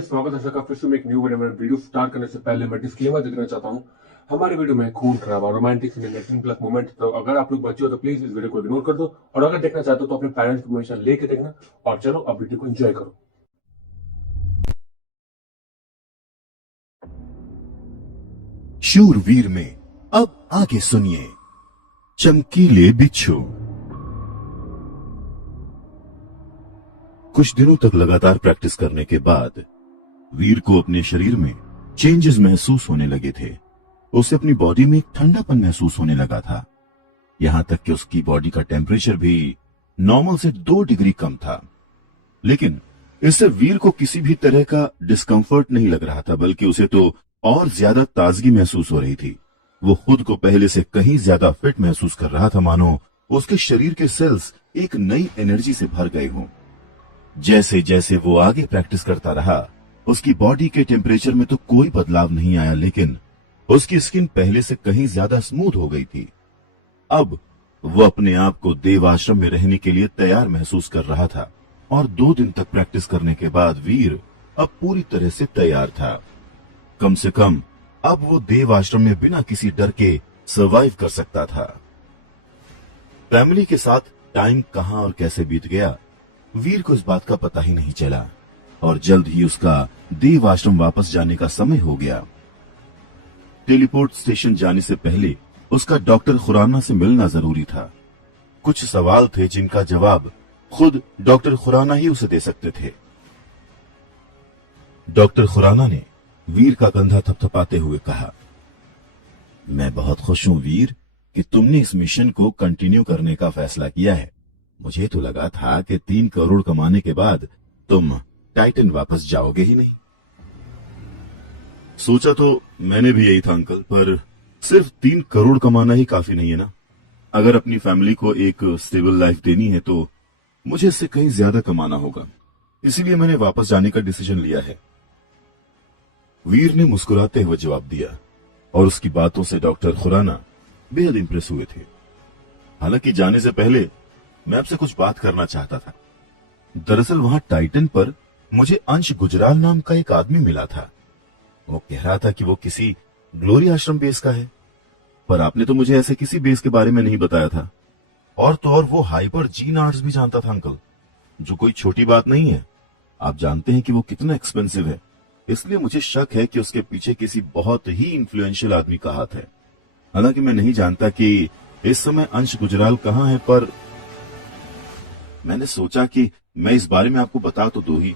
स्वागत है सबका फिर से मैं एक न्यू वीडियो स्टार्ट करने से पहले मैं डिस्क्लेमर देना चाहता हूँ। हमारे वीडियो में खून खराबा, romantic scene, action plus moment, तो अगर आप लोग बच्चे हो तो प्लीज इस वीडियो को इग्नोर कर दो और अगर देखना चाहते हो तो अपने पेरेंट्स की परमिशन लेके देखना। और चलो अब वीडियो को एंजॉय करो। शूरवीर में अब आगे सुनिए चमकीले बिच्छू। कुछ दिनों तक लगातार प्रैक्टिस करने के बाद वीर को अपने शरीर में चेंजेस महसूस होने लगे थे। उसे अपनी बॉडी में एक ठंडापन महसूस होने लगा था। यहां तक कि उसकी बॉडी का टेम्परेचर भी नॉर्मल से 2 डिग्री कम था। लेकिन इससे वीर को किसी भी तरह का डिस्कंफर्ट नहीं लग रहा था, बल्कि उसे तो और ज्यादा ताजगी महसूस हो रही थी। वो खुद को पहले से कहीं ज्यादा फिट महसूस कर रहा था, मानो उसके शरीर के सेल्स एक नई एनर्जी से भर गए हों। जैसे जैसे वो आगे प्रैक्टिस करता रहा, उसकी बॉडी के टेम्परेचर में तो कोई बदलाव नहीं आया, लेकिन उसकी स्किन पहले से कहीं ज्यादा स्मूथ हो गई थी। अब वो अपने आप को देव आश्रम में रहने के लिए तैयार महसूस कर रहा था और 2 दिन तक प्रैक्टिस करने के बाद वीर अब पूरी तरह से तैयार था। कम से कम अब वो देव आश्रम में बिना किसी डर के सर्वाइव कर सकता था। फैमिली के साथ टाइम कहां और कैसे बीत गया, वीर को इस बात का पता ही नहीं चला और जल्द ही उसका देव आश्रम वापस जाने का समय हो गया। टेलीपोर्ट स्टेशन जाने से पहले उसका डॉक्टर खुराना से मिलना जरूरी था। कुछ सवाल थे जिनका जवाब खुद डॉक्टर खुराना ही उसे दे सकते थे। डॉक्टर खुराना ने वीर का कंधा थपथपाते हुए कहा, मैं बहुत खुश हूं वीर कि तुमने इस मिशन को कंटिन्यू करने का फैसला किया है। मुझे तो लगा था कि 3 करोड़ कमाने के बाद तुम टाइटन वापस जाओगे ही नहीं। सोचा तो मैंने भी यही था अंकल, पर सिर्फ 3 करोड़ कमाना ही काफी नहीं है ना। अगर अपनी फैमिली को एक स्टेबल लाइफ देनी है तो मुझे इससे कहीं ज्यादा कमाना होगा। इसीलिए मैंने वापस जाने का डिसीजन लिया है। वीर ने मुस्कुराते हुए जवाब दिया और उसकी बातों से डॉक्टर खुराना बेहद इंप्रेस हुए थे। हालांकि जाने से पहले मैं आपसे कुछ बात करना चाहता था। दरअसल वहां टाइटन पर मुझे अंश गुजराल नाम का एक आदमी मिला था। वो कह रहा था कि वो किसी ग्लोरी आश्रम बेस का है, पर आपने तो मुझे ऐसे किसी बेस के बारे में नहीं बताया था। और तो और वो हाइपर जीन आर्ट्स भी जानता था अंकल, जो कोई छोटी बात नहीं है। आप जानते हैं कि वो कितना एक्सपेंसिव है, इसलिए मुझे शक है कि उसके पीछे किसी बहुत ही इन्फ्लुएंशियल आदमी का हाथ है। हालांकि मैं नहीं जानता कि इस समय अंश गुजराल कहां है, पर मैंने सोचा कि मैं इस बारे में आपको बता तो दो ही।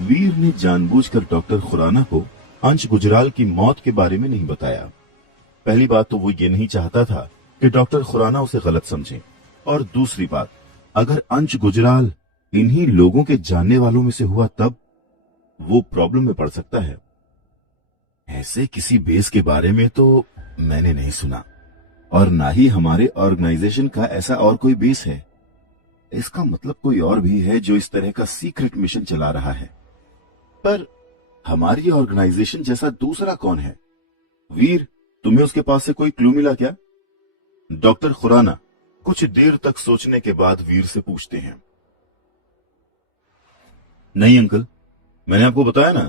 वीर ने जानबूझकर डॉक्टर खुराना को अंश गुजराल की मौत के बारे में नहीं बताया। पहली बात तो वो ये नहीं चाहता था कि डॉक्टर खुराना उसे गलत समझे, और दूसरी बात, अगर अंश गुजराल इन्हीं लोगों के जानने वालों में से हुआ तब वो प्रॉब्लम में पड़ सकता है। ऐसे किसी बेस के बारे में तो मैंने नहीं सुना, और ना ही हमारे ऑर्गेनाइजेशन का ऐसा और कोई बेस है। इसका मतलब कोई और भी है जो इस तरह का सीक्रेट मिशन चला रहा है। पर हमारी ऑर्गेनाइजेशन जैसा दूसरा कौन है? वीर, तुम्हें उसके पास से कोई क्लू मिला क्या? डॉक्टर खुराना कुछ देर तक सोचने के बाद वीर से पूछते हैं। नहीं अंकल, मैंने आपको बताया ना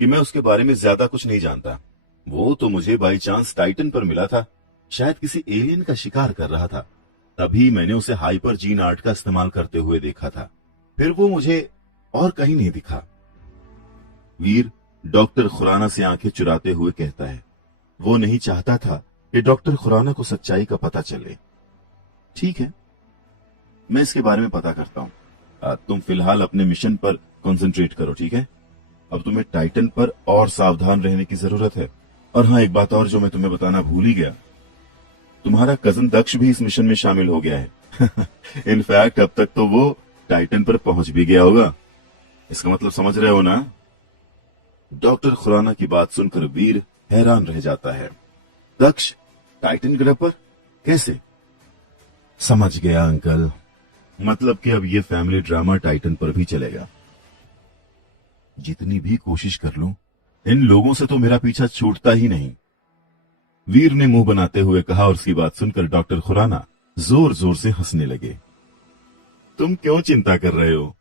कि मैं उसके बारे में ज्यादा कुछ नहीं जानता। वो तो मुझे बाई चांस टाइटन पर मिला था, शायद किसी एलियन का शिकार कर रहा था। तभी मैंने उसे हाइपर जीन आर्ट का इस्तेमाल करते हुए देखा था, फिर वो मुझे और कहीं नहीं दिखा। वीर डॉक्टर खुराना से आंखें चुराते हुए कहता है। वो नहीं चाहता था कि डॉक्टर खुराना को सच्चाई का पता चले। ठीक है, मैं इसके बारे में पता करता हूं। तुम फिलहाल अपने मिशन पर कंसंट्रेट करो, ठीक है? अब तुम्हें टाइटन पर और सावधान रहने की जरूरत है। और हाँ, एक बात और जो मैं तुम्हें बताना भूल ही गया, तुम्हारा कजन दक्ष भी इस मिशन में शामिल हो गया है। इनफैक्ट अब तक तो वो टाइटन पर पहुंच भी गया होगा। इसका मतलब समझ रहे हो ना? डॉक्टर खुराना की बात सुनकर वीर हैरान रह जाता है। दक्ष टाइटन ग्रह पर कैसे? समझ गया अंकल, मतलब कि अब ये फैमिली ड्रामा टाइटन पर भी चलेगा। जितनी भी कोशिश कर लूं, इन लोगों से तो मेरा पीछा छूटता ही नहीं, वीर ने मुंह बनाते हुए कहा। और उसकी बात सुनकर डॉक्टर खुराना जोर जोर से हंसने लगे। तुम क्यों चिंता कर रहे हो?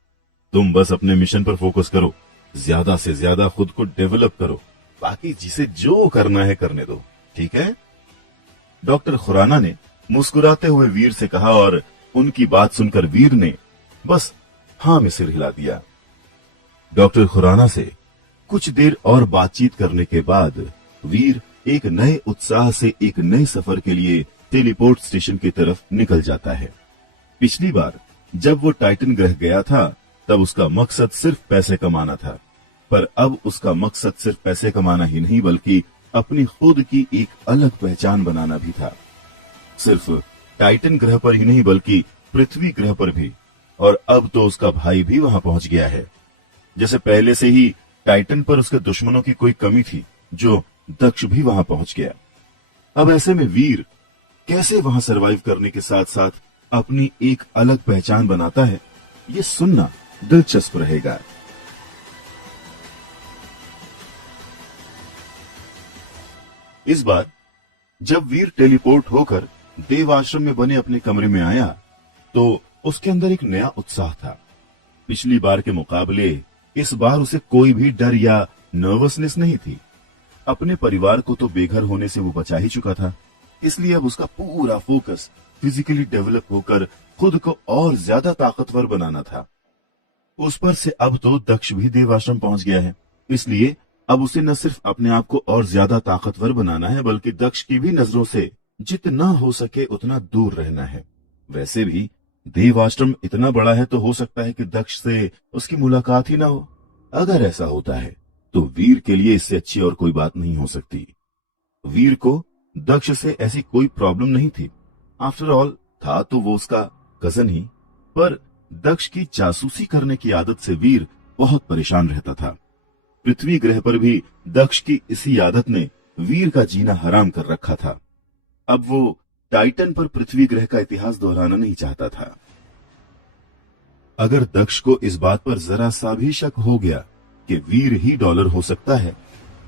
तुम बस अपने मिशन पर फोकस करो। ज्यादा से ज्यादा खुद को डेवलप करो, बाकी जिसे जो करना है करने दो, ठीक है? डॉक्टर खुराना ने मुस्कुराते हुए वीर से कहा और उनकी बात सुनकर वीर ने बस हाँ में सिर हिला दिया। डॉक्टर खुराना से कुछ देर और बातचीत करने के बाद वीर एक नए उत्साह से एक नए सफर के लिए टेलीपोर्ट स्टेशन की तरफ निकल जाता है। पिछली बार जब वो टाइटन ग्रह गया था तब उसका मकसद सिर्फ पैसे कमाना था, पर अब उसका मकसद सिर्फ पैसे कमाना ही नहीं बल्कि अपनी खुद की एक अलग पहचान बनाना भी था। सिर्फ टाइटन ग्रह पर ही नहीं बल्कि पृथ्वी ग्रह पर भी, और अब तो उसका भाई भी वहां पहुंच गया है। जैसे पहले से ही टाइटन पर उसके दुश्मनों की कोई कमी थी, जो दक्ष भी वहां पहुंच गया। अब ऐसे में वीर कैसे वहां सरवाइव करने के साथ साथ अपनी एक अलग पहचान बनाता है, ये सुनना दिलचस्प रहेगा। इस बार जब वीर टेलीपोर्ट होकर देव आश्रम में बने अपने कमरे में आया तो उसके अंदर एक नया उत्साह था। पिछली बार के मुकाबले इस बार उसे कोई भी डर या नर्वसनेस नहीं थी। अपने परिवार को तो बेघर होने से वो बचा ही चुका था, इसलिए अब उसका पूरा फोकस फिजिकली डेवलप होकर खुद को और ज्यादा ताकतवर बनाना था। उस पर से अब तो दक्ष भी देव आश्रम पहुंच गया है, इसलिए अब उसे न सिर्फ अपने आप को और ज्यादा ताकतवर बनाना है बल्कि दक्ष की भी नजरों से जितना हो सके उतना दूर रहना है। वैसे भी देव आश्रम इतना बड़ा है तो हो सकता है कि दक्ष से उसकी मुलाकात ही ना हो। अगर ऐसा होता है तो वीर के लिए इससे अच्छी और कोई बात नहीं हो सकती। वीर को दक्ष से ऐसी कोई प्रॉब्लम नहीं थी। आफ्टर ऑल था तो वो उसका कजन ही, पर दक्ष की जासूसी करने की आदत से वीर बहुत परेशान रहता था। पृथ्वी ग्रह पर भी दक्ष की इसी आदत ने वीर का जीना हराम कर रखा था। अब वो टाइटन पर पृथ्वी ग्रह का इतिहास दोहराना नहीं चाहता था। अगर दक्ष को इस बात पर जरा सा भी शक हो गया कि वीर ही डॉलर हो सकता है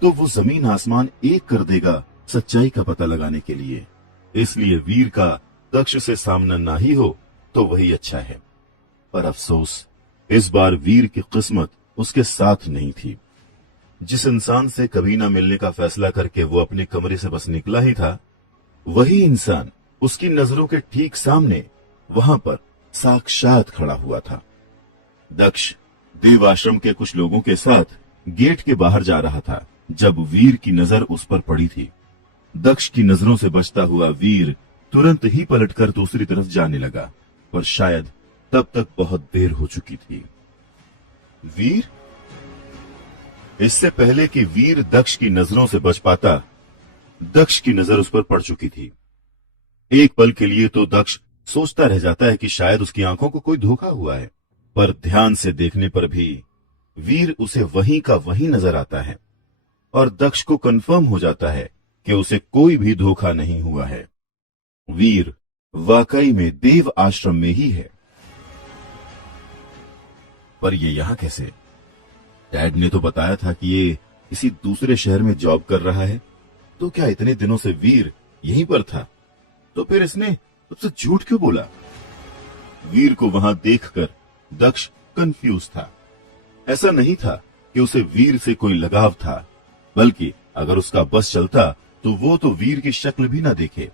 तो वो जमीन आसमान एक कर देगा सच्चाई का पता लगाने के लिए। इसलिए वीर का दक्ष से सामना ना ही हो तो वही अच्छा है। पर अफसोस इस बार वीर की किस्मत उसके साथ नहीं थी। जिस इंसान से कभी ना मिलने का फैसला करके वो अपने कमरे से बस निकला ही था, वही इंसान उसकी नजरों के ठीक सामने वहां पर साक्षात खड़ा हुआ था। दक्ष देव आश्रम के कुछ लोगों के साथ गेट के बाहर जा रहा था जब वीर की नजर उस पर पड़ी थी। दक्ष की नजरों से बचता हुआ वीर तुरंत ही पलटकर दूसरी तरफ जाने लगा, पर शायद तब तक बहुत देर हो चुकी थी। वीर? इससे पहले कि वीर दक्ष की नजरों से बच पाता, दक्ष की नजर उस पर पड़ चुकी थी। एक पल के लिए तो दक्ष सोचता रह जाता है कि शायद उसकी आंखों को कोई धोखा हुआ है, पर ध्यान से देखने पर भी वीर उसे वहीं का वहीं नजर आता है और दक्ष को कंफर्म हो जाता है कि उसे कोई भी धोखा नहीं हुआ है। वीर वाकई में देव आश्रम में ही है। पर ये यहां कैसे? डैड ने तो बताया था कि ये किसी दूसरे शहर में जॉब कर रहा है, तो क्या इतने दिनों से वीर यहीं पर था? तो फिर इसने उससे झूठ क्यों बोला? वीर को वहां देखकर दक्ष कंफ्यूज था। ऐसा नहीं था कि उसे वीर से कोई लगाव था, बल्कि अगर उसका बस चलता तो वो तो वीर की शक्ल भी ना देखे।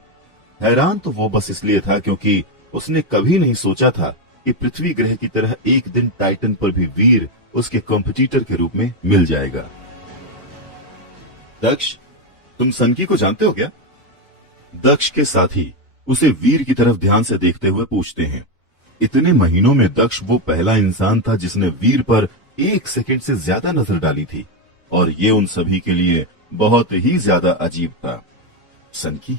हैरान तो वो बस इसलिए था क्योंकि उसने कभी नहीं सोचा था कि पृथ्वी ग्रह की तरह एक दिन टाइटन पर भी वीर उसके कॉम्पिटिटर के रूप में मिल जाएगा। दक्ष, तुम सनकी को जानते हो क्या? दक्ष के साथी उसे वीर की तरफ ध्यान से देखते हुए पूछते हैं। इतने महीनों में दक्ष वो पहला इंसान था जिसने वीर पर एक सेकंड से ज्यादा नजर डाली थी, और ये उन सभी के लिए बहुत ही ज्यादा अजीब था। सनकी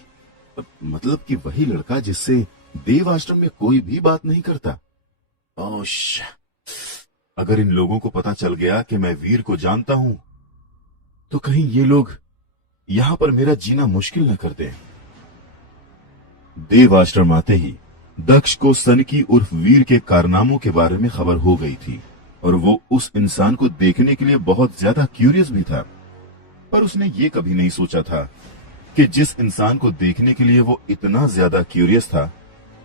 मतलब कि वही लड़का जिससे देव आश्रम में कोई भी बात नहीं करता। ओश, अगर इन लोगों को पता चल गया कि मैं वीर को जानता हूं तो कहीं ये लोग यहां पर मेरा जीना मुश्किल न कर दें। देव आश्रम आते ही दक्ष को सनकी उर्फ वीर के कारनामों के बारे में खबर हो गई थी और वो उस इंसान को देखने के लिए बहुत ज्यादा क्यूरियस भी था। पर उसने ये कभी नहीं सोचा था कि जिस इंसान को देखने के लिए वो इतना ज्यादा क्यूरियस था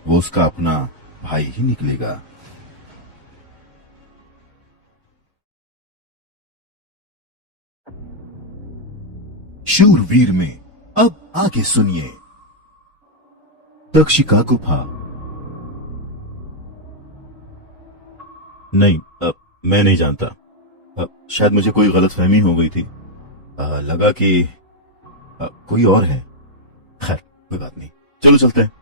वो उसका अपना भाई ही निकलेगा। शूरवीर में अब आगे सुनिए। तक्षिका गुफा। नहीं, मैं नहीं जानता। शायद मुझे कोई गलतफहमी हो गई थी। लगा कि कोई और है। खैर, कोई बात नहीं, चलो चलते हैं।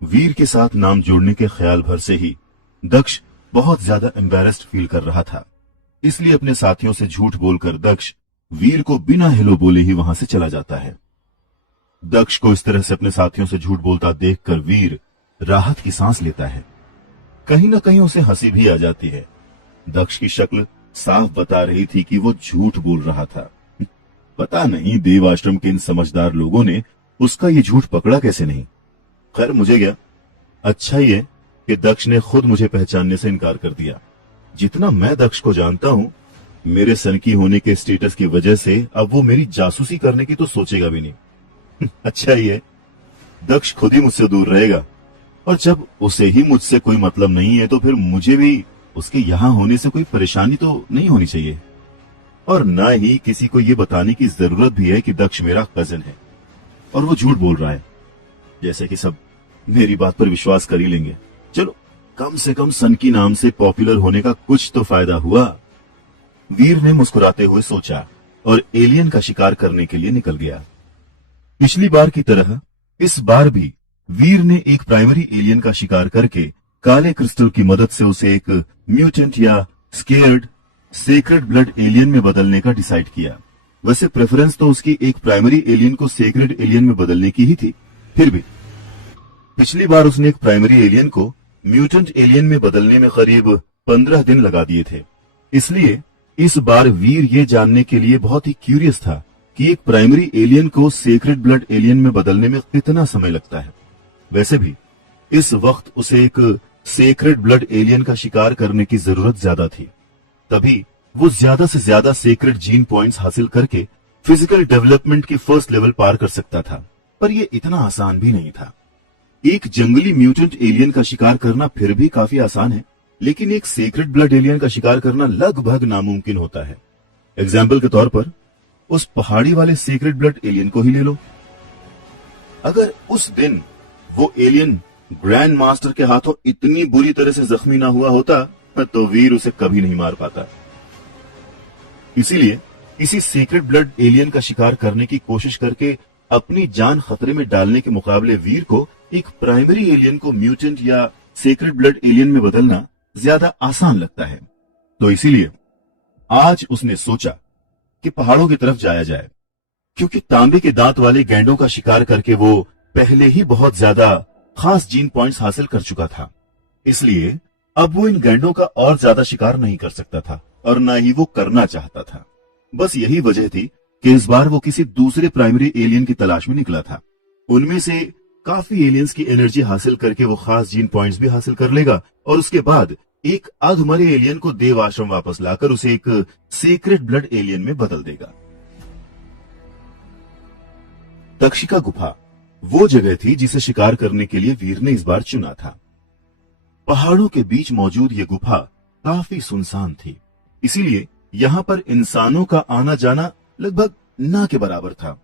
वीर के साथ नाम जोड़ने के ख्याल भर से ही दक्ष बहुत ज्यादा एम्बैरेस्ड फील कर रहा था। इसलिए अपने साथियों से झूठ बोलकर दक्ष वीर को बिना हेलो बोले ही वहां से चला जाता है। दक्ष को इस तरह से अपने साथियों से झूठ बोलता देखकर वीर राहत की सांस लेता है। कहीं ना कहीं उसे हंसी भी आ जाती है। दक्ष की शक्ल साफ बता रही थी कि वो झूठ बोल रहा था। पता नहीं देव आश्रम के इन समझदार लोगों ने उसका ये झूठ पकड़ा कैसे नहीं। खैर, मुझे क्या, अच्छा ही है कि दक्ष ने खुद मुझे पहचानने से इनकार कर दिया। जितना मैं दक्ष को जानता हूं, मेरे सनकी होने के स्टेटस की वजह से अब वो मेरी जासूसी करने की तो सोचेगा भी नहीं। अच्छा ही है, दक्ष खुद ही मुझसे दूर रहेगा, और जब उसे ही मुझसे कोई मतलब नहीं है तो फिर मुझे भी उसके यहां होने से कोई परेशानी तो नहीं होनी चाहिए। और ना ही किसी को ये बताने की जरूरत भी है कि दक्ष मेरा कजिन है और वो झूठ बोल रहा है। जैसे कि सब मेरी बात पर विश्वास कर ही लेंगे। चलो, कम से कम सनकी नाम से पॉपुलर होने का कुछ तो फायदा हुआ। वीर ने मुस्कुराते हुए सोचा और एलियन का शिकार करने के लिए निकल गया। पिछली बार की तरह इस बार भी वीर ने एक प्राइमरी एलियन का शिकार करके काले क्रिस्टल की मदद से उसे एक म्यूटेंट या स्केयर्ड सेक्रेड ब्लड एलियन में बदलने का डिसाइड किया। वैसे प्रेफरेंस तो उसकी एक प्राइमरी एलियन को सेक्रेड एलियन में बदलने की ही थी, फिर भी पिछली बार उसने एक प्राइमरी एलियन को म्यूटेंट एलियन में बदलने में करीब 15 दिन लगा दिए थे। इसलिए इस बार वीर ये जानने के लिए बहुत ही क्यूरियस था कि एक प्राइमरी एलियन को सेक्रेड ब्लड एलियन में बदलने में कितना समय लगता है। वैसे भी इस वक्त उसे एक सेक्रेड ब्लड एलियन का शिकार करने की जरूरत ज्यादा थी, तभी वो ज्यादा से ज्यादा सेक्रेड जीन पॉइंट्स हासिल करके फिजिकल डेवलपमेंट की फर्स्ट लेवल पार कर सकता था। पर यह इतना आसान भी नहीं था। एक जंगली म्यूटेंट एलियन का शिकार करना फिर भी काफी आसान है, लेकिन एक सेक्रेड ब्लड एलियन का शिकार करना लगभग नामुमकिन होता है। एग्जाम्पल के तौर पर उस पहाड़ी वाले सेक्रेड ब्लड एलियन को ही ले लो। अगर उस दिन वो एलियन ग्रैंड मास्टर के हाथों इतनी बुरी तरह से जख्मी ना हुआ होता तो वीर उसे कभी नहीं मार पाता। इसीलिए किसी सीक्रेट ब्लड एलियन का शिकार करने की कोशिश करके अपनी जान खतरे में डालने के मुकाबले वीर को एक प्राइमरी एलियन को म्यूटेंट या सीक्रेट ब्लड एलियन में बदलना ज्यादा आसान लगता है। तो इसीलिए आज उसने सोचा कि पहाड़ों की तरफ जाया जाए, क्योंकि तांबे के दांत वाले गैंडों का शिकार करके वो पहले ही बहुत ज्यादा खास जीन पॉइंट्स हासिल कर चुका था। इसलिए अब वो इन गैंडों का और ज्यादा शिकार नहीं कर सकता था और ना ही वो करना चाहता था। बस यही वजह थी कि इस बार वो किसी दूसरे प्राइमरी एलियन की तलाश में निकला था। उनमें से काफी एलियंस की एनर्जी हासिल करके वो खास जीन पॉइंट्स भी हासिल कर लेगा और उसके बाद एक अधमरे एलियन को देव आश्रम वापस लाकर उसे एक सीक्रेट ब्लड एलियन में बदल देगा। तक्षिका गुफा वो जगह थी जिसे शिकार करने के लिए वीर ने इस बार चुना था। पहाड़ों के बीच मौजूद ये गुफा काफी सुनसान थी, इसीलिए यहाँ पर इंसानों का आना जाना लगभग ना के बराबर था।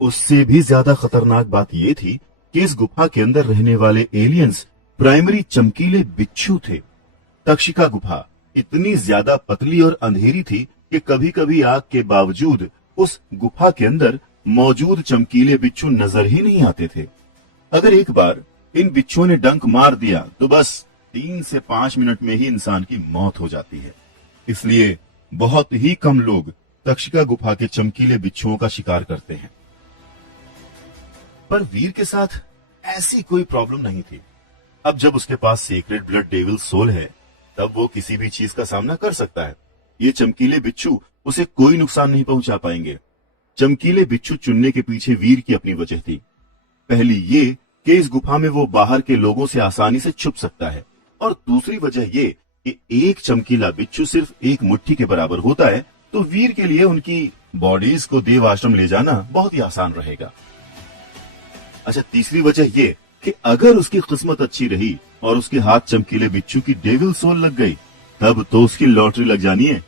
उससे भी ज्यादा खतरनाक बात यह थी कि इस गुफा के अंदर रहने वाले एलियंस प्राइमरी चमकीले बिच्छू थे। तक्षिका गुफा इतनी ज्यादा पतली और अंधेरी थी कि कभी कभी आग के बावजूद उस गुफा के अंदर मौजूद चमकीले बिच्छू नजर ही नहीं आते थे। अगर एक बार इन बिच्छुओं ने डंक मार दिया तो बस 3 से 5 मिनट में ही इंसान की मौत हो जाती है। इसलिए बहुत ही कम लोग तक्षिका गुफा के चमकीले बिच्छुओं का शिकार करते हैं। पर वीर के साथ ऐसी कोई प्रॉब्लम नहीं थी। अब जब उसके पास सीक्रेट ब्लड डेविल सोल है, तब वो किसी भी चीज का सामना कर सकता है। ये चमकीले बिच्छू उसे कोई नुकसान नहीं पहुंचा पाएंगे। चमकीले बिच्छू चुनने के पीछे वीर की अपनी वजह थी। पहली ये कि इस गुफा में वो बाहर के लोगों से आसानी से छुप सकता है, और दूसरी वजह ये कि एक चमकीला बिच्छू सिर्फ एक मुट्ठी के बराबर होता है, तो वीर के लिए उनकी बॉडीज को देव आश्रम ले जाना बहुत ही आसान रहेगा। अच्छा, तीसरी वजह ये कि अगर उसकी किस्मत अच्छी रही और उसके हाथ चमकीले बिच्छू की डेविल सोल लग गई, तब तो उसकी लॉटरी लग जानी है।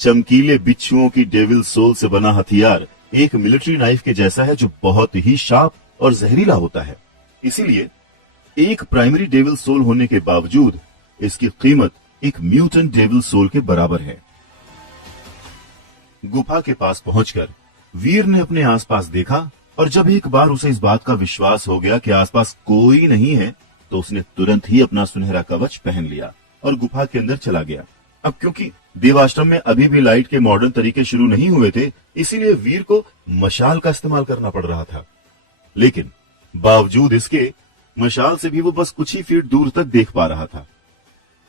चमकीले बिच्छुओं की डेविल सोल से बना हथियार एक मिलिट्री नाइफ के जैसा है जो बहुत ही शार्प और जहरीला होता है। इसीलिए एक प्राइमरी डेविल सोल होने के बावजूद इसकी कीमत एक म्यूटेंट डेविल सोल के बराबर है। गुफा के पास पहुंचकर वीर ने अपने आसपास देखा और जब एक बार उसे इस बात का विश्वास हो गया कि आसपास कोई नहीं है तो उसने तुरंत ही अपना सुनहरा कवच पहन लिया और गुफा के अंदर चला गया। अब क्योंकि देवाश्रम में अभी भी लाइट के मॉडर्न तरीके शुरू नहीं हुए थे, इसीलिए वीर को मशाल का इस्तेमाल करना पड़ रहा था। लेकिन बावजूद इसके मशाल से भी वो बस कुछ ही फीट दूर तक देख पा रहा था।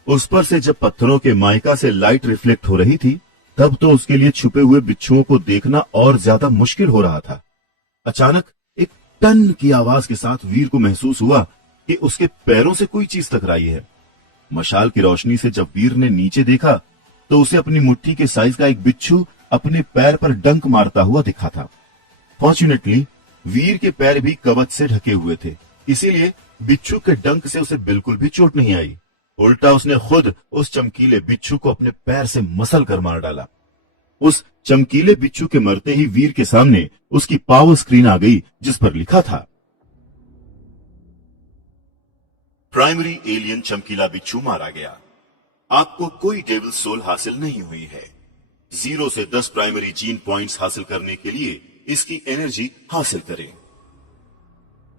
उस पर से जब पत्थरों के माइका से लाइट रिफ्लेक्ट हो रही थी तब तो उसके लिए छुपे हुए बिच्छुओं को देखना और ज्यादा मुश्किल हो रहा था। अचानक एक टन की आवाज के साथ वीर को महसूस हुआ कि उसके पैरों से कोई चीज टकराई है। मशाल की रोशनी से जब वीर ने नीचे देखा तो उसे अपनी मुट्ठी के साइज का एक बिच्छू अपने पैर पर डंक मारता हुआ दिखा था। फॉर्चुनेटली वीर के पैर भी कवच से ढके हुए थे, इसीलिए बिच्छू के डंक से उसे बिल्कुल भी चोट नहीं आई। उल्टा उसने खुद उस चमकीले बिच्छू को अपने पैर से मसल कर मार डाला। उस चमकीले बिच्छू के मरते ही वीर के सामने उसकी पावर स्क्रीन आ गई जिस पर लिखा था, प्राइमरी एलियन चमकीला बिच्छू मारा गया। आपको कोई डेविल सोल हासिल नहीं हुई है। 0 से 10 प्राइमरी जीन पॉइंट्स हासिल करने के लिए इसकी एनर्जी हासिल करें।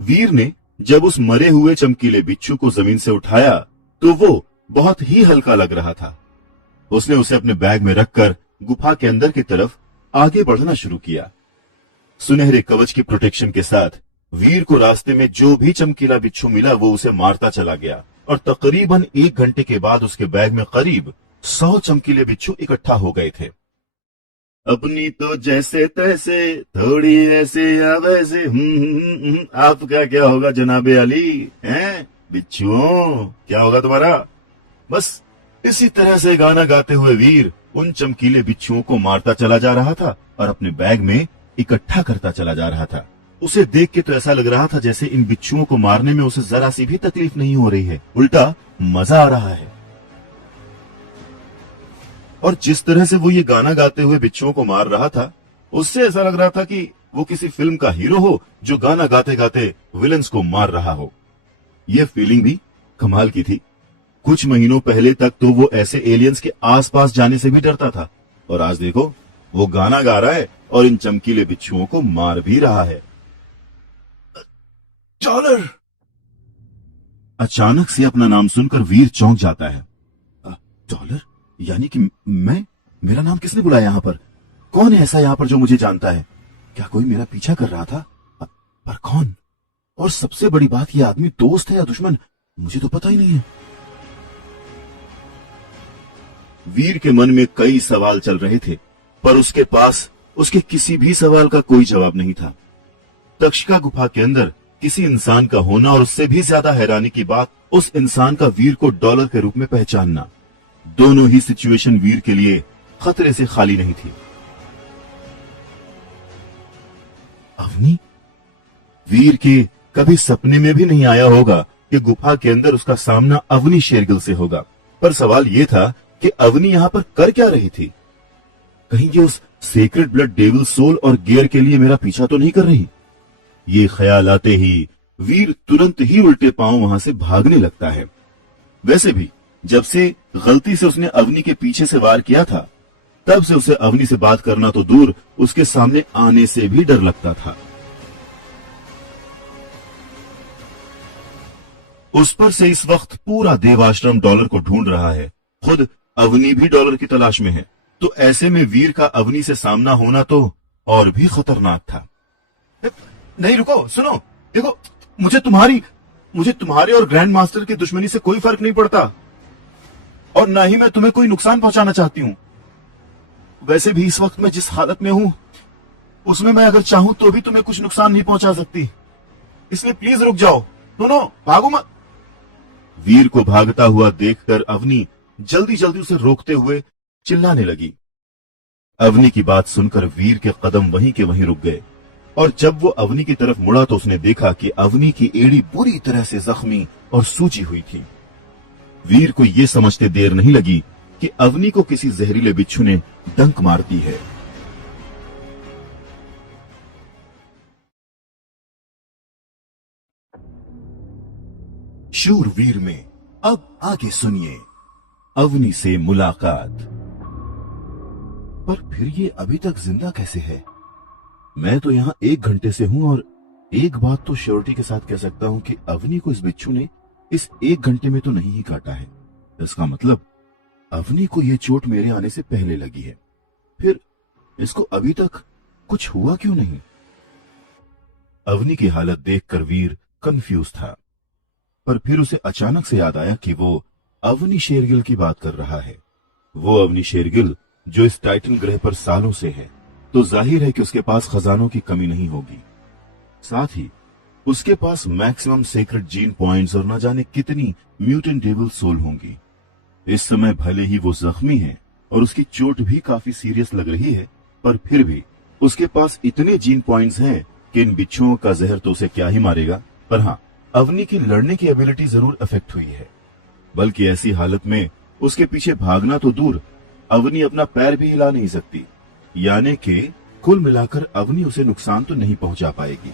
वीर ने जब उस मरे हुए चमकीले बिच्छू को जमीन से उठाया तो वो बहुत ही हल्का लग रहा था। उसने उसे अपने बैग में रखकर गुफा के अंदर की तरफ आगे बढ़ना शुरू किया। सुनहरे कवच की प्रोटेक्शन के साथ वीर को रास्ते में जो भी चमकीला बिच्छू मिला वो उसे मारता चला गया और तकरीबन 1 घंटे के बाद उसके बैग में करीब 100 चमकीले बिच्छू इकट्ठा हो गए थे। अपनी तो जैसे तैसे थोड़ी ऐसे या वैसे आपका क्या होगा जनाबे अली, हैं बिच्छुओं, क्या होगा तुम्हारा? बस इसी तरह से गाना गाते हुए वीर उन चमकीले बिच्छुओं को मारता चला जा रहा था और अपने बैग में इकट्ठा करता चला जा रहा था। उसे देख के तो ऐसा लग रहा था जैसे इन बिच्छुओं को मारने में उसे जरा सी भी तकलीफ नहीं हो रही है, उल्टा मजा आ रहा है। और जिस तरह से वो ये गाना गाते हुए बिच्छुओं को मार रहा था उससे ऐसा लग रहा था कि वो किसी फिल्म का हीरो हो जो गाना गाते गाते विलन्स को मार रहा हो। ये फीलिंग भी कमाल की थी। कुछ महीनों पहले तक तो वो ऐसे एलियंस के आसपास जाने से भी डरता था और आज देखो वो गाना गा रहा है और इन चमकीले बिच्छुओं को मार भी रहा है। डॉलर! अचानक से अपना नाम सुनकर वीर चौंक जाता है। डॉलर? यानी कि मेरा नाम किसने बुलाया यहाँ पर? कौन है ऐसा यहाँ पर जो मुझे जानता है? क्या कोई मेरा पीछा कर रहा था? पर कौन? और सबसे बड़ी बात, यह आदमी दोस्त है या दुश्मन, मुझे तो पता ही नहीं है। वीर के मन में कई सवाल चल रहे थे पर उसके पास उसके किसी भी सवाल का कोई जवाब नहीं था। तक्षका गुफा के अंदर किसी इंसान का होना और उससे भी ज्यादा हैरानी की बात उस इंसान का वीर को डॉलर के रूप में पहचानना, दोनों ही सिचुएशन वीर के लिए खतरे से खाली नहीं थी। अवनी? वीर के कभी सपने में भी नहीं आया होगा कि गुफा के अंदर उसका सामना अवनी शेरगिल से होगा। पर सवाल यह था कि अवनी यहां पर कर क्या रही थी? कहीं ये उस सेक्रेड ब्लड डेविल सोल और गियर के लिए मेरा पीछा तो नहीं कर रही? ये ख्याल आते ही वीर तुरंत ही उल्टे पांव वहां से भागने लगता है। वैसे भी जब से गलती से उसने अवनी के पीछे से वार किया था तब से उसे अवनी से बात करना तो दूर, उसके सामने आने से भी डर लगता था। उस पर से इस वक्त पूरा देवाश्रम डॉलर को ढूंढ रहा है। खुद अवनी भी डॉलर की तलाश में है, तो ऐसे में वीर का अवनी से सामना होना तो और भी खतरनाक था। नहीं रुको, सुनो, देखो, मुझे तुम्हारे और ग्रैंड मास्टर की दुश्मनी से कोई फर्क नहीं पड़ता और ना ही मैं तुम्हें कोई नुकसान पहुंचाना चाहती हूं। वैसे भी इस वक्त मैं जिस हालत में हूं उसमें मैं अगर चाहूं तो भी तुम्हें कुछ नुकसान नहीं पहुंचा सकती, इसलिए प्लीज रुक जाओ, दोनों भागो मत। वीर को भागता हुआ देखकर अवनी जल्दी जल्दी उसे रोकते हुए चिल्लाने लगी। अवनी की बात सुनकर वीर के कदम वहीं के वहीं रुक गए और जब वो अवनी की तरफ मुड़ा तो उसने देखा कि अवनी की एड़ी बुरी तरह से जख्मी और सूजी हुई थी। वीर को यह समझते देर नहीं लगी कि अवनी को किसी जहरीले बिच्छू ने डंक मार दी है। शूरवीर में अब आगे सुनिए अवनी से मुलाकात। पर फिर ये अभी तक जिंदा कैसे है? मैं तो यहां 1 घंटे से हूं और एक बात तो श्योरिटी के साथ कह सकता हूं कि अवनी को इस बिच्छू ने इस 1 घंटे में तो नहीं ही काटा है। इसका मतलब अवनी को यह चोट मेरे आने से पहले लगी है। फिर इसको अभी तक कुछ हुआ क्यों नहीं? अवनी की हालत देखकर वीर कंफ्यूज था, पर फिर उसे अचानक से याद आया कि वो अवनी शेरगिल की बात कर रहा है। वो अवनी शेरगिल जो इस टाइटन ग्रह पर सालों से है, तो जाहिर है कि उसके पास खजानों की कमी नहीं होगी। साथ ही उसके पास मैक्सिमम सीक्रेट जीन पॉइंट्स और न जाने कितनी म्यूटेंट डेविल सोल होंगी। इस समय भले ही वो जख्मी है और उसकी चोट भी काफी सीरियस लग रही है, पर फिर भी उसके पास इतने जीन पॉइंट्स हैं कि इन बिच्छुओं का जहर तो उसे क्या ही मारेगा। पर हाँ, अवनी की लड़ने की एबिलिटी जरूर अफेक्ट हुई है, बल्कि ऐसी हालत में उसके पीछे भागना तो दूर, अवनी अपना पैर भी हिला नहीं सकती। यानी कि कुल मिलाकर अवनी उसे नुकसान तो नहीं पहुंचा पाएगी।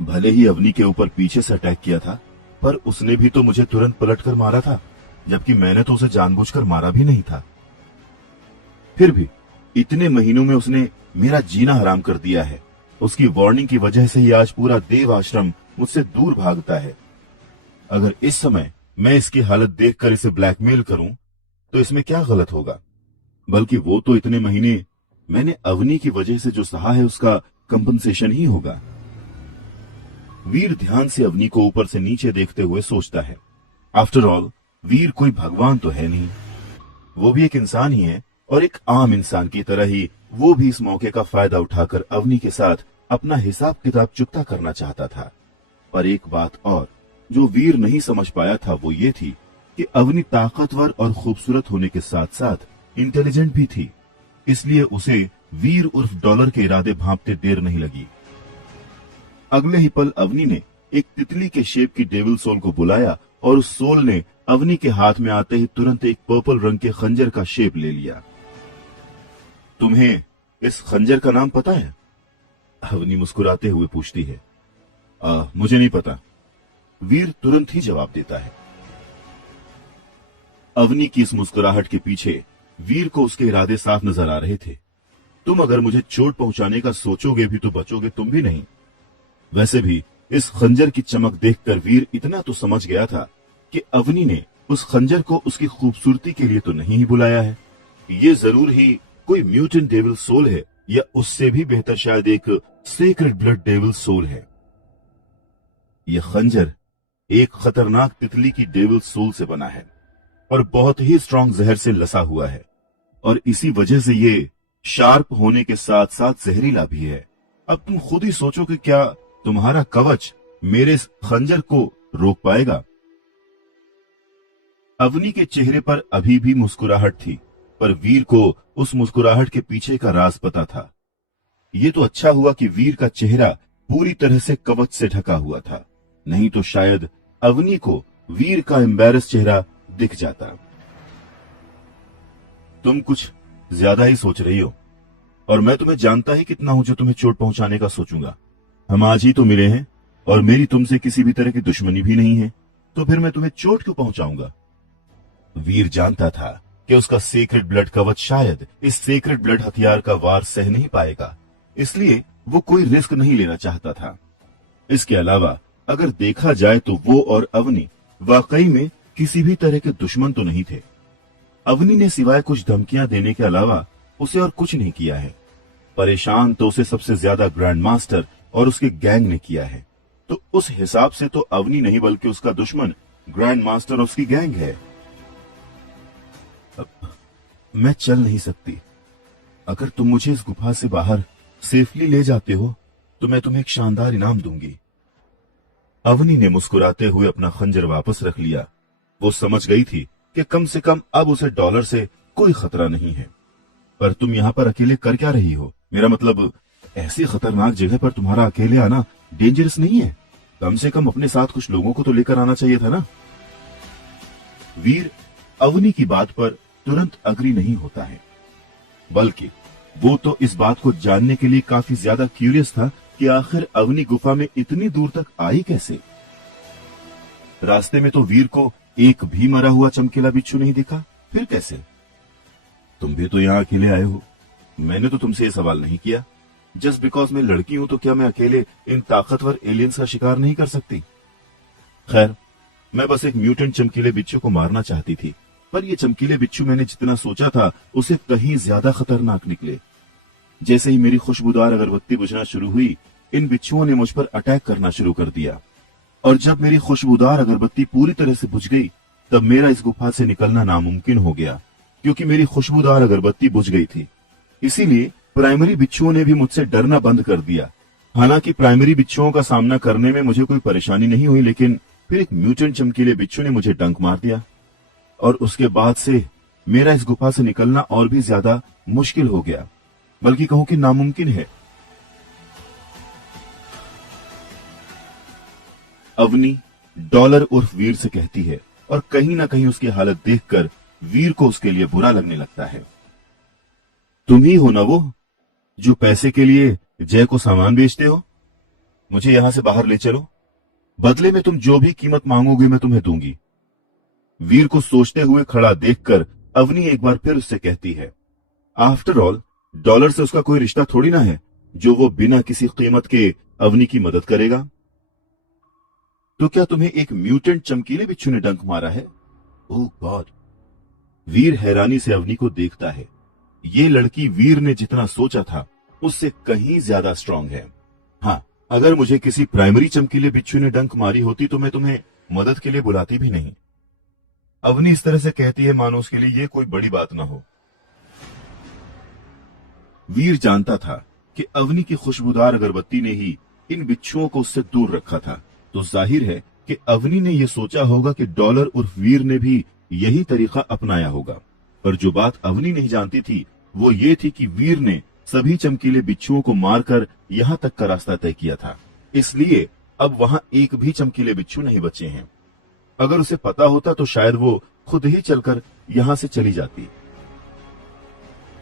भले ही अवनी के ऊपर पीछे से अटैक किया था, पर उसने भी तो मुझे तुरंत पलटकर मारा था, जबकि मैंने तो उसे जानबूझकर मारा भी नहीं था। फिर भी इतने महीनों में उसने मेरा जीना हराम कर दिया है। उसकी वार्निंग की वजह से ही आज पूरा देव आश्रम मुझसे दूर भागता है। अगर इस समय मैं इसकी हालत देखकर इसे ब्लैकमेल करूं, तो इसमें क्या गलत होगा? बल्कि वो तो इतने महीने मैंने अवनी की वजह से जो सहा है उसका कंपनसेशन ही होगा। वीर ध्यान से अवनी को ऊपर से नीचे देखते हुए सोचता है, आफ्टर ऑल वीर कोई भगवान तो है नहीं, वो भी एक इंसान ही है और एक आम इंसान की तरह ही वो भी इस मौके का फायदा उठाकर अवनी के साथ अपना हिसाब किताब चुकता करना चाहता था। पर एक बात और जो वीर नहीं समझ पाया था वो ये थी कि अवनी ताकतवर और खूबसूरत होने के साथ साथ इंटेलिजेंट भी थी, इसलिए उसे वीर उर्फ डॉलर के इरादे भांपते देर नहीं लगी। अगले ही पल अवनी ने एक तितली के शेप की डेविल सोल को बुलाया और उस सोल ने अवनी के हाथ में आते ही तुरंत एक पर्पल रंग के खंजर का शेप ले लिया। तुम्हें इस खंजर का नाम पता है? अवनी मुस्कुराते हुए पूछती है। मुझे नहीं पता, वीर तुरंत ही जवाब देता है। अवनी की इस मुस्कुराहट के पीछे वीर को उसके इरादे साफ नजर आ रहे थे। तुम अगर मुझे चोट पहुंचाने का सोचोगे भी तो बचोगे तुम भी नहीं। वैसे भी इस खंजर की चमक देखकर वीर इतना तो समझ गया था कि अवनी ने उस खंजर को उसकी खूबसूरती के लिए तो नहीं ही बुलाया है। ये जरूर ही कोई म्यूटेंट डेविल सोल है, या उससे भी बेहतर शायद एक सीक्रेट ब्लड डेविल सोल है। यह खंजर एक खतरनाक तितली की डेविल सोल से बना है और बहुत ही स्ट्रांग जहर से लसा हुआ है, और इसी वजह से ये शार्प होने के साथ साथ जहरीला भी है। अब तुम खुद ही सोचो कि क्या तुम्हारा कवच मेरे इस खंजर को रोक पाएगा? अवनी के चेहरे पर अभी भी मुस्कुराहट थी, पर वीर को उस मुस्कुराहट के पीछे का राज पता था। ये तो अच्छा हुआ कि वीर का चेहरा पूरी तरह से कवच से ढका हुआ था, नहीं तो शायद अवनी को वीर का एम्बैरस चेहरा दिख जाता। तुम कुछ ज्यादा ही सोच रही हो, और मैं तुम्हें जानता ही कितना हूं जो तुम्हें चोट पहुंचाने का सोचूंगा। हम आज ही तो मिले हैं और मेरी तुमसे किसी भी तरह की दुश्मनी भी नहीं है, तो फिर मैं तुम्हें चोट क्यों पहुंचाऊंगा? वीर जानता था कि उसका सीक्रेट ब्लड कवच शायद इस सीक्रेट ब्लड हथियार का वार सह नहीं पाएगा, इसलिए वो कोई रिस्क नहीं लेना चाहता था। इसके अलावा अगर देखा जाए तो वो और अवनी वाकई में किसी भी तरह के दुश्मन तो नहीं थे। अवनी ने सिवाय कुछ धमकियां देने के अलावा उसे और कुछ नहीं किया है। परेशान तो उसे सबसे ज्यादा ग्रैंड मास्टर और उसके गैंग ने किया है, तो उस हिसाब से तो अवनी नहीं बल्कि उसका दुश्मन ग्रैंड मास्टर और उसकी गैंग है। मैं चल नहीं सकती। अगर तुम मुझे इस गुफा से बाहर सेफली ले जाते हो तो मैं तुम्हें एक शानदार इनाम दूंगी। अवनी ने मुस्कुराते हुए अपना खंजर वापस रख लिया। वो समझ गई थी कि कम से कम अब उसे डॉलर से कोई खतरा नहीं है। पर तुम यहाँ पर अकेले कर क्या रही हो? मेरा मतलब ऐसी खतरनाक जगह पर तुम्हारा अकेले आना डेंजरस नहीं है? कम से कम अपने साथ कुछ लोगों को तो लेकर आना चाहिए था ना? वीर अवनी की बात पर तुरंत अग्री नहीं होता है, बल्कि वो तो इस बात को जानने के लिए काफी ज्यादा क्यूरियस था कि आखिर अवनी गुफा में इतनी दूर तक आई कैसे। रास्ते में तो वीर को एक भी मरा हुआ चमकीला बिच्छू नहीं दिखा, फिर कैसे? तुम भी तो यहाँ अकेले आए हो, मैंने तो तुमसे ये सवाल नहीं किया। जस्ट बिकॉज मैं लड़की हूं तो क्या मैं अकेले इन ताकतवर एलियंस का शिकार नहीं कर सकती? खैर, मैं बस एक म्यूटेंट चमकीले बिच्छू को मारना चाहती थी, पर ये चमकीले बिच्छू मैंने जितना सोचा था उससे कहीं ज्यादा खतरनाक निकले। जैसे ही मेरी खुशबूदार अगरबत्ती बुझना शुरू हुई, इन बिच्छुओं ने मुझ पर अटैक करना शुरू कर दिया, और जब मेरी खुशबूदार अगरबत्ती पूरी तरह से बुझ गई, तब मेरा इस गुफा से निकलना नामुमकिन हो गया, क्योंकि मेरी खुशबूदार अगरबत्ती बुझ गई थी। इसीलिए प्राइमरी बिच्छुओं ने भी मुझसे डरना बंद कर दिया। हालांकि प्राइमरी बिच्छुओं का सामना करने में मुझे कोई परेशानी नहीं हुई, लेकिन फिर एक म्यूटेंट चमकीले बिच्छू ने मुझे डंक मार दिया, और उसके बाद से मेरा इस गुफा से निकलना और भी ज्यादा मुश्किल हो गया, बल्कि कहूं कि नामुमकिन है। अवनी डॉलर उर्फ वीर से कहती है, और कहीं ना कहीं उसकी हालत देखकर वीर को उसके लिए बुरा लगने लगता है। तुम ही हो ना वो जो पैसे के लिए जय को सामान बेचते हो? मुझे यहां से बाहर ले चलो, बदले में तुम जो भी कीमत मांगोगे मैं तुम्हें दूंगी। वीर को सोचते हुए खड़ा देखकर अवनी एक बार फिर उससे कहती है, आफ्टर ऑल डॉलर से उसका कोई रिश्ता थोड़ी ना है जो वो बिना किसी कीमत के अवनी की मदद करेगा। तो क्या तुम्हें एक म्यूटेंट चमकीले बिच्छू ने डंक मारा है? ओह गॉड। वीर हैरानी से अवनी को देखता है। ये लड़की वीर ने जितना सोचा था उससे कहीं ज्यादा स्ट्रांग है। हाँ, अगर मुझे किसी प्राइमरी चमकीले बिच्छू ने डंक मारी होती तो मैं तुम्हें मदद के लिए बुलाती भी नहीं। अवनी इस तरह से कहती है मानो उसके लिए ये कोई बड़ी बात ना हो। वीर जानता था कि अवनी की खुशबूदार अगरबत्ती ने ही इन बिच्छुओं को उससे दूर रखा था, तो जाहिर है कि अवनी ने यह सोचा होगा कि डॉलर उर्फ वीर ने भी यही तरीका अपनाया होगा। पर जो बात अवनी नहीं जानती थी वो ये थी कि वीर ने सभी चमकीले बिच्छुओं को मारकर यहां तक का रास्ता तय किया था, इसलिए अब वहां एक भी चमकीले बिच्छू नहीं बचे हैं। अगर उसे पता होता तो शायद वो खुद ही चलकर यहां से चली जाती।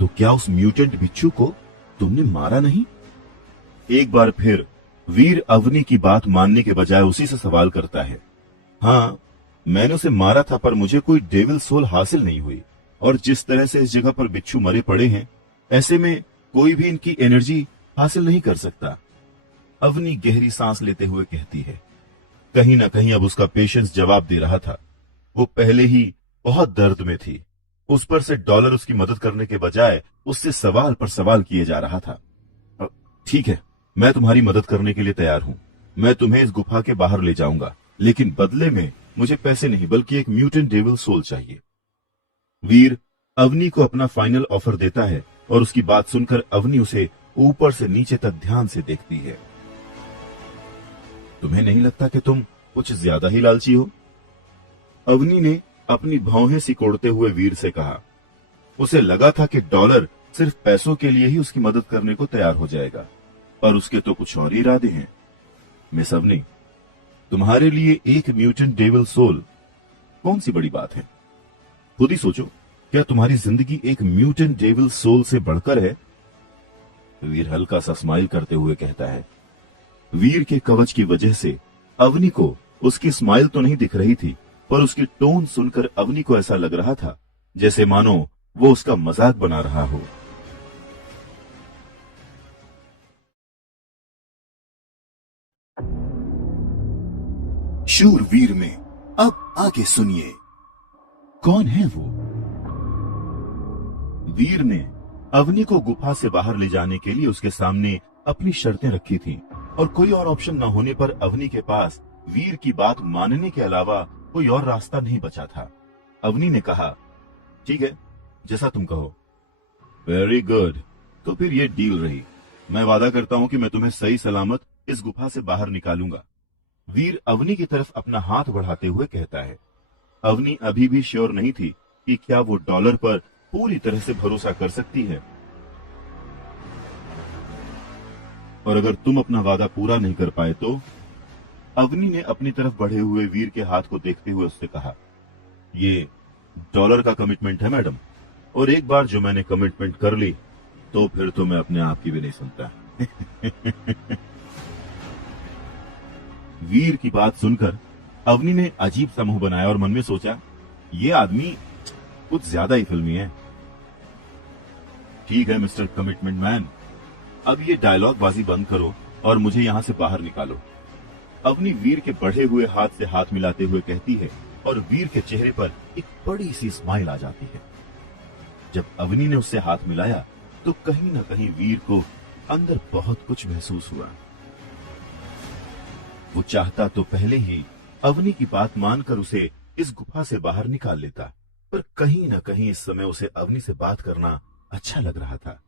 तो क्या उस म्यूटेंट बिच्छू को तुमने मारा नहीं? एक बार फिर वीर अवनी की बात मानने के बजाय उसी से सवाल करता है। हाँ, मैंने उसे मारा था, पर मुझे कोई डेविल सोल हासिल नहीं हुई, और जिस तरह से इस जगह पर बिच्छू मरे पड़े हैं, ऐसे में कोई भी इनकी एनर्जी हासिल नहीं कर सकता। अवनी गहरी सांस लेते हुए कहती है। कहीं ना कहीं अब उसका पेशेंस जवाब दे रहा था। वो पहले ही बहुत दर्द में थी, उस पर से डॉलर उसकी मदद करने के बजाय उससे सवाल पर सवाल किए जा रहा था। ठीक है, मैं तुम्हारी मदद करने के लिए तैयार हूं। मैं तुम्हें इस गुफा के बाहर ले जाऊंगा, लेकिन बदले में मुझे पैसे नहीं बल्कि एक म्यूटेंट डेविल सोल चाहिए। वीर अवनी को अपना फाइनल ऑफर देता है, और उसकी बात सुनकर अवनी उसे ऊपर से नीचे तक ध्यान से देखती है। तुम्हें नहीं लगता कि तुम कुछ ज्यादा ही लालची हो? अवनी ने अपनी भौहें सिकोड़ते हुए वीर से कहा। उसे लगा था कि डॉलर सिर्फ पैसों के लिए ही उसकी मदद करने को तैयार हो जाएगा, पर उसके तो कुछ और ही इरादे हैं। मिस अवनी, तुम्हारे लिए एक म्यूटेंट डेविल सोल कौन सी बड़ी बात है? खुद ही सोचो, क्या तुम्हारी जिंदगी एक म्यूटेंट डेविल सोल से बढ़कर है? वीर हल्का सा स्माइल करते हुए कहता है। वीर के कवच की वजह से अवनी को उसकी स्माइल तो नहीं दिख रही थी, पर उसकी टोन सुनकर अवनी को ऐसा लग रहा था जैसे मानो वो उसका मजाक बना रहा हो। शूरवीर में अब आगे सुनिए, कौन है वो? वीर ने अवनी को गुफा से बाहर ले जाने के लिए उसके सामने अपनी शर्तें रखी थीं, और कोई और ऑप्शन न होने पर अवनी के पास वीर की बात मानने के अलावा कोई और रास्ता नहीं बचा था। अवनी ने कहा, ठीक है, जैसा तुम कहो। वेरी गुड, तो फिर ये डील रही। मैं वादा करता हूं कि मैं तुम्हें सही सलामत इस गुफा से बाहर निकालूंगा। वीर अवनी की तरफ अपना हाथ बढ़ाते हुए कहता है। अवनी अभी भी श्योर नहीं थी कि क्या वो डॉलर पर पूरी तरह से भरोसा कर सकती है, और अगर तुम अपना वादा पूरा नहीं कर पाए तो? अवनी ने अपनी तरफ बढ़े हुए वीर के हाथ को देखते हुए उससे कहा, ये डॉलर का कमिटमेंट है मैडम, और एक बार जो मैंने कमिटमेंट कर ली तो फिर तो मैं अपने आप की भी नहीं सुनता। वीर की बात सुनकर अवनी ने अजीब सा मुंह बनाया और मन में सोचा, ये आदमी कुछ ज्यादा ही फिल्मी है। ठीक है मिस्टर कमिटमेंट मैन, अब ये डायलॉग बाजी बंद करो और मुझे यहां से बाहर निकालो। अवनी वीर के बढ़े हुए हाथ से हाथ मिलाते हुए कहती है और वीर के चेहरे पर एक बड़ी सी स्माइल आ जाती है। जब अवनी ने उससे हाथ मिलाया तो कहीं ना कहीं वीर को अंदर बहुत कुछ महसूस हुआ। वो चाहता तो पहले ही अवनी की बात मानकर उसे इस गुफा से बाहर निकाल लेता, पर कहीं ना कहीं इस समय उसे अवनी से बात करना अच्छा लग रहा था।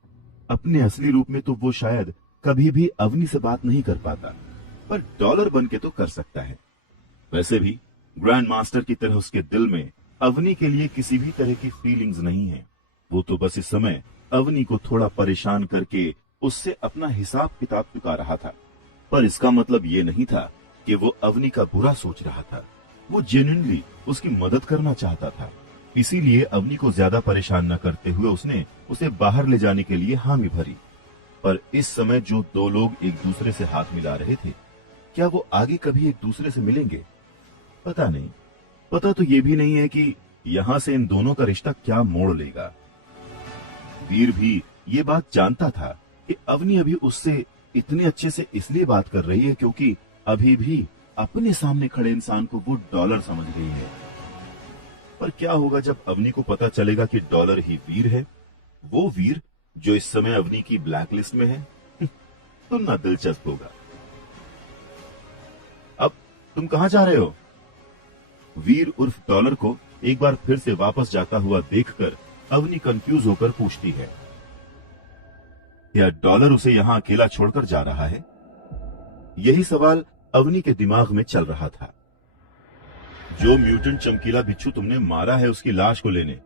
अपने असली रूप में तो वो शायद कभी भी अवनी से बात नहीं कर पाता, पर डॉलर बन के तो कर सकता है। वैसे भी ग्रैंड मास्टर की तरह उसके दिल में अवनी के लिए किसी भी तरह की फीलिंग्स नहीं है। वो तो बस इस समय अवनी को थोड़ा परेशान करके उससे अपना हिसाब किताब चुका रहा था, पर इसका मतलब ये नहीं था कि वो अवनी का बुरा सोच रहा था। वो जेन्युइनली उसकी मदद करना चाहता था, इसीलिए अवनी को ज्यादा परेशान न करते हुए उसने उसे बाहर ले जाने के लिए हामी भरी। पर इस समय जो दो लोग एक दूसरे से हाथ मिला रहे थे, क्या वो आगे कभी एक दूसरे से मिलेंगे? पता नहीं। पता तो ये भी नहीं है कि यहां से इन दोनों का रिश्ता क्या मोड़ लेगा। वीर भी ये बात जानता था कि अवनी अभी उससे इतने अच्छे से इसलिए बात कर रही है क्योंकि अभी भी अपने सामने खड़े इंसान को वो डॉलर समझ रही है। पर क्या होगा जब अवनी को पता चलेगा कि डॉलर ही वीर है, वो वीर जो इस समय अवनी की ब्लैक लिस्ट में है? तो ना दिलचस्प होगा। अब तुम कहां जा रहे हो? वीर उर्फ डॉलर को एक बार फिर से वापस जाता हुआ देखकर अवनी कंफ्यूज होकर पूछती है, क्या डॉलर उसे यहां अकेला छोड़कर जा रहा है? यही सवाल अवनी के दिमाग में चल रहा था। जो म्यूटेंट चमकीला बिच्छू तुमने मारा है उसकी लाश को लेने,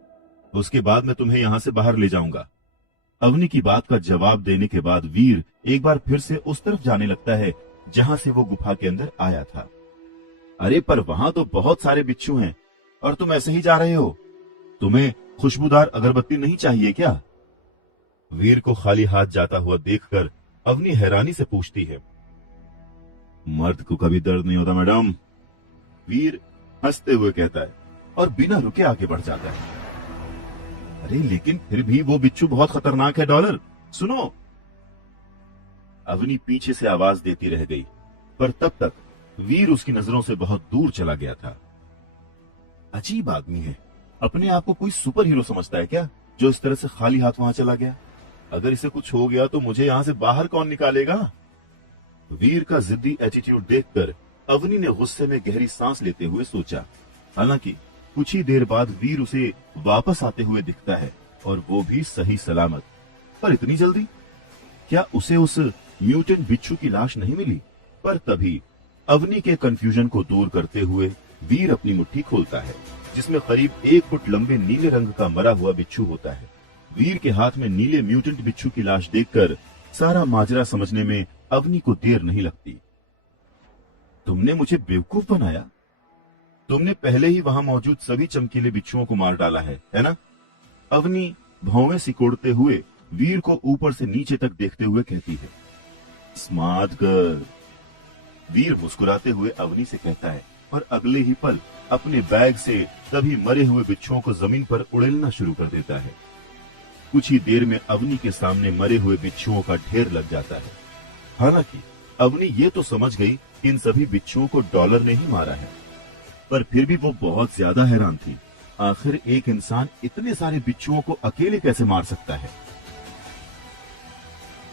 उसके बाद मैं तुम्हें यहां से बाहर ले जाऊंगा। अवनी की बात का जवाब देने के बाद वीर एक बार फिर से उस तरफ जाने लगता है जहां से वो गुफा के अंदर आया था। अरे पर वहां तो बहुत सारे बिच्छू हैं और तुम ऐसे ही जा रहे हो। तुम्हें खुशबूदार अगरबत्ती नहीं चाहिए क्या? वीर को खाली हाथ जाता हुआ देखकर अवनी हैरानी से पूछती है। मर्द को कभी दर्द नहीं होता मैडम, वीर हंसते हुए कहता है और बिना रुके आगे बढ़ जाता है। अरे लेकिन फिर भी वो बिच्छू बहुत खतरनाक है डॉलर, सुनो। अवनी पीछे से आवाज देती रह गई, पर तब तक वीर उसकी नजरों से बहुत दूर चला गया था। अजीब आदमी है, अपने आप को कोई सुपर हीरो समझता है क्या, जो इस तरह से खाली हाथ वहां चला गया? अगर इसे कुछ हो गया तो मुझे यहां से बाहर कौन निकालेगा? वीर का जिद्दी एटीट्यूड देखकर अवनी ने गुस्से में गहरी सांस लेते हुए सोचा। हालांकि कुछ ही देर बाद वीर उसे वापस आते हुए दिखता है और वो भी सही सलामत। पर इतनी जल्दी? क्या उसे उस म्यूटेंट बिच्छू की लाश नहीं मिली? पर तभी अवनी के कंफ्यूजन को दूर करते हुए वीर अपनी मुट्ठी खोलता है, जिसमें करीब 1 फुट लंबे नीले रंग का मरा हुआ बिच्छू होता है। वीर के हाथ में नीले म्यूटेंट बिच्छू की लाश देखकर सारा माजरा समझने में अवनी को देर नहीं लगती। तुमने मुझे बेवकूफ बनाया? तुमने पहले ही वहां मौजूद सभी चमकीले बिच्छुओं को मार डाला है ना? अवनी भौवें सिकोड़ते हुए वीर को ऊपर से नीचे तक देखते हुए कहती है। स्मार्ट गर्ल, वीर मुस्कुराते हुए अवनी से कहता है और अगले ही पल अपने बैग से सभी मरे हुए बिच्छुओं को जमीन पर उड़ेलना शुरू कर देता है। कुछ ही देर में अवनी के सामने मरे हुए बिच्छुओं का ढेर लग जाता है। हालांकि अवनी ये तो समझ गई कि इन सभी बिच्छुओं को डॉलर ने ही मारा है, पर फिर भी वो बहुत ज्यादा हैरान थी। आखिर एक इंसान इतने सारे बिच्छुओं को अकेले कैसे मार सकता है?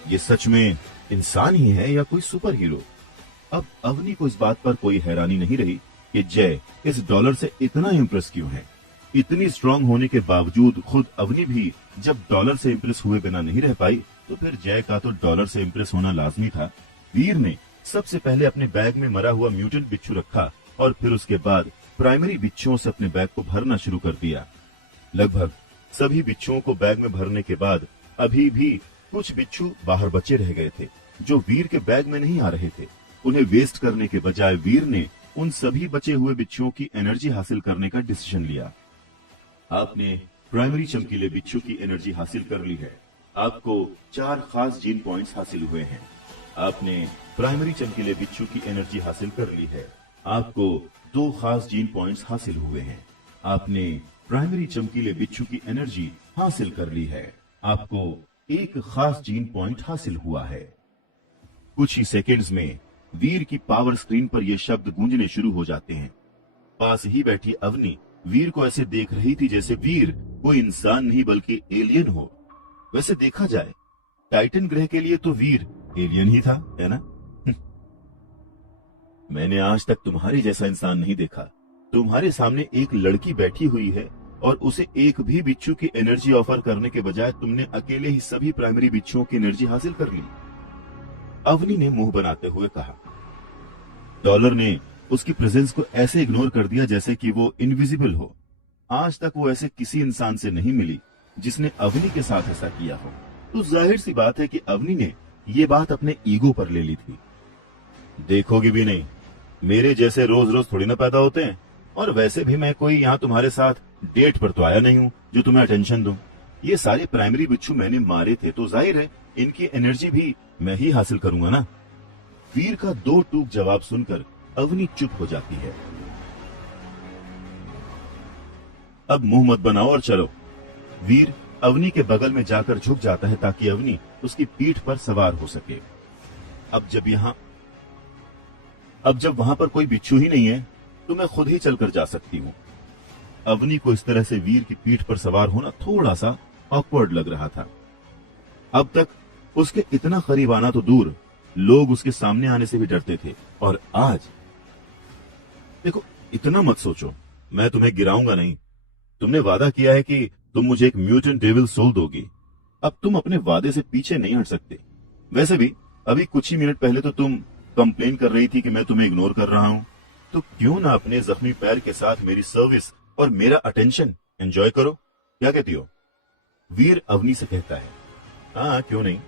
ये सच में इंसान ही है या कोई सुपर हीरो? अब अवनी को इस बात पर कोई हैरानी नहीं रही कि जय इस डॉलर से इतना इम्प्रेस क्यों है। इतनी स्ट्रांग होने के बावजूद खुद अवनी भी जब डॉलर से इम्प्रेस हुए बिना नहीं रह पाई, तो फिर जय का तो डॉलर से इम्प्रेस होना लाजमी था। वीर ने सबसे पहले अपने बैग में मरा हुआ म्यूटेंट बिच्छू रखा और फिर उसके बाद प्राइमरी बिच्छुओं से अपने बैग को भरना शुरू कर दिया। लगभग सभी बिच्छुओं को बैग में भरने के बाद अभी भी कुछ बिच्छू बाहर बचे रह गए थे, जो वीर के बैग में नहीं आ रहे थे। उन्हें वेस्ट करने के बजाय वीर ने उन सभी बचे हुए बिच्छुओं की एनर्जी हासिल करने का डिसीजन लिया। आपने प्राइमरी चमकीले बिच्छू की एनर्जी हासिल कर ली है। आपको 4 खास जीन पॉइंट्स हासिल हुए हैं। आपने प्राइमरी चमकीले बिच्छू की एनर्जी हासिल कर ली है। आपको 2 खास जीन पॉइंट्स हासिल हुए हैं। आपने प्राइमरी चमकीले बिच्छू की एनर्जी हासिल कर ली है। आपको 1 खास जीन पॉइंट हासिल हुआ है। कुछ ही सेकंड्स में वीर की पावर स्क्रीन पर ये शब्द गूंजने शुरू हो जाते हैं। पास ही बैठी अवनी वीर को ऐसे देख रही थी जैसे वीर कोई इंसान नहीं बल्कि एलियन हो। वैसे देखा जाए टाइटन ग्रह के लिए तो वीर एलियन ही था, है ना? मैंने आज तक तुम्हारे जैसा इंसान नहीं देखा। तुम्हारे सामने एक लड़की बैठी हुई है और उसे एक भी बिच्छू की एनर्जी ऑफर करने के बजाय तुमने अकेले ही सभी प्राइमरी बिच्छुओं की एनर्जी हासिल कर ली। अवनी ने मुंह बनाते हुए कहा। डॉलर ने उसकी प्रेजेंस को ऐसे इग्नोर कर दिया जैसे कि वो इनविजिबल हो। आज तक वो ऐसे किसी इंसान से नहीं मिली जिसने अवनी के साथ ऐसा किया हो। तो जाहिर सी बात है कि अवनी ने ये बात अपने ईगो पर ले ली थी। देखोगी भी नहीं, मेरे जैसे रोज रोज थोड़ी ना पैदा होते हैं, और वैसे भी मैं कोई यहाँ तुम्हारे साथ डेट पर तो आया नहीं हूँ जो तुम्हें अटेंशन दूं। ये सारे प्राइमरी बिच्छू मैंने मारे थे तो जाहिर है इनकी एनर्जी भी मैं ही हासिल करूंगा ना। वीर का 2 टूक जवाब सुनकर अवनी चुप हो जाती है। अब मुंह मत बनाओ और चलो। वीर अवनी के बगल में जाकर झुक जाता है ताकि अवनी उसकी पीठ पर सवार हो सके। अब जब वहां पर कोई बिच्छू ही नहीं है तो मैं खुद ही चलकर जा सकती हूँ। अवनी को इस तरह से वीर की पीठ पर सवार होना थोड़ा सा ऑकवर्ड लग रहा था। अब तक उसके इतना करीब आना तो दूर, लोग उसके सामने आने से भी डरते थे, और आज देखो, इतना मत सोचो, मैं तुम्हें गिराऊंगा नहीं। तुमने वादा किया है कि तुम मुझे एक म्यूटेंट डेविल सोल दोगी। अब तुम अपने वादे से पीछे नहीं हट सकते। वैसे भी अभी कुछ ही मिनट पहले तो तुम कंप्लेन कर रही थी कि मैं तुम्हें इग्नोर कर रहा हूं, तो क्यों ना अपने जख्मी पैर के साथ मेरी सर्विस और मेरा अटेंशन एंजॉय करो। क्या कहती हो? वीर अवनी से कहता है। हाँ, क्यों नहीं।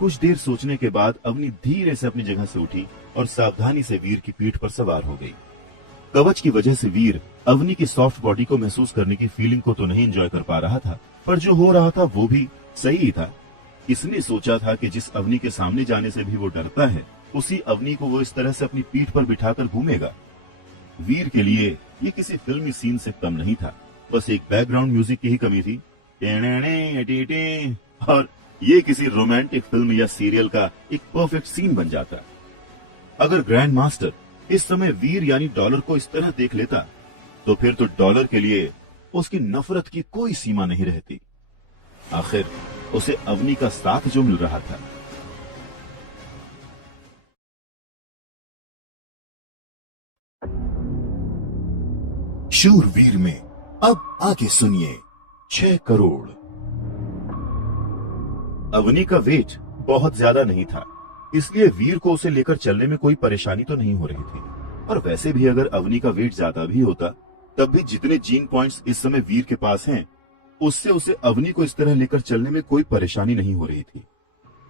कुछ देर सोचने के बाद अवनी धीरे से अपनी जगह से उठी और सावधानी से वीर की पीठ पर सवार हो गई। कवच की वजह से वीर अवनी की सॉफ्ट बॉडी को महसूस करने की फीलिंग को तो नहीं एंजॉय कर पा रहा था, पर जो हो रहा था वो भी सही ही था। इसने सोचा था कि जिस अवनी के सामने जाने से भी वो डरता है, उसी अवनी को वो इस तरह से अपनी पीठ पर बिठाकर घूमेगा। वीर के लिए ये किसी फिल्मी सीन से कम नहीं था, बस एक बैकग्राउंड म्यूजिक की ही कमी थी। और ये किसी रोमांटिक फिल्म या सीरियल का एक परफेक्ट सीन बन जाता। अगर ग्रैंड मास्टर इस समय वीर यानी डॉलर को इस तरह देख लेता तो फिर तो डॉलर के लिए उसकी नफरत की कोई सीमा नहीं रहती। आखिर उसे अवनी का साथ जो मिल रहा था। शूरवीर में अब आगे सुनिए 6 करोड़। अवनी का वेट बहुत ज्यादा नहीं था, इसलिए वीर को उसे लेकर चलने में कोई परेशानी तो नहीं हो रही थी। और वैसे भी अगर अवनी का वेट ज्यादा भी होता तब भी जितने जीन पॉइंट्स इस समय वीर के पास हैं, उससे उसे अवनी को इस तरह लेकर चलने में कोई परेशानी नहीं हो रही थी।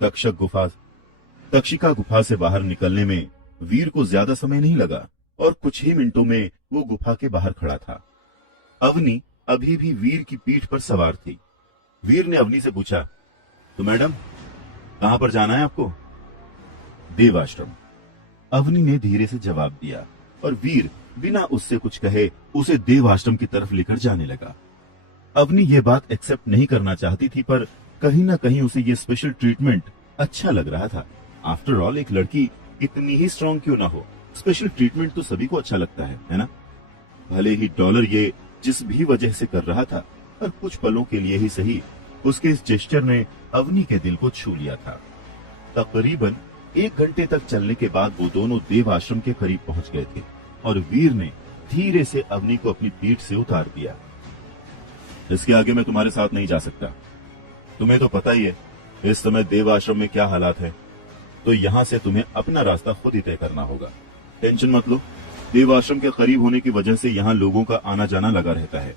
तक्षिका गुफा से बाहर निकलने में वीर को ज्यादा समय नहीं लगा और कुछ ही मिनटों में वो गुफा के बाहर खड़ा था। अवनी अभी भी वीर की पीठ पर सवार थी। वीर ने अवनी से पूछा, तो मैडम कहां पर जाना है आपको? देवाश्रम। अवनी ने धीरे से जवाब दिया और वीर बिना उससे कुछ कहे उसे देवाश्रम की तरफ लेकर जाने लगा। अवनी ये बात एक्सेप्ट नहीं करना चाहती थी, पर कहीं ना कहीं उसे ये स्पेशल ट्रीटमेंट अच्छा लग रहा था। आफ्टर ऑल एक लड़की कितनी ही स्ट्रांग क्यों ना हो, स्पेशल ट्रीटमेंट तो सभी को अच्छा लगता है ना? भले ही डॉलर ये जिस भी वजह से कर रहा था, पर कुछ पलों के लिए ही सही उसके इस जेस्चर ने अवनी के दिल को छू लिया था। तकरीबन 1 घंटे तक चलने के बाद वो दोनों देव आश्रम के करीब पहुंच गए थे और वीर ने धीरे से अवनी को अपनी पीठ से उतार दिया। इसके आगे मैं तुम्हारे साथ नहीं जा सकता। तुम्हें तो पता ही है इस समय देव आश्रम में क्या हालात है, तो यहाँ से तुम्हें अपना रास्ता खुद ही तय करना होगा। टेंशन मत लो, देव आश्रम के करीब होने की वजह से यहाँ लोगों का आना जाना लगा रहता है।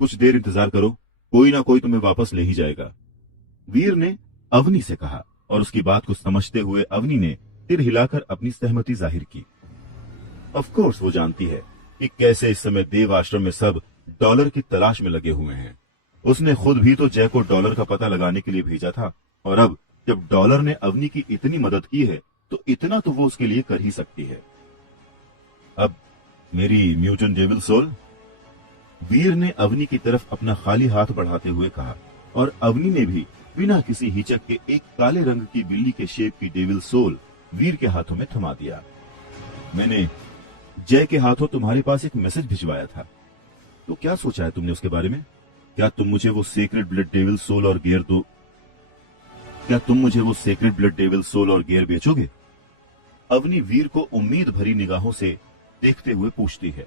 कुछ देर इंतजार करो, कोई ना कोई तुम्हें वापस ले ही जाएगा। वीर ने अवनी से कहा और उसकी बात को समझते हुए अवनी ने सिर हिलाकर अपनी सहमति जाहिर की। ऑफ कोर्स वो जानती है कि कैसे इस समय देव आश्रम में सब डॉलर की तलाश में लगे हुए हैं। उसने खुद भी तो जय को डॉलर का पता लगाने के लिए भेजा था, और अब जब डॉलर ने अवनी की इतनी मदद की है तो इतना तो वो उसके लिए कर ही सकती है। अब मेरी म्यूटेंट डेविल सोल, वीर ने अवनी की तरफ अपना खाली हाथ बढ़ाते हुए कहा, और अवनी ने भी बिना किसी हिचक के एक काले रंग की बिल्ली के शेप की डेविल सोल वीर के हाथों में थमा दिया। मैंने जय के हाथों तुम्हारे पास एक मैसेज भिजवाया था, तो क्या सोचा है तुमने उसके बारे में? क्या तुम मुझे वो सेक्रेड ब्लड डेविल सोल और गियर बेचोगे? अवनी वीर को उम्मीद भरी निगाहों से देखते हुए पूछती है।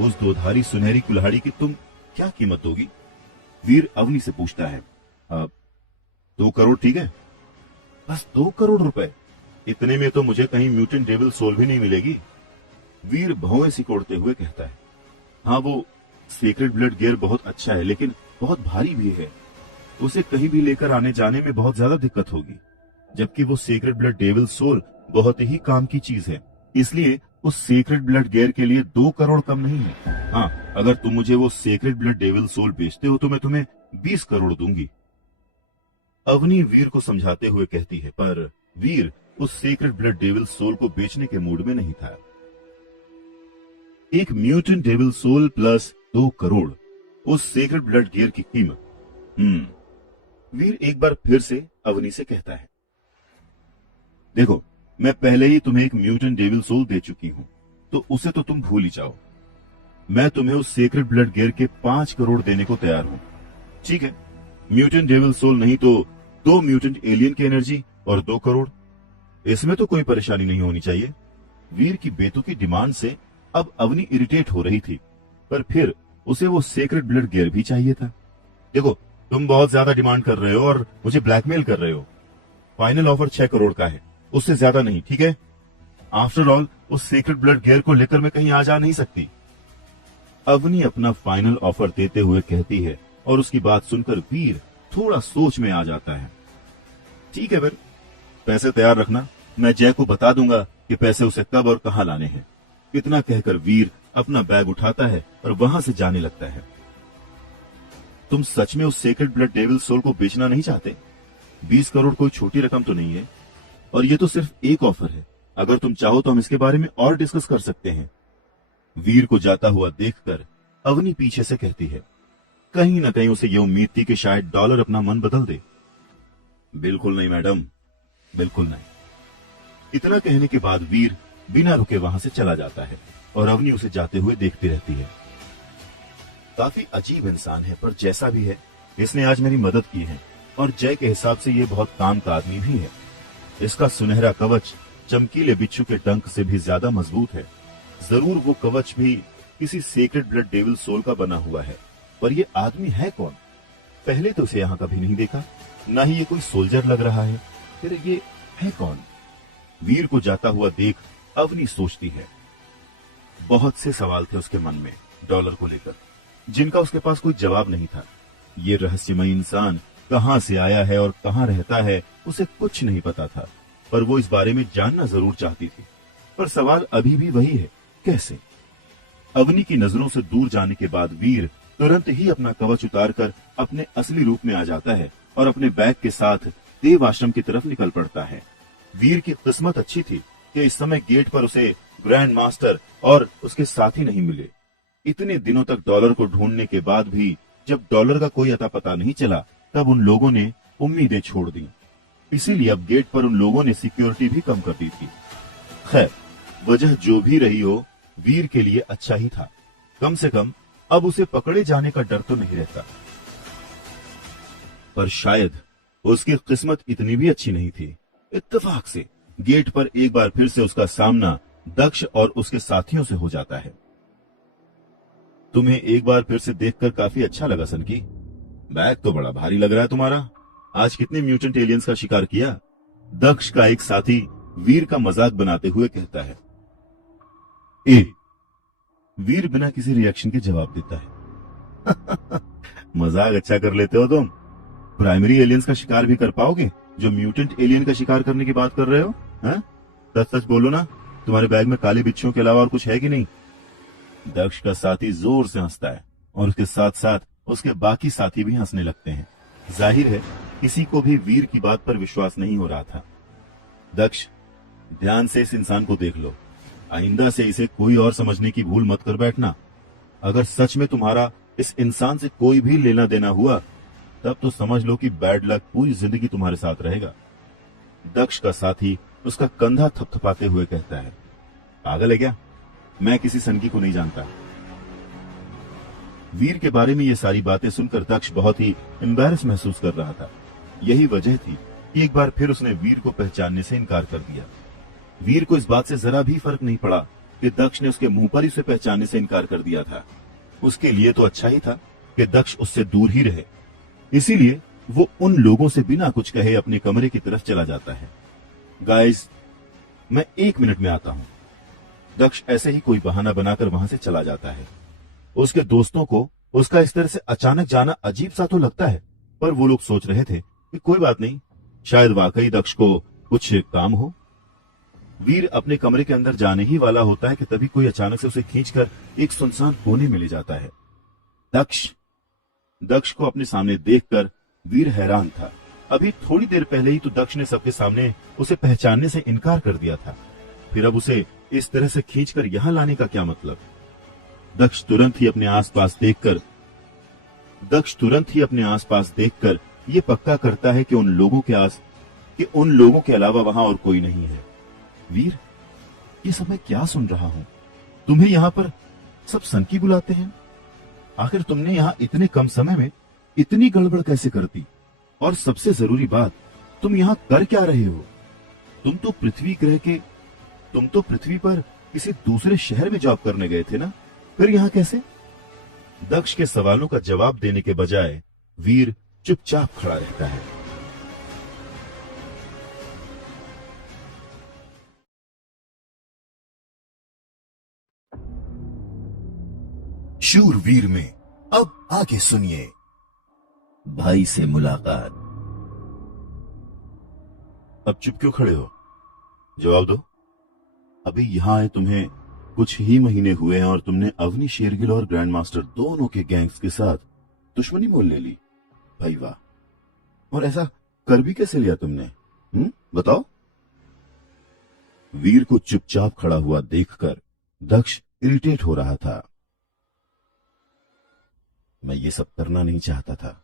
उस दोधारी सुनहरी कुल्हाड़ी की तुम क्या कीमत दोगी? वीर अवनी से पूछता है। 2 करोड़ ठीक है? बस 2 करोड़ रुपए? इतने में तो मुझे कहीं म्यूटेंट डेविल सोल भी नहीं मिलेगी। वीर भौं सिकोड़ते हुए कहता है। हाँ, वो सीक्रेट ब्लड गियर बहुत अच्छा है, लेकिन बहुत भारी भी है। उसे कहीं भी लेकर आने जाने में बहुत ज्यादा दिक्कत होगी, जबकि वो सीक्रेट ब्लड डेविल सोल बहुत ही काम की चीज है। इसलिए उस सीक्रेट ब्लड गियर के लिए 2 करोड़ कम नहीं है। हाँ, अगर तुम मुझे वो सीक्रेट ब्लड डेविल सोल बेचते हो तो मैं तुम्हें 20 करोड़ दूंगी। अवनी वीर को समझाते हुए कहती है, पर वीर उस सीक्रेट ब्लड डेविल सोल को बेचने के मूड में नहीं था। एक mutant devil soul plus 2 crore, उस सीक्रेट ब्लड गियर की कीमत। वीर एक बार फिर से अवनी से कहता है, देखो, मैं पहले ही तुम्हें एक म्यूटेंट डेविल सोल दे चुकी हूं, तो उसे तो तुम भूल ही जाओ। मैं तुम्हें उस सीक्रेट ब्लड गियर के 5 करोड़ देने को तैयार हूं। ठीक है, म्यूटेंट डेविल सोल नहीं तो 2 म्यूटेंट एलियन की एनर्जी और 2 करोड़, इसमें तो कोई परेशानी नहीं होनी चाहिए। वीर की बेतुकी डिमांड से अब अवनी इरिटेट हो रही थी, पर फिर उसे वो सीक्रेट ब्लड गियर भी चाहिए था। देखो, तुम बहुत ज्यादा डिमांड कर रहे हो और मुझे ब्लैकमेल कर रहे हो। फाइनल ऑफर 6 करोड़ का है, उससे ज्यादा नहीं, ठीक है? आफ्टर ऑल, उस सीक्रेट ब्लड गियर को लेकर मैं कहीं आ जा नहीं सकती। अवनी अपना फाइनल ऑफर देते हुए कहती है, और उसकी बात सुनकर वीर थोड़ा सोच में आ जाता है। ठीक है फिर, पैसे तैयार रखना, मैं जय को बता दूंगा कि पैसे उसे कब और कहां लाने हैं। इतना कहकर वीर अपना बैग उठाता है और वहां से जाने लगता है। तुम सच में उस सीक्रेट ब्लड डेविल सोल को बेचना नहीं चाहते? 20 करोड़ कोई छोटी रकम तो नहीं है, और ये तो सिर्फ एक ऑफर है। अगर तुम चाहो तो हम इसके बारे में और डिस्कस कर सकते हैं। वीर को जाता हुआ देखकर अवनी पीछे से कहती है। कहीं ना कहीं उसे यह उम्मीद थी कि शायद डॉलर अपना मन बदल दे। बिल्कुल नहीं मैडम, बिल्कुल नहीं। इतना कहने के बाद वीर बिना रुके वहां से चला जाता है, और अवनी उसे जाते हुए देखती रहती है। काफी अजीब इंसान है, पर जैसा भी है, इसने आज मेरी मदद की है, और जय के हिसाब से ये बहुत काम का आदमी भी है। इसका सुनहरा कवच चमकीले बिच्छू के डंक से भी ज्यादा मजबूत है। जरूर वो कवच भी किसी सीक्रेट ब्लड डेविल सोल का बना हुआ है, पर ये आदमी है कौन? पहले तो उसे यहाँ कभी नहीं देखा, ना ही ये कोई सोल्जर लग रहा है। फिर ये है कौन? वीर को जाता हुआ देख अवनी सोचती है। बहुत से सवाल थे उसके मन में डॉलर को लेकर, जिनका उसके पास कोई जवाब नहीं था। ये रहस्यमय इंसान कहां से आया है और कहां रहता है, उसे कुछ नहीं पता था, पर वो इस बारे में जानना जरूर चाहती थी। पर सवाल अभी भी वही है, कैसे? अवनी की नजरों से दूर जाने के बाद वीर तुरंत ही अपना कवच उतारकर अपने असली रूप में आ जाता है और अपने बैग के साथ देव आश्रम की तरफ निकल पड़ता है। वीर की किस्मत अच्छी थी कि इस समय गेट पर उसे ग्रैंड मास्टर और उसके साथी नहीं मिले। इतने दिनों तक डॉलर को ढूंढने के बाद भी जब डॉलर का कोई अता पता नहीं चला, तब उन लोगों ने उम्मीदें छोड़ दी। इसीलिए अब गेट पर उन लोगों ने सिक्योरिटी भी कम कर दी थी। खैर, वजह जो भी रही हो, वीर के लिए अच्छा ही था। कम से कम अब उसे पकड़े जाने का डर तो नहीं रहता। पर शायद उसकी किस्मत इतनी भी अच्छी नहीं थी। इत्तेफाक से गेट पर एक बार फिर से उसका सामना दक्ष और उसके साथियों से हो जाता है। तुम्हें एक बार फिर से देखकर काफी अच्छा लगा सनकी। बैग तो बड़ा भारी लग रहा है तुम्हारा। आज कितने म्यूटेंट एलियंस का शिकार किया? दक्ष का एक साथी वीर का मजाक बनाते हुए कहता है। वीर बिना किसी रिएक्शन के जवाब देता है। मजाक अच्छा कर लेते हो तुम। प्राइमरी एलियंस का शिकार भी कर पाओगे जो म्यूटेंट एलियन का शिकार करने की बात कर रहे हो? सच सच बोलो ना, तुम्हारे बैग में काले बिच्छुओं के अलावा और कुछ है कि नहीं? दक्ष का साथी जोर से हंसता है और उसके साथ साथ उसके बाकी साथी भी हंसने लगते हैं। जाहिर है किसी को भी वीर की बात पर विश्वास नहीं हो रहा था। दक्ष, ध्यान से इस इंसान को देख लो, आइंदा से इसे कोई और समझने की भूल मत कर बैठना। अगर सच में तुम्हारा इस इंसान से कोई भी लेना देना हुआ तब तो समझ लो कि बैड लक पूरी जिंदगी तुम्हारे साथ रहेगा। दक्ष का साथी उसका कंधा थपथपाते हुए कहता है, पागल है क्या? मैं किसी सनकी को नहीं जानता। वीर के बारे में ये सारी बातें सुनकर दक्ष बहुत ही एम्बैरस महसूस कर रहा था। यही वजह थी कि एक बार फिर उसने वीर को पहचानने से इनकार कर दिया। वीर को इस बात से जरा भी फर्क नहीं पड़ा कि दक्ष ने उसके मुंह पर ही उसे पहचानने से इनकार कर दिया था। उसके लिए तो अच्छा ही था कि दक्ष उससे दूर ही रहे। इसीलिए वो उन लोगों से बिना कुछ कहे अपने कमरे की तरफ चला जाता है। गाइस, मैं 1 मिनट में आता हूं। दक्ष ऐसे ही कोई बहाना बनाकर वहां से चला जाता है। उसके दोस्तों को उसका इस तरह से अचानक जाना अजीब सा तो लगता है, पर वो लोग सोच रहे थे कि कोई बात नहीं, शायद वाकई दक्ष को कुछ काम हो। वीर अपने कमरे के अंदर जाने ही वाला होता है कि तभी कोई अचानक से उसे खींचकर एक सुनसान कोने में ले जाता है। दक्ष को अपने सामने देखकर वीर हैरान था। अभी थोड़ी देर पहले ही तो दक्ष ने सबके सामने उसे पहचानने से इनकार कर दिया था, फिर अब उसे इस तरह से खींचकर यहां लाने का क्या मतलब? दक्ष तुरंत ही अपने आसपास देखकर ये पक्का करता है कि उन लोगों के अलावा वहां और कोई नहीं है। वीर, ये सब मैं क्या सुन रहा हूं? तुम्हें यहां पर सब सनकी बुलाते हैं। आखिर तुमने यहां इतने कम समय में इतनी गड़बड़ कैसे कर दी? और सबसे जरूरी बात, तुम यहां कर क्या रहे हो? तुम तो पृथ्वी पर किसी दूसरे शहर में जॉब करने गए थे ना, फिर यहां कैसे? दक्ष के सवालों का जवाब देने के बजाय वीर चुपचाप खड़ा रहता है। शूरवीर में अब आगे सुनिए, भाई से मुलाकात। अब चुप क्यों खड़े हो? जवाब दो। अभी यहां आए तुम्हें कुछ ही महीने हुए हैं और तुमने अवनी शेरगिल और ग्रैंड मास्टर दोनों के गैंग्स के साथ दुश्मनी मोल ले ली। भाई वाह! और ऐसा कर भी कैसे लिया तुमने? बताओ। वीर को चुपचाप खड़ा हुआ देखकर दक्ष इरिटेट हो रहा था। मैं ये सब करना नहीं चाहता था।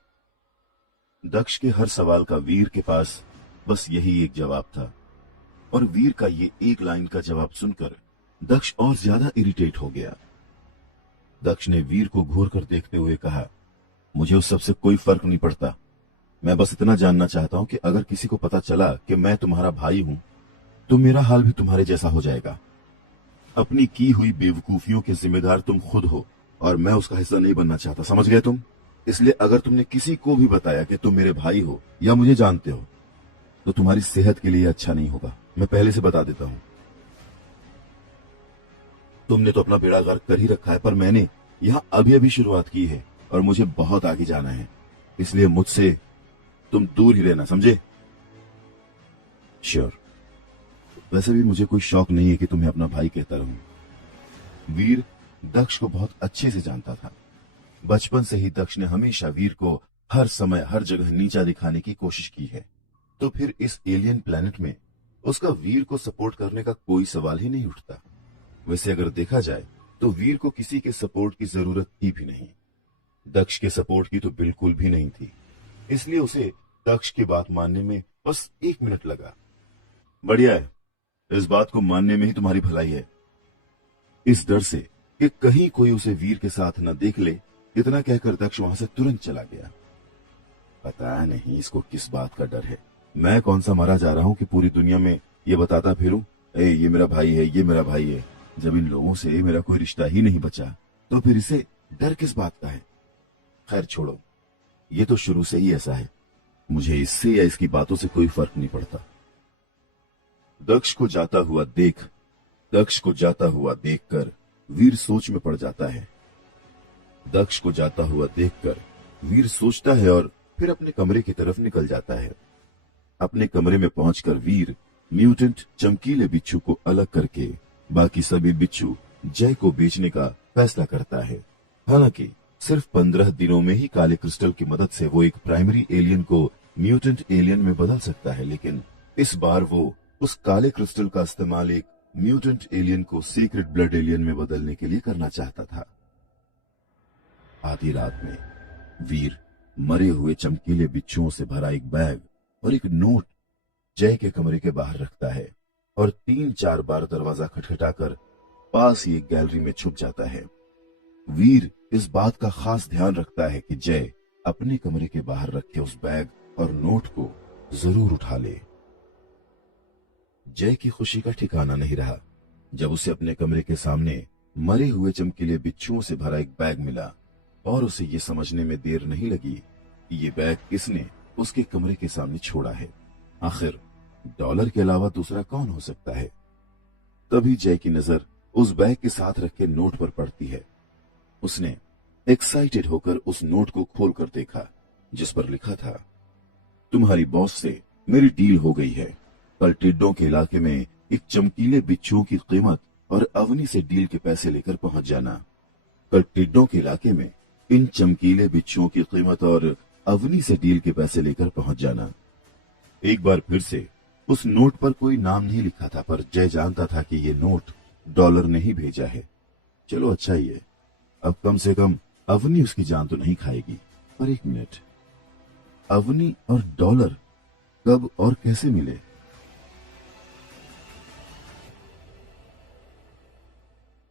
दक्ष के हर सवाल का वीर के पास बस यही एक जवाब था, और वीर का ये एक लाइन का जवाब सुनकर दक्ष और ज्यादा इरिटेट हो गया। दक्ष ने वीर को घूर कर देखते हुए कहा, मुझे उस सबसे कोई फर्क नहीं पड़ता। मैं बस इतना जानना चाहता हूं कि अगर किसी को पता चला कि मैं तुम्हारा भाई हूं तो मेरा हाल भी तुम्हारे जैसा हो जाएगा। अपनी की हुई बेवकूफियों के जिम्मेदार तुम खुद हो और मैं उसका हिस्सा नहीं बनना चाहता, समझ गए तुम? इसलिए अगर तुमने किसी को भी बताया कि तुम मेरे भाई हो या मुझे जानते हो तो तुम्हारी सेहत के लिए अच्छा नहीं होगा। मैं पहले से बता देता हूं। तुमने तो अपना बेड़ा गर्क कर ही रखा है, पर मैंने यहां अभी अभी शुरुआत की है और मुझे बहुत आगे जाना है, इसलिए मुझसे तुम दूर ही रहना, समझे? श्योर। वैसे भी मुझे कोई शौक नहीं है कि तुम्हें अपना भाई कहता रहूं। वीर दक्ष को बहुत अच्छे से जानता था। बचपन से ही दक्ष ने हमेशा वीर को हर समय हर जगह नीचा दिखाने की कोशिश की है, तो फिर इस एलियन प्लेनेट में उसका वीर को सपोर्ट करने का कोई सवाल ही नहीं उठता। वैसे अगर देखा जाए तो वीर को किसी के सपोर्ट की जरूरत थी भी नहीं। दक्ष के सपोर्ट की तो बिल्कुल भी नहीं थी, इसलिए उसे दक्ष की बात मानने में बस 1 मिनट लगा। बढ़िया है, इस बात को मानने में ही तुम्हारी भलाई है। इस डर से कि कहीं कोई उसे वीर के साथ न देख ले, इतना कहकर दक्ष वहां से तुरंत चला गया। पता नहीं इसको किस बात का डर है। मैं कौन सा मरा जा रहा हूं कि पूरी दुनिया में ये बताता फिरूं, ये मेरा भाई है, ये मेरा भाई है। जब इन लोगों से मेरा कोई रिश्ता ही नहीं बचा तो फिर इसे डर किस बात का है? खैर छोड़ो, ये तो शुरू से ही ऐसा है। मुझे इससे या इसकी बातों से कोई फर्क नहीं पड़ता। दक्ष को जाता हुआ देखकर वीर सोच में पड़ जाता है। दक्ष को जाता हुआ देखकर वीर सोचता है और फिर अपने कमरे की तरफ निकल जाता है। अपने कमरे में पहुंचकर वीर म्यूटेंट चमकीले बिच्छू को अलग करके बाकी सभी बिच्छू जय को बेचने का फैसला करता है। हालांकि सिर्फ 15 दिनों में ही काले क्रिस्टल की मदद से वो एक प्राइमरी एलियन को म्यूटेंट एलियन में बदल सकता है, लेकिन इस बार वो उस काले क्रिस्टल का इस्तेमाल एक म्यूटेंट एलियन को सीक्रेट ब्लड एलियन में बदलने के लिए करना चाहता था। आधी रात में वीर मरे हुए चमकीले बिच्छुओं से भरा एक बैग और एक नोट जय के कमरे के बाहर रखता है और 3-4 बार दरवाजा खटखटाकर पास ही एक गैलरी में छुप जाता है। वीर इस बात का खास ध्यान रखता है कि जय अपने कमरे के बाहर रखे उस बैग और नोट को जरूर उठा ले। जय की खुशी का ठिकाना नहीं रहा जब उसे अपने कमरे के सामने मरे हुए चमकीले बिच्छुओं से भरा एक बैग मिला और उसे ये समझने में देर नहीं लगी कि ये बैग किसने उसके कमरे के सामने छोड़ा है। आखिर डॉलर के अलावा दूसरा कौन हो सकता है। तभी जय की नजर उस बैग के साथ रखे नोट पर पड़ती है। उसने एक्साइटेड होकर उस नोट को खोलकर देखा, जिस पर लिखा था, तुम्हारी बॉस से मेरी डील हो गई है। कल टिड्डों के इलाके में एक चमकीले बिच्छुओं की कीमत और अवनी से डील के पैसे लेकर पहुंच जाना। कल टिड्डों के इलाके में इन चमकीले बिच्छुओं की कीमत और अवनी से डील के पैसे लेकर पहुंच जाना। एक बार फिर से उस नोट पर कोई नाम नहीं लिखा था, पर जय जानता था कि ये नोट डॉलर ने ही भेजा है। चलो अच्छा ही है, अब कम से कम अवनी उसकी जान तो नहीं खाएगी। पर एक मिनट, अवनी और डॉलर कब और कैसे मिले?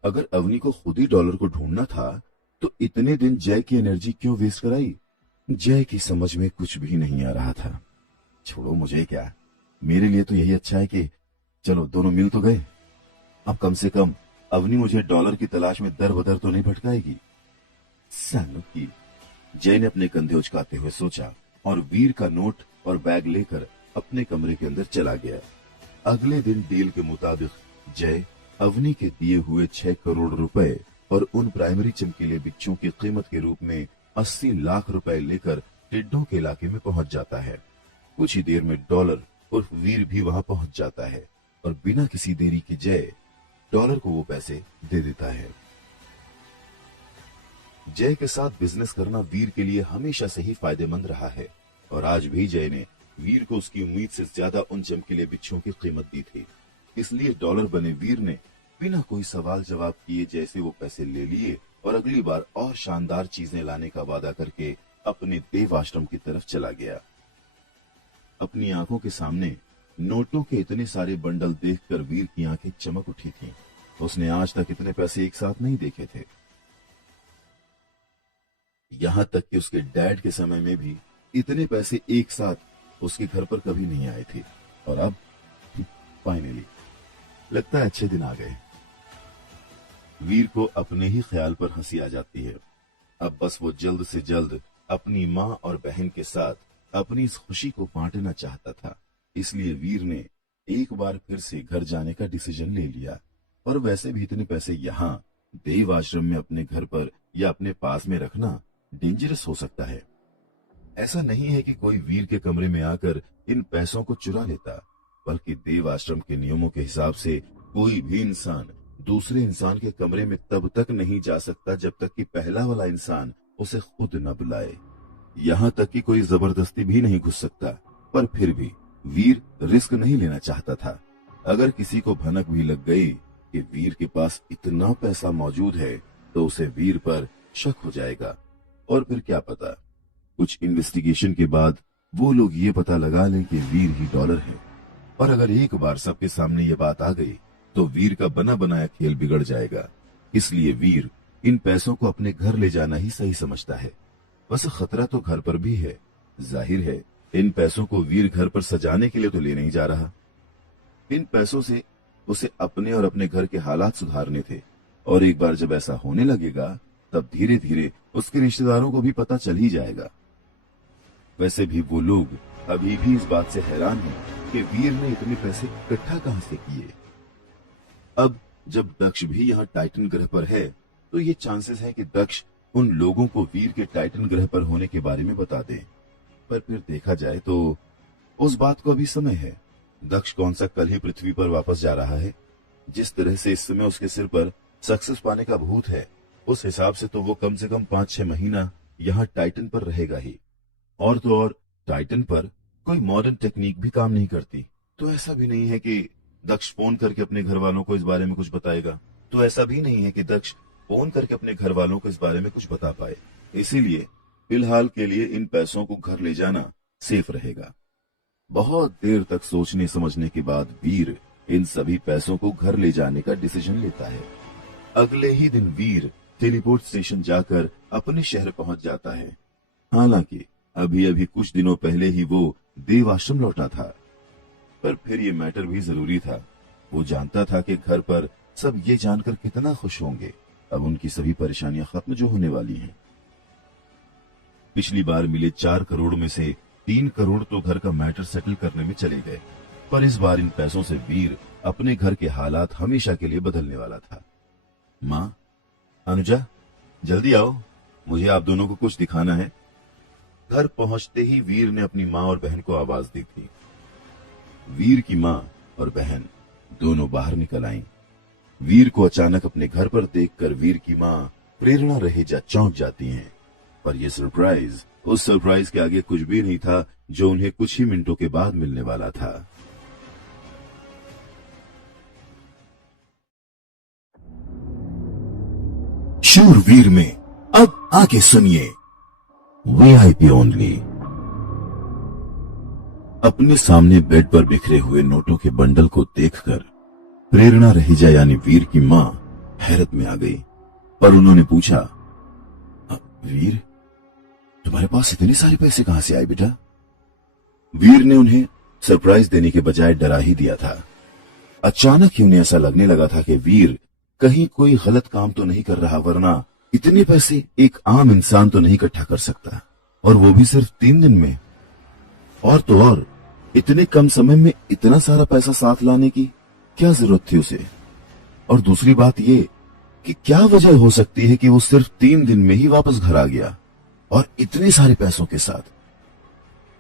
अगर अवनी को खुद ही डॉलर को ढूंढना था तो इतने दिन जय की एनर्जी क्यों वेस्ट कराई? जय की समझ में कुछ भी नहीं आ रहा था। छोड़ो, मुझे क्या, मेरे लिए तो यही अच्छा है कि चलो दोनों मिल तो गए। अब कम से कम अवनी मुझे डॉलर की तलाश में दर बदर तो नहीं भटकाएगी। सालों की, जय ने अपने कंधे उचकाते हुए सोचा और वीर का नोट और बैग लेकर अपने कमरे के अंदर चला गया। अगले दिन डील के मुताबिक जय अवनी के दिए हुए 6 करोड़ रुपए और उन प्राइमरी चमकीले बिच्छुओं की कीमत के रूप में 80 लाख रुपए लेकर टिड्डों के इलाके में पहुंच जाता है। कुछ ही देर में डॉलर उर्फ वीर भी वहां पहुंच जाता है और बिना किसी देरी के जय डॉलर को वो पैसे दे देता है। जय के साथ बिजनेस करना वीर के लिए हमेशा से ही फायदेमंद रहा है और आज भी जय ने वीर को उसकी उम्मीद से ज्यादा उन चमकीले बिच्छुओं की कीमत दी थी। इसलिए डॉलर बने वीर ने बिना कोई सवाल जवाब किए जैसे वो पैसे ले लिए और अगली बार और शानदार चीजें लाने का वादा करके अपने देव आश्रम की तरफ चला गया। अपनी आंखों के सामने नोटों के इतने सारे बंडल देखकर वीर की आंखें चमक उठी थीं। उसने आज तक इतने पैसे एक साथ नहीं देखे थे। यहां तक कि उसके डैड के समय में भी इतने पैसे एक साथ उसके घर पर कभी नहीं आए थे। और अब फाइनली लगता है अच्छे दिन आ गए। वीर को अपने ही ख्याल पर हंसी आ जाती है। अब बस वो जल्द से जल्द अपनी माँ और बहन के साथ अपनी इस खुशी को बांटना चाहता था। इसलिए वीर ने एक बार फिर से घर जाने का डिसीजन ले लिया। और वैसे भी इतने पैसे यहाँ देव आश्रम में अपने घर पर या अपने पास में रखना डेंजरस हो सकता है। ऐसा नहीं है कि कोई वीर के कमरे में आकर इन पैसों को चुरा लेता, बल्कि देव आश्रम के नियमों के हिसाब से कोई भी इंसान दूसरे इंसान के कमरे में तब तक नहीं जा सकता जब तक कि पहला वाला इंसान उसे खुद न बुलाए। यहाँ तक कि कोई जबरदस्ती भी नहीं घुस सकता। पर फिर भी वीर रिस्क नहीं लेना चाहता था। अगर किसी को भनक भी लग गई कि वीर के पास इतना पैसा मौजूद है तो उसे वीर पर शक हो जाएगा और फिर क्या पता कुछ इन्वेस्टिगेशन के बाद वो लोग ये पता लगा लें कि वीर ही डॉलर है। और अगर एक बार सबके सामने ये बात आ गई तो वीर का बना बनाया खेल बिगड़ जाएगा। इसलिए वीर इन पैसों को अपने घर ले जाना ही सही समझता है। बस खतरा तो घर पर भी है। जाहिर है इन पैसों को वीर घर पर सजाने के लिए तो ले नहीं जा रहा। इन पैसों से उसे अपने और अपने घर के हालात सुधारने थे। और एक बार जब ऐसा होने लगेगा तब धीरे धीरे उसके रिश्तेदारों को भी पता चल ही जाएगा। वैसे भी वो लोग अभी भी इस बात से हैरान हैं कि वीर ने इतने पैसे इकट्ठा कहां से किए। अब जब दक्ष भी यहाँ टाइटन ग्रह पर है तो ये चांसेस है कि दक्ष उन लोगों को वीर के टाइटन ग्रह पर होने के बारे में बता दे। पर फिर देखा जाए तो उस बात को अभी समय है। दक्ष कौन सा कल ही पृथ्वी पर वापस जा रहा है। जिस तरह से इस समय उसके सिर पर सक्सेस पाने का भूत है उस हिसाब से तो वो कम से कम 5-6 महीना यहाँ टाइटन पर रहेगा ही। और तो और टाइटन पर कोई मॉडर्न टेक्निक भी काम नहीं करती। तो ऐसा भी नहीं है कि दक्ष फोन करके अपने घर वालों को इस बारे में कुछ बताएगा। बता पाए। इसीलिए फिलहाल के लिए इन पैसों को घर ले जाना सेफ रहेगा। बहुत देर तक सोचने समझने के बाद वीर इन सभी पैसों को घर ले जाने का डिसीजन लेता है। अगले ही दिन वीर टेलीपोर्ट स्टेशन जाकर अपने शहर पहुंच जाता है। हालांकि अभी अभी कुछ दिनों पहले ही वो देव आश्रम लौटा था, पर फिर ये मैटर भी जरूरी था। वो जानता था कि घर पर सब ये जानकर कितना खुश होंगे। अब उनकी सभी परेशानियां खत्म जो होने वाली हैं। पिछली बार मिले 4 करोड़ में से 3 करोड़ तो घर का मैटर सेटल करने में चले गए, पर इस बार इन पैसों से वीर अपने घर के हालात हमेशा के लिए बदलने वाला था। माँ, अनुजा, जल्दी आओ, मुझे आप दोनों को कुछ दिखाना है। घर पहुंचते ही वीर ने अपनी माँ और बहन को आवाज दी थी। वीर की माँ और बहन दोनों बाहर निकल आईं। वीर को अचानक अपने घर पर देखकर वीर की माँ प्रेरणा रहेजा चौंक जाती हैं। पर यह सरप्राइज उस सरप्राइज के आगे कुछ भी नहीं था जो उन्हें कुछ ही मिनटों के बाद मिलने वाला था। शूरवीर में अब आगे सुनिए वीआईपी ओनली। अपने सामने बेड पर बिखरे हुए नोटों के बंडल को देखकर प्रेरणा रहेजा यानी वीर की मां हैरत में आ गई और उन्होंने पूछा, वीर, तुम्हारे पास इतने सारे पैसे कहां से आए बेटा? वीर ने उन्हें सरप्राइज देने के बजाय डरा ही दिया था। अचानक ही उन्हें ऐसा लगने लगा था कि वीर कहीं कोई गलत काम तो नहीं कर रहा, वरना इतने पैसे एक आम इंसान तो नहीं इकट्ठा कर सकता, और वो भी सिर्फ 3 दिन में। और तो और इतने कम समय में इतना सारा पैसा साथ लाने की क्या जरूरत थी उसे? और दूसरी बात ये कि क्या वजह हो सकती है कि वो सिर्फ 3 दिन में ही वापस घर आ गया और इतने सारे पैसों के साथ।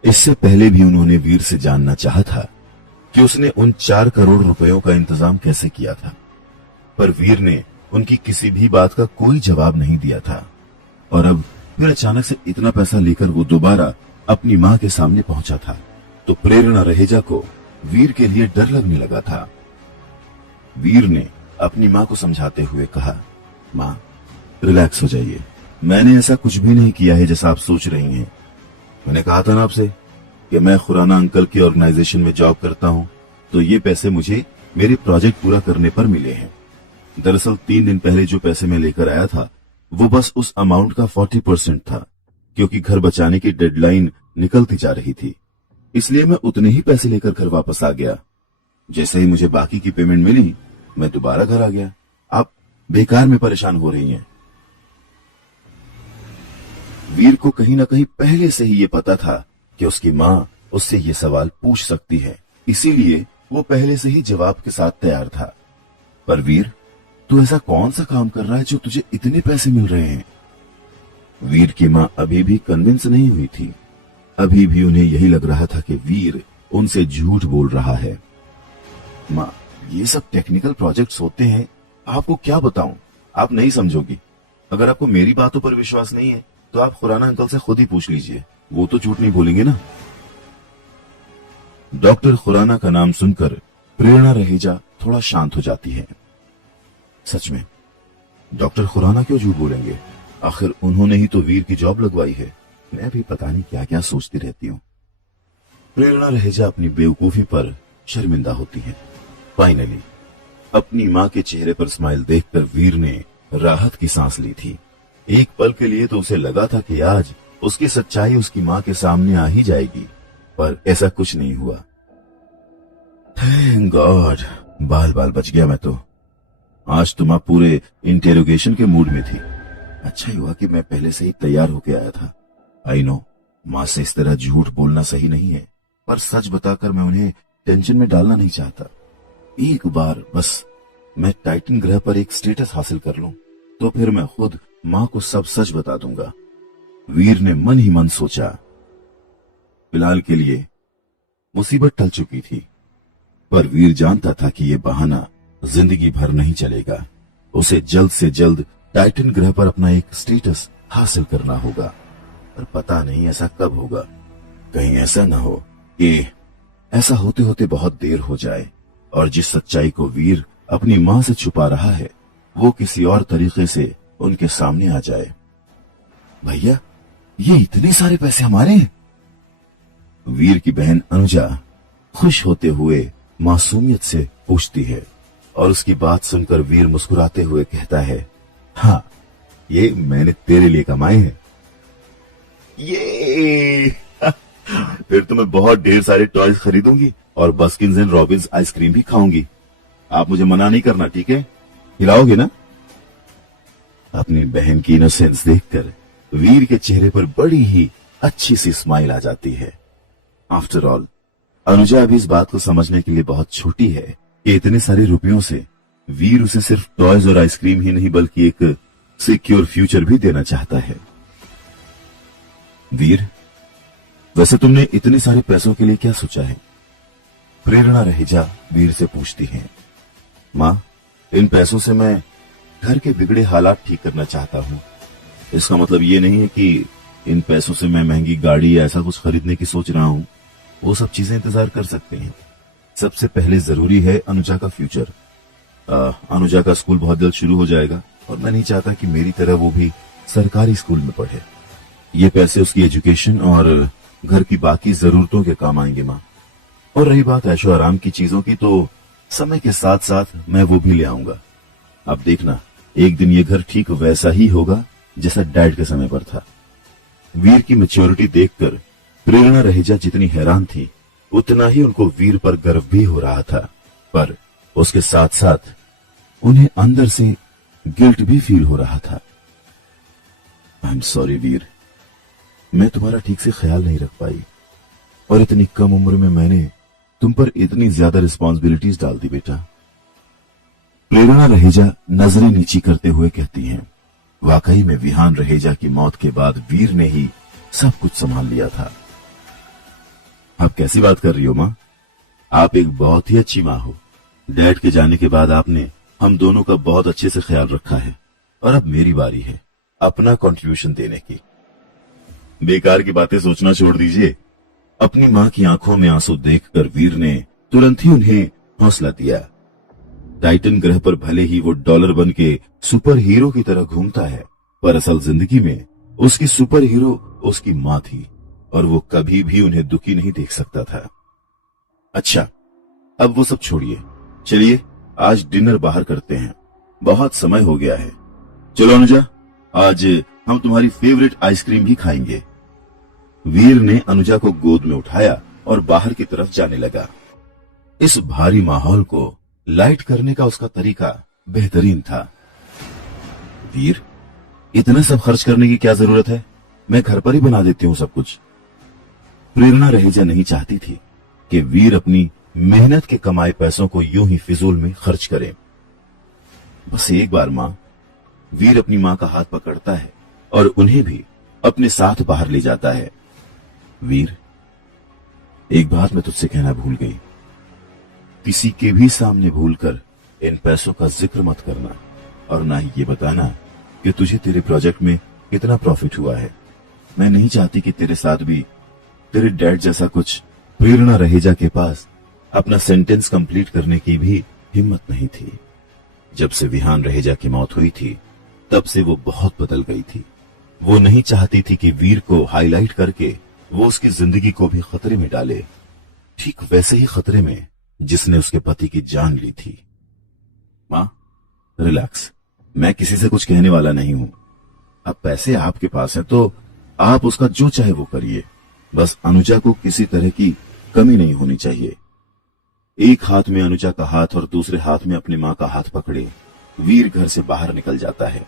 इससे पहले भी उन्होंने वीर से जानना चाहा था कि उसने उन 4 करोड़ रुपयों का इंतजाम कैसे किया था, पर वीर ने उनकी किसी भी बात का कोई जवाब नहीं दिया था। और अब फिर अचानक से इतना पैसा लेकर वो दोबारा अपनी मां के सामने पहुंचा था, तो प्रेरणा रहेजा को वीर के लिए डर लगने लगा था। वीर ने अपनी मां को समझाते हुए कहा, मां, रिलैक्स हो जाइए, मैंने ऐसा कुछ भी नहीं किया है जैसा आप सोच रही हैं। मैंने कहा था ना आपसे कि मैं खुराना अंकल की ऑर्गेनाइजेशन में जॉब करता हूं, तो ये पैसे मुझे मेरे प्रोजेक्ट पूरा करने पर मिले हैं। दरअसल 3 दिन पहले जो पैसे मैं लेकर आया था वो बस उस अमाउंट का 40% था, क्योंकि घर बचाने की डेडलाइन निकलती जा रही थी, इसलिए मैं उतने ही पैसे लेकर घर वापस आ गया। जैसे ही मुझे बाकी की पेमेंट मिली, मैं दोबारा घर आ गया। आप बेकार में परेशान हो रही हैं। वीर को कहीं ना कहीं पहले से ही ये पता था कि उसकी मां उससे ये सवाल पूछ सकती है, इसीलिए वो पहले से ही जवाब के साथ तैयार था। पर वीर, तू ऐसा कौन सा काम कर रहा है जो तुझे इतने पैसे मिल रहे हैं? वीर की मां अभी भी कन्विंस नहीं हुई थी। अभी भी उन्हें यही लग रहा था कि वीर उनसे झूठ बोल रहा है। मां, ये सब टेक्निकल प्रोजेक्ट्स होते हैं, आपको क्या बताऊं, आप नहीं समझोगी। अगर आपको मेरी बातों पर विश्वास नहीं है तो आप खुराना अंकल से खुद ही पूछ लीजिए, वो तो झूठ नहीं बोलेंगे ना। डॉक्टर खुराना का नाम सुनकर प्रेरणा रहेजा थोड़ा शांत हो जाती है। सच में डॉक्टर खुराना क्यों झूठ बोलेंगे? आखिर उन्होंने ही तो वीर की जॉब लगवाई है। मैं भी पता नहीं क्या क्या सोचती रहती हूँ। प्रेरणा रहेजा अपनी बेवकूफी पर शर्मिंदा होती है। फाइनली अपनी मां के चेहरे पर स्माइल देखकर वीर ने राहत की सांस ली थी। एक पल के लिए तो उसे लगा था कि आज उसकी सच्चाई उसकी मां के सामने आ ही जाएगी, पर ऐसा कुछ नहीं हुआ। थैंक गॉड, बाल बाल बच गया मैं तो। आज तो मां पूरे इंटेरोगेशन के मूड में थी। अच्छा ही हुआ कि मैं पहले से ही तैयार होके आया था। आई नो, मां से इस तरह झूठ बोलना सही नहीं है, पर सच बताकर मैं उन्हें टेंशन में डालना नहीं चाहता। एक बार बस मैं टाइटन ग्रह पर एक स्टेटस हासिल कर लूं, तो फिर मैं खुद मां को सब सच बता दूंगा। वीर ने मन ही मन सोचा। फिलहाल के लिए मुसीबत टल चुकी थी, पर वीर जानता था कि यह बहाना जिंदगी भर नहीं चलेगा। उसे जल्द से जल्द टाइटन ग्रह पर अपना एक स्टेटस हासिल करना होगा, पर पता नहीं ऐसा कब होगा। कहीं ऐसा न हो कि ऐसा होते होते बहुत देर हो जाए और जिस सच्चाई को वीर अपनी मां से छुपा रहा है वो किसी और तरीके से उनके सामने आ जाए। भैया, ये इतने सारे पैसे हमारे हैं? वीर की बहन अनुजा खुश होते हुए मासूमियत से पूछती है और उसकी बात सुनकर वीर मुस्कुराते हुए कहता है, हाँ, ये मैंने तेरे लिए कमाए हैं। ये फिर तो मैं बहुत ढेर सारे टॉयज खरीदूंगी और बस्किन्स एंड रॉबिन्स आइसक्रीम भी खाऊंगी। आप मुझे मना नहीं करना, ठीक है? खिलाओगे ना? अपनी बहन की इनोसेंस देखकर वीर के चेहरे पर बड़ी ही अच्छी सी स्माइल आ जाती है। आफ्टर ऑल, अनुजा अभी इस बात को समझने के लिए बहुत छोटी है कि इतने सारे रुपयों से वीर उसे सिर्फ टॉयज और आइसक्रीम ही नहीं बल्कि एक सिक्योर फ्यूचर भी देना चाहता है। वीर, वैसे तुमने इतने सारे पैसों के लिए क्या सोचा है? प्रेरणा रहेजा वीर से पूछती है। मां, इन पैसों से मैं घर के बिगड़े हालात ठीक करना चाहता हूं। इसका मतलब ये नहीं है कि इन पैसों से मैं महंगी गाड़ी या ऐसा कुछ खरीदने की सोच रहा हूं। वो सब चीजें इंतजार कर सकते हैं। सबसे पहले जरूरी है अनुजा का फ्यूचर। अनुजा का स्कूल बहुत जल्द शुरू हो जाएगा और मैं नहीं चाहता कि मेरी तरह वो भी सरकारी स्कूल में पढ़े। ये पैसे उसकी एजुकेशन और घर की बाकी जरूरतों के काम आएंगे माँ। और रही बात ऐशो आराम की चीजों की, तो समय के साथ साथ मैं वो भी ले आऊंगा। अब देखना, एक दिन ये घर ठीक वैसा ही होगा जैसा डैड के समय पर था। वीर की मैच्योरिटी देखकर प्रेरणा रहेजा जितनी हैरान थी उतना ही उनको वीर पर गर्व भी हो रहा था, पर उसके साथ साथ उन्हें अंदर से गिल्ट भी फील हो रहा था। आई एम सॉरी वीर, मैं तुम्हारा ठीक से ख्याल नहीं रख पाई और इतनी कम उम्र में मैंने तुम पर इतनी ज्यादा रिस्पॉन्सिबिलिटीज डाल दी बेटा। प्रेरणा रहेजा नजरें नीची करते हुए कहती हैं, वाकई में विहान रहेजा की मौत के बाद वीर ने ही सब कुछ संभाल लिया था। आप कैसी बात कर रही हो मां? आप एक बहुत ही अच्छी मां हो। डैड के जाने के बाद आपने हम दोनों का बहुत अच्छे से ख्याल रखा है और अब मेरी बारी है अपना कंट्रीब्यूशन देने की। बेकार की बातें सोचना छोड़ दीजिए। अपनी मां की आंखों में आंसू देखकर वीर ने तुरंत ही उन्हें हौसला दिया। टाइटन ग्रह पर भले ही वो डॉलर बन के सुपर हीरो की तरह घूमता है, पर असल जिंदगी में उसकी सुपर हीरो उसकी मां थी और वो कभी भी उन्हें दुखी नहीं देख सकता था। अच्छा, अब वो सब छोड़िए, चलिए आज डिनर बाहर करते हैं। बहुत समय हो गया है। चलो अनुजा, आज हम तुम्हारी फेवरेट आइसक्रीम भी खाएंगे। वीर ने अनुजा को गोद में उठाया और बाहर की तरफ जाने लगा। इस भारी माहौल को लाइट करने का उसका तरीका बेहतरीन था। वीर, इतना सब खर्च करने की क्या जरूरत है? मैं घर पर ही बना देती हूँ सब कुछ। प्रेरणा रहेजा नहीं चाहती थी कि वीर अपनी मेहनत के कमाए पैसों को यूं ही फिजूल में खर्च करे। बस एक बार मां, वीर अपनी मां का हाथ पकड़ता है और उन्हें भी अपने साथ बाहर ले जाता है। वीर, एक बात मैं तुझसे कहना भूल गई। किसी के भी सामने भूलकर इन पैसों का जिक्र मत करना और ना ही ये बताना कि तुझे तेरे प्रोजेक्ट में कितना प्रॉफिट हुआ है। मैं नहीं चाहती कि तेरे साथ भी तेरे डैड जैसा कुछ। प्रेरणा रहेजा के पास अपना सेंटेंस कंप्लीट करने की भी हिम्मत नहीं थी। जब से विहान रहेजा की मौत हुई थी तब से वो बहुत बदल गई थी। वो नहीं चाहती थी कि वीर को हाईलाइट करके वो उसकी जिंदगी को भी खतरे में डाले, ठीक वैसे ही खतरे में जिसने उसके पति की जान ली थी। मां, रिलैक्स, मैं किसी से कुछ कहने वाला नहीं हूं। अब पैसे आपके पास हैं तो आप उसका जो चाहे वो करिए। बस अनुजा को किसी तरह की कमी नहीं होनी चाहिए। एक हाथ में अनुजा का हाथ और दूसरे हाथ में अपनी मां का हाथ पकड़े वीर घर से बाहर निकल जाता है।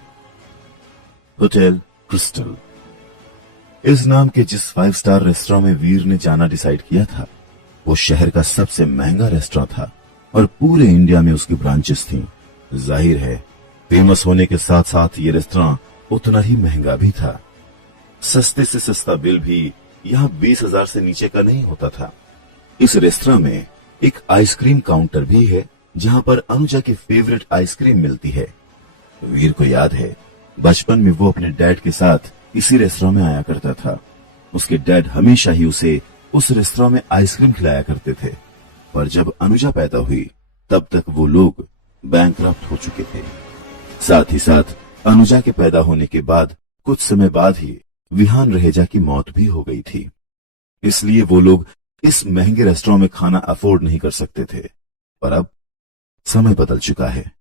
होटल क्रिस्टल, इस नाम के जिस 5 स्टार रेस्टोरेंट में वीर ने जाना डिसाइड किया था वो शहर का सबसे महंगा रेस्टोरेंट था और पूरे इंडिया में उसकी ब्रांचेस थीं। जाहिर है फेमस होने के साथ साथ ये रेस्टोरेंट उतना ही महंगा भी था। सस्ते से सस्ता बिल भी यहाँ 20,000 से नीचे का नहीं होता था। इस रेस्टोरेंट में एक आइसक्रीम काउंटर भी है जहाँ पर अनुजा की फेवरेट आइसक्रीम मिलती है। वीर को याद है बचपन में वो अपने डैड के साथ इसी रेस्टोरेंट में आया करता था। उसके डैड हमेशा ही उसे उस रेस्टोरेंट में आइसक्रीम खिलाया करते थे। पर जब अनुजा पैदा हुई तब तक वो लोग बैंकरप्ट हो चुके थे। साथ ही साथ अनुजा के पैदा होने के बाद कुछ समय बाद ही विहान रहेजा की मौत भी हो गई थी। इसलिए वो लोग इस महंगे रेस्टोरेंट में खाना अफोर्ड नहीं कर सकते थे। पर अब समय बदल चुका है।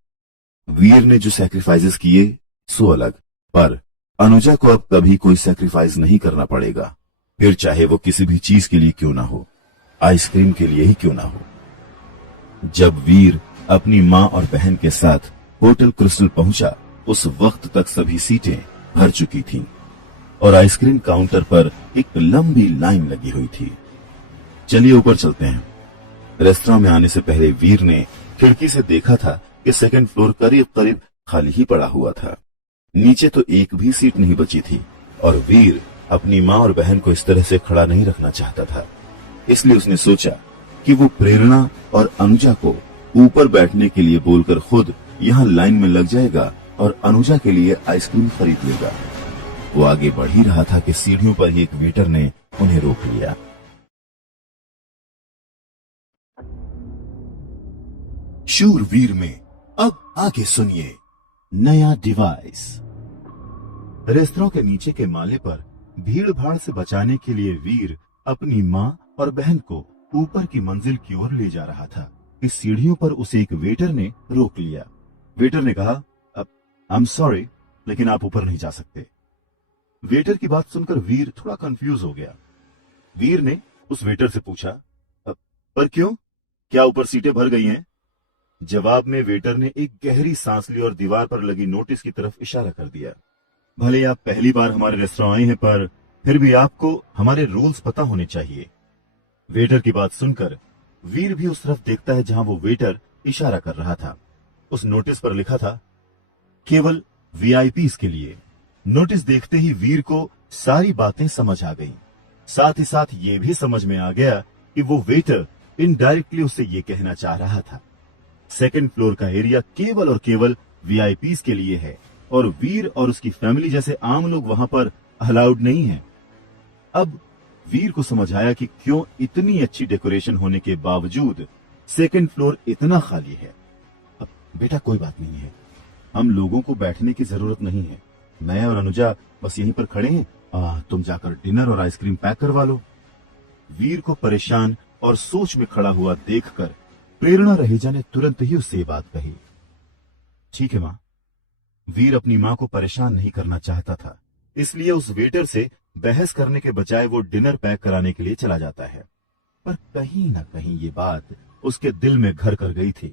वीर ने जो सैक्रिफाइसेस किए सो अलग, पर अनुजा को अब कभी कोई सैक्रिफाइस नहीं करना पड़ेगा, फिर चाहे वो किसी भी चीज के लिए क्यों ना हो, आइसक्रीम के लिए ही क्यों ना हो। जब वीर अपनी मां और बहन के साथ होटल क्रिस्टल पहुंचा, उस वक्त तक सभी सीटें भर चुकी थीं और आइसक्रीम काउंटर पर एक लंबी लाइन लगी हुई थी। चलिए ऊपर चलते हैं। रेस्टोरेंट में आने से पहले वीर ने खिड़की से देखा था कि सेकंड फ्लोर करीब करीब खाली ही पड़ा हुआ था। नीचे तो एक भी सीट नहीं बची थी और वीर अपनी मां और बहन को इस तरह से खड़ा नहीं रखना चाहता था। इसलिए उसने सोचा कि वो प्रेरणा और अनुजा को ऊपर बैठने के लिए बोलकर खुद यहाँ लाइन में लग जाएगा और अनुजा के लिए आइसक्रीम खरीद लेगा। वो आगे बढ़ ही रहा था कि सीढ़ियों पर ही एक वेटर ने उन्हें रोक लिया। शूरवीर में अब आगे सुनिए नया डिवाइस। रेस्तरां के नीचे के माले पर भीड़ भाड़ से बचाने के लिए वीर अपनी मां और बहन को ऊपर की मंजिल की ओर ले जा रहा था। इस सीढ़ियों पर उसे एक वेटर ने रोक लिया। वेटर ने कहा, आई एम सॉरी, लेकिन आप ऊपर नहीं जा सकते। वेटर की बात सुनकर वीर थोड़ा कंफ्यूज हो गया। वीर ने उस वेटर से पूछा, पर क्यों, क्या ऊपर सीटें भर गई हैं? जवाब में वेटर ने एक गहरी सांस ली और दीवार पर लगी नोटिस की तरफ इशारा कर दिया। भले आप पहली बार हमारे रेस्टोरेंट आए हैं, पर फिर भी आपको हमारे रूल्स पता होने चाहिए। वेटर की बात सुनकर वीर भी उस तरफ देखता है जहां वो वेटर इशारा कर रहा था। उस नोटिस पर लिखा था, केवल वीआईपीज के लिए। नोटिस देखते ही वीर को सारी बातें समझ आ गईं। साथ ही साथ ये भी समझ में आ गया कि वो वेटर इनडायरेक्टली उससे ये कहना चाह रहा था, सेकंड फ्लोर का एरिया केवल और केवल वीआईपीज के लिए है और वीर और उसकी फैमिली जैसे आम लोग वहां पर अलाउड नहीं है। अब वीर को समझ आया कि क्यों इतनी अच्छी डेकोरेशन होने के बावजूद सेकंड फ्लोर इतना खाली है। अब बेटा कोई बात नहीं है, हम लोगों को बैठने की जरूरत नहीं है। मैं और अनुजा बस यहीं पर खड़े हैं, तुम जाकर डिनर और आइसक्रीम पैक करवा लो। वीर को परेशान और सोच में खड़ा हुआ देखकर प्रेरणा रहेजा ने तुरंत ही उससे ये बात कही। ठीक है मां। वीर अपनी मां को परेशान नहीं करना चाहता था, इसलिए उस वेटर से बहस करने के बजाय वो डिनर पैक कराने के लिए चला जाता है। पर कहीं ना कहीं ये बात उसके दिल में घर कर गई थी।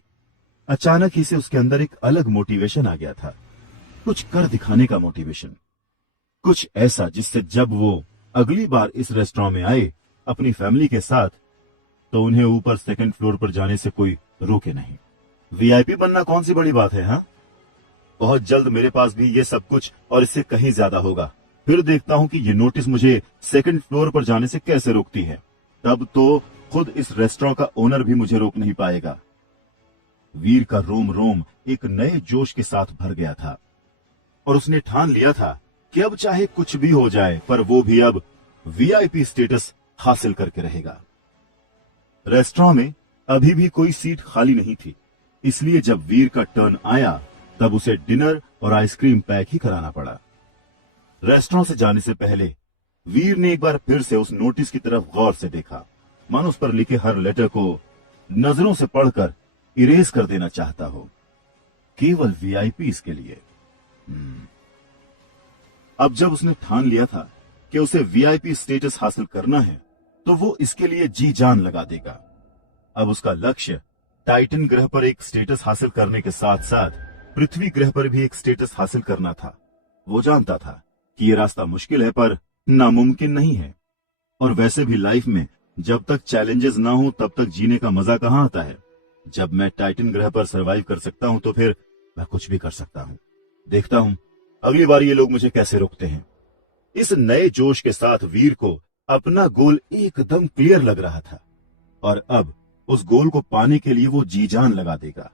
अचानक ही से उसके अंदर एक अलग मोटिवेशन आ गया था, कुछ कर दिखाने का मोटिवेशन, कुछ ऐसा जिससे जब वो अगली बार इस रेस्टोरेंट में आए अपनी फैमिली के साथ, तो उन्हें ऊपर सेकंड फ्लोर पर जाने से कोई रोके नहीं। वीआईपी बनना कौन सी बड़ी बात है, हाँ? बहुत जल्द मेरे पास भी ये सब कुछ और इससे कहीं ज्यादा होगा। फिर देखता हूं कि ये नोटिस मुझे सेकंड फ्लोर पर जाने से कैसे रोकती है। तब तो खुद इस रेस्टोरेंट का ओनर भी मुझे रोक नहीं पाएगा। वीर का रोम रोम एक नए जोश के साथ भर गया था और उसने ठान लिया था कि अब चाहे कुछ भी हो जाए, पर वो भी अब वीआईपी स्टेटस हासिल करके रहेगा। रेस्टोरेंट में अभी भी कोई सीट खाली नहीं थी, इसलिए जब वीर का टर्न आया तब उसे डिनर और आइसक्रीम पैक ही कराना पड़ा। रेस्टोरेंट से जाने से पहले वीर ने एक बार फिर से उस नोटिस की तरफ गौर से देखा, मानो उस पर लिखे हर लेटर को नजरों से पढ़कर इरेज कर देना चाहता हो, केवल वीआईपीज के लिए। अब जब उसने ठान लिया था कि उसे वीआईपी स्टेटस हासिल करना है, तो वो इसके लिए जी जान लगा देगा। अब उसका लक्ष्य टाइटन ग्रह पर एक स्टेटस हासिल करने के साथ साथ पृथ्वी ग्रह पर भी एक स्टेटस हासिल करना था। वो जानता था कि ये रास्ता मुश्किल है, पर नामुमकिन नहीं है। और वैसे भी लाइफ में जब तक चैलेंजेस ना हो तब तक जीने का मजा कहाँ आता है। जब मैं टाइटन ग्रह पर सरवाइव कर सकता हूं तो फिर मैं कुछ भी कर सकता हूं। देखता हूं अगली बार ये लोग मुझे कैसे रोकते हैं। इस नए जोश के साथ वीर को अपना गोल एकदम क्लियर लग रहा था और अब उस गोल को पाने के लिए वो जी जान लगा देगा।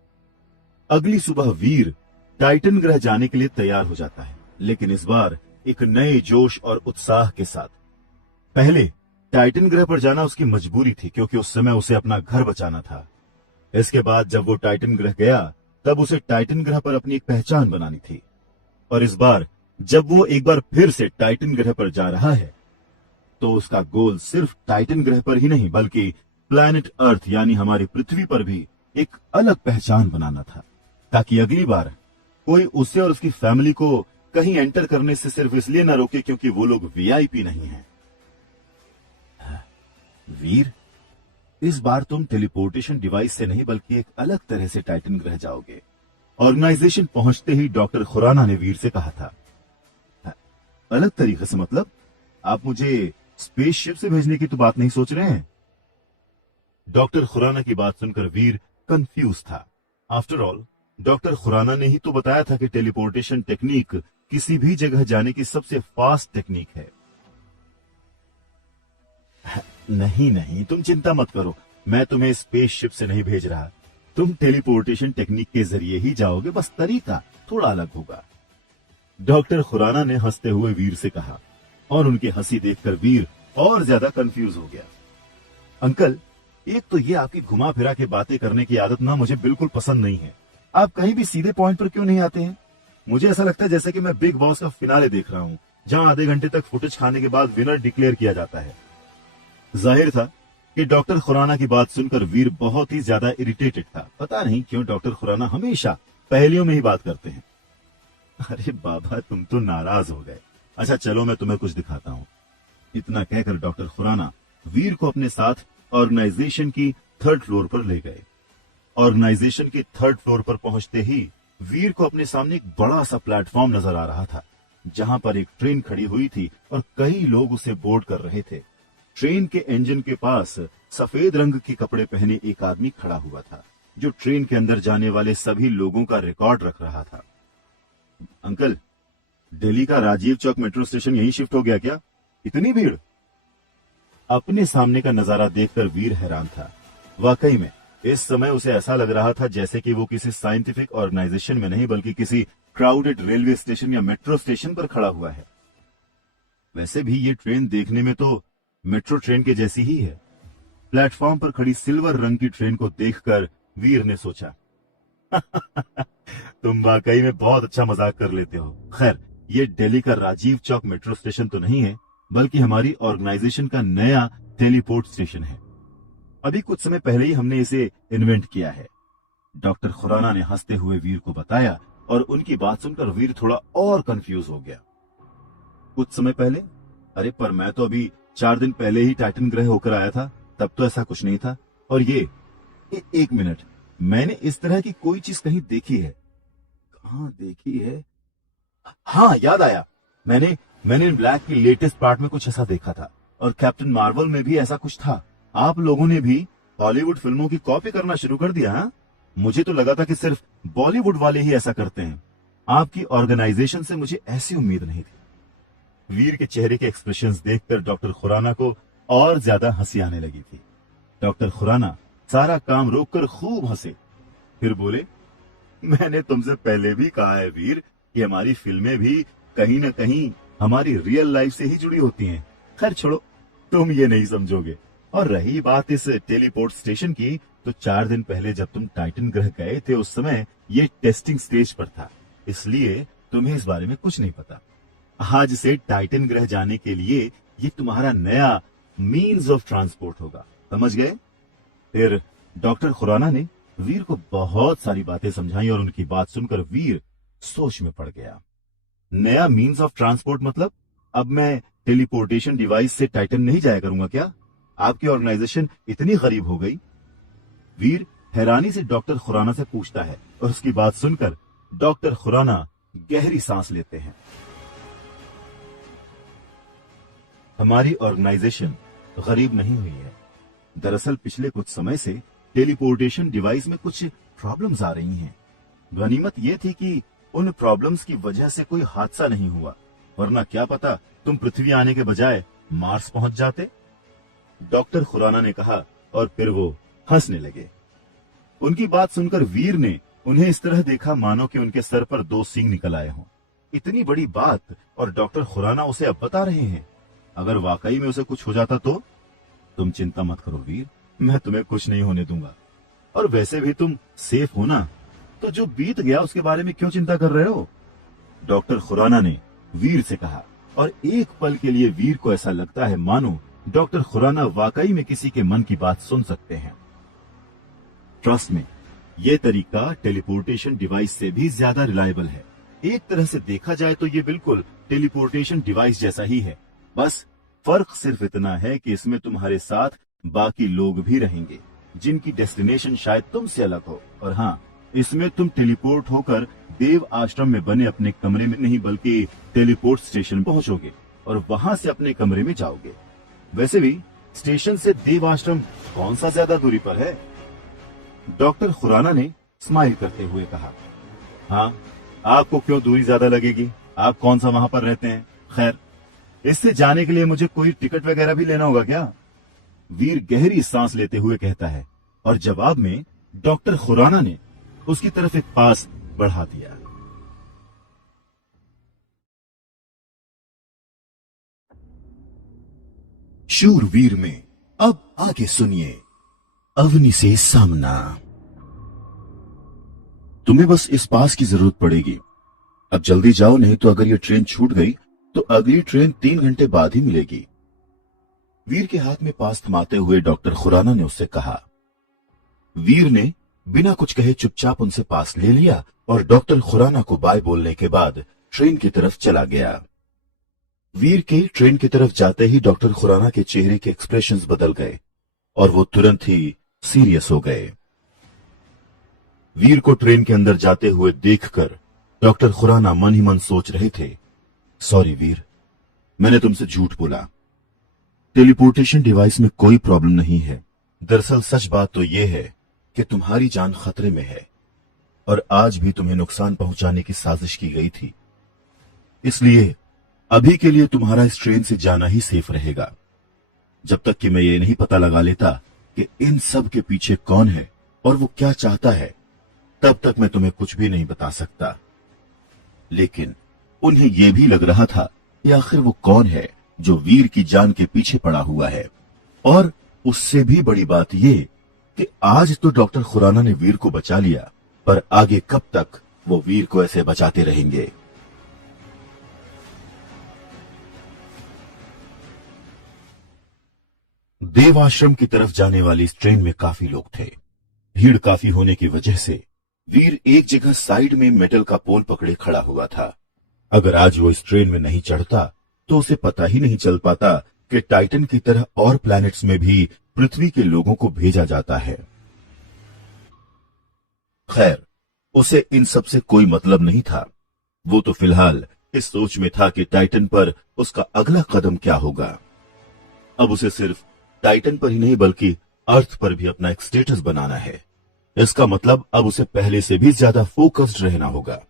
अगली सुबह वीर टाइटन ग्रह जाने के लिए तैयार हो जाता है। लेकिन इस बार एक नए जोश और उत्साह के साथ। पहले टाइटन ग्रह पर जाना उसकी मजबूरी थी, क्योंकि उस समय उसे अपना घर बचाना था। इसके बाद जब वो टाइटन ग्रह गया, तब उसे टाइटन ग्रह पर अपनी एक पहचान बनानी थी। और इस बार जब वो एक बार फिर से टाइटन ग्रह पर जा रहा है, तो उसका गोल सिर्फ टाइटन ग्रह पर ही नहीं, बल्कि प्लैनेट अर्थ यानी हमारी पृथ्वी पर भी एक अलग पहचान बनाना था, ताकि अगली बार कोई उसे और उसकी फैमिली को कहीं एंटर करने से सिर्फ इसलिए न रोके क्योंकि वो लोग वीआईपी नहीं हैं। वीर, इस बार तुम टेलीपोर्टेशन डिवाइस से नहीं बल्कि एक अलग तरह से टाइटन ग्रह जाओगे। ऑर्गेनाइजेशन पहुंचते ही डॉक्टर खुराना ने वीर से कहा था। अलग तरीके से मतलब? आप मुझे स्पेसशिप से भेजने की तो बात नहीं सोच रहे हैं? डॉक्टर खुराना की बात सुनकर वीर कंफ्यूज था। आफ्टर ऑल डॉक्टर खुराना ने ही तो बताया था कि टेलीपोर्टेशन टेक्निक किसी भी जगह जाने की सबसे फास्ट टेक्निक है। नहीं नहीं, तुम चिंता मत करो, मैं तुम्हें स्पेसशिप से नहीं भेज रहा। तुम टेलीपोर्टेशन टेक्निक के जरिए ही जाओगे, बस तरीका थोड़ा अलग होगा। डॉक्टर खुराना ने हंसते हुए वीर से कहा, और उनकी हंसी देखकर वीर और ज्यादा कंफ्यूज हो गया। अंकल, एक तो ये आपकी घुमा फिरा के बातें करने की आदत ना मुझे बिल्कुल पसंद नहीं है। आप कहीं भी सीधे पॉइंट पर क्यों नहीं आते हैं? मुझे ऐसा लगता है जैसे कि मैं बिग बॉस का फिनाले देख रहा हूँ, जहां आधे घंटे तक फुटेज खाने के बाद विनर डिक्लेयर किया जाता है। जाहिर था कि डॉक्टर खुराना की बात सुनकर वीर बहुत ही ज्यादा इरिटेटेड था। पता नहीं क्यों डॉक्टर खुराना हमेशा पहेलियों में ही बात करते हैं। अरे बाबा, तुम तो नाराज हो गए। अच्छा चलो, मैं तुम्हें कुछ दिखाता हूँ। इतना कहकर डॉक्टर खुराना वीर को अपने साथ ऑर्गेनाइजेशन की 3rd फ्लोर पर ले गए। ऑर्गेनाइजेशन की 3rd फ्लोर पर पहुंचते ही वीर को अपने सामने एक बड़ा सा प्लेटफॉर्म नजर आ रहा था, जहां पर एक ट्रेन खड़ी हुई थी और कई लोग उसे बोर्ड कर रहे थे। ट्रेन के इंजन के पास सफेद रंग के कपड़े पहने एक आदमी खड़ा हुआ था, जो ट्रेन के अंदर जाने वाले सभी लोगों का रिकॉर्ड रख रहा था। अंकल, दिल्ली का राजीव चौक मेट्रो स्टेशन यहीं शिफ्ट हो गया क्या? इतनी भीड़? अपने सामने का नजारा देखकर वीर हैरान था। वाकई में इस समय उसे ऐसा लग रहा था जैसे कि वो किसी साइंटिफिक ऑर्गेनाइजेशन में नहीं बल्कि किसी क्राउडेड रेलवे स्टेशन या मेट्रो स्टेशन पर खड़ा हुआ है। वैसे भी ये ट्रेन देखने में तो मेट्रो ट्रेन के जैसी ही है। प्लेटफॉर्म पर खड़ी सिल्वर रंग की ट्रेन को देखकर वीर ने सोचा, तुम वाकई में बहुत अच्छा मजाक कर लेते हो। खैर, ये दिल्ली का राजीव चौक मेट्रो स्टेशन तो नहीं है, बल्कि हमारी ऑर्गेनाइजेशन का नया टेलीपोर्ट स्टेशन है। अभी कुछ समय पहले ही हमने इसे इन्वेंट किया है। डॉक्टर खुराना ने हंसते हुए वीर को बताया, और उनकी बात सुनकर वीर थोड़ा और कंफ्यूज हो गया। कुछ समय पहले? अरे पर मैं तो अभी 4 दिन पहले ही टाइटन ग्रह होकर आया था, तब तो ऐसा कुछ नहीं था। और ये एक मिनट, मैंने इस तरह की कोई चीज कहीं देखी है। कहाँ देखी है? हाँ, याद आया, मैंने ब्लैक की लेटेस्ट पार्ट में कुछ ऐसा देखा था, और कैप्टन मार्वल में भी ऐसा कुछ था। आप लोगों ने भी हॉलीवुड फिल्मों की कॉपी करना शुरू कर दिया? हाँ, मुझे तो लगा था कि सिर्फ बॉलीवुड वाले ही ऐसा करते हैं। आपकी ऑर्गेनाइजेशन से मुझे ऐसी उम्मीद नहीं थी। वीर के चेहरे के एक्सप्रेशंस देखकर डॉक्टर खुराना को और ज्यादा हंसी आने लगी थी। डॉक्टर खुराना सारा काम रोककर खूब हंसे, फिर बोले, मैंने तुमसे पहले भी कहा है वीर कि हमारी फिल्में भी कहीं न कहीं हमारी रियल लाइफ से ही जुड़ी होती हैं। खैर छोड़ो, तुम ये नहीं समझोगे। और रही बात इस टेलीपोर्ट स्टेशन की, तो 4 दिन पहले जब तुम टाइटन ग्रह गए थे, उस समय ये टेस्टिंग स्टेज पर था, इसलिए तुम्हें इस बारे में कुछ नहीं पता। आज से टाइटन ग्रह जाने के लिए ये तुम्हारा नया मीन्स ऑफ ट्रांसपोर्ट होगा, समझ गए? फिर डॉक्टर खुराना ने वीर को बहुत सारी बातें समझाई, और उनकी बात सुनकर वीर सोच में पड़ गया। नया मीन्स ऑफ ट्रांसपोर्ट मतलब अब मैं टेलीपोर्टेशन डिवाइस से टाइटन नहीं जाया करूंगा क्या? आपकी ऑर्गेनाइजेशन इतनी गरीब हो गई? वीर हैरानी से डॉक्टर खुराना से पूछता है, और उसकी बात सुनकर डॉक्टर खुराना गहरी सांस लेते हैं। हमारी ऑर्गेनाइजेशन गरीब नहीं हुई है। दरअसल पिछले कुछ समय से टेलीपोर्टेशन डिवाइस में कुछ प्रॉब्लम्स आ रही हैं। गनीमत यह थी कि उन प्रॉब्लम्स की वजह से कोई हादसा नहीं हुआ, वरना क्या पता तुम पृथ्वी आने के बजाय मार्स पहुंच जाते। डॉक्टर खुराना ने कहा, और फिर वो हंसने लगे। उनकी बात सुनकर वीर ने उन्हें इस तरह देखा मानो कि उनके सर पर 2 सींग निकल आए हों। इतनी बड़ी बात और डॉक्टर खुराना उसे अब बता रहे हैं। अगर वाकई में उसे कुछ हो जाता तो? तुम चिंता मत करो वीर, मैं तुम्हें कुछ नहीं होने दूंगा। और वैसे भी तुम सेफ हो ना, तो जो बीत गया उसके बारे में क्यों चिंता कर रहे हो? डॉक्टर खुराना ने वीर से कहा, और एक पल के लिए वीर को ऐसा लगता है मानो डॉक्टर खुराना वाकई में किसी के मन की बात सुन सकते हैं। ट्रस्ट में यह तरीका टेलीपोर्टेशन डिवाइस से भी ज्यादा रिलायबल है। एक तरह से देखा जाए तो ये बिल्कुल टेलीपोर्टेशन डिवाइस जैसा ही है, बस फर्क सिर्फ इतना है कि इसमें तुम्हारे साथ बाकी लोग भी रहेंगे जिनकी डेस्टिनेशन शायद तुमसे अलग हो। और हाँ, इसमें तुम टेलीपोर्ट होकर देव आश्रम में बने अपने कमरे में नहीं बल्कि टेलीपोर्ट स्टेशन पहुंचोगे और वहां से अपने कमरे में जाओगे। वैसे भी स्टेशन से देव आश्रम कौन सा ज्यादा दूरी पर है? डॉक्टर खुराना ने स्माइल करते हुए कहा, हाँ, आपको क्यों दूरी ज्यादा लगेगी? आप कौन सा वहां पर रहते हैं? खैर, इससे जाने के लिए मुझे कोई टिकट वगैरह भी लेना होगा क्या? वीर गहरी सांस लेते हुए कहता है, और जवाब में डॉक्टर खुराना ने उसकी तरफ एक पास बढ़ा दिया। शूरवीर में अब आगे सुनिए अवनी से सामना। तुम्हें बस इस पास की जरूरत पड़ेगी। अब जल्दी जाओ, नहीं तो अगर ये ट्रेन छूट गई तो अगली ट्रेन 3 घंटे बाद ही मिलेगी। वीर के हाथ में पास थमाते हुए डॉक्टर खुराना ने उससे कहा। वीर ने बिना कुछ कहे चुपचाप उनसे पास ले लिया और डॉक्टर खुराना को बाय बोलने के बाद ट्रेन की तरफ चला गया। वीर के ट्रेन की तरफ जाते ही डॉक्टर खुराना के चेहरे के एक्सप्रेशंस बदल गए और वो तुरंत ही सीरियस हो गए। वीर को ट्रेन के अंदर जाते हुए देखकर डॉक्टर खुराना मन ही मन सोच रहे थे, सॉरी वीर, मैंने तुमसे झूठ बोला। टेलीपोर्टेशन डिवाइस में कोई प्रॉब्लम नहीं है। दरअसल सच बात तो यह है कि तुम्हारी जान खतरे में है और आज भी तुम्हें नुकसान पहुंचाने की साजिश की गई थी। इसलिए अभी के लिए तुम्हारा इस ट्रेन से जाना ही सेफ रहेगा। जब तक कि मैं ये नहीं पता लगा लेता कि इन सब के पीछे कौन है और वो क्या चाहता है, तब तक मैं तुम्हें कुछ भी नहीं बता सकता। लेकिन उन्हें यह भी लग रहा था कि आखिर वो कौन है जो वीर की जान के पीछे पड़ा हुआ है। और उससे भी बड़ी बात यह कि आज तो डॉक्टर खुराना ने वीर को बचा लिया, पर आगे कब तक वो वीर को ऐसे बचाते रहेंगे? देव आश्रम की तरफ जाने वाली इस ट्रेन में काफी लोग थे। भीड़ काफी होने की वजह से वीर एक जगह साइड में मेटल का पोल पकड़े खड़ा हुआ था। अगर आज वो इस ट्रेन में नहीं चढ़ता तो उसे पता ही नहीं चल पाता कि टाइटन की तरह और प्लैनेट्स में भी पृथ्वी के लोगों को भेजा जाता है। खैर, उसे इन सब से कोई मतलब नहीं था। वो तो फिलहाल इस सोच में था कि टाइटन पर उसका अगला कदम क्या होगा। अब उसे सिर्फ टाइटन पर ही नहीं बल्कि अर्थ पर भी अपना एक स्टेटस बनाना है। इसका मतलब अब उसे पहले से भी ज्यादा फोकस्ड रहना होगा।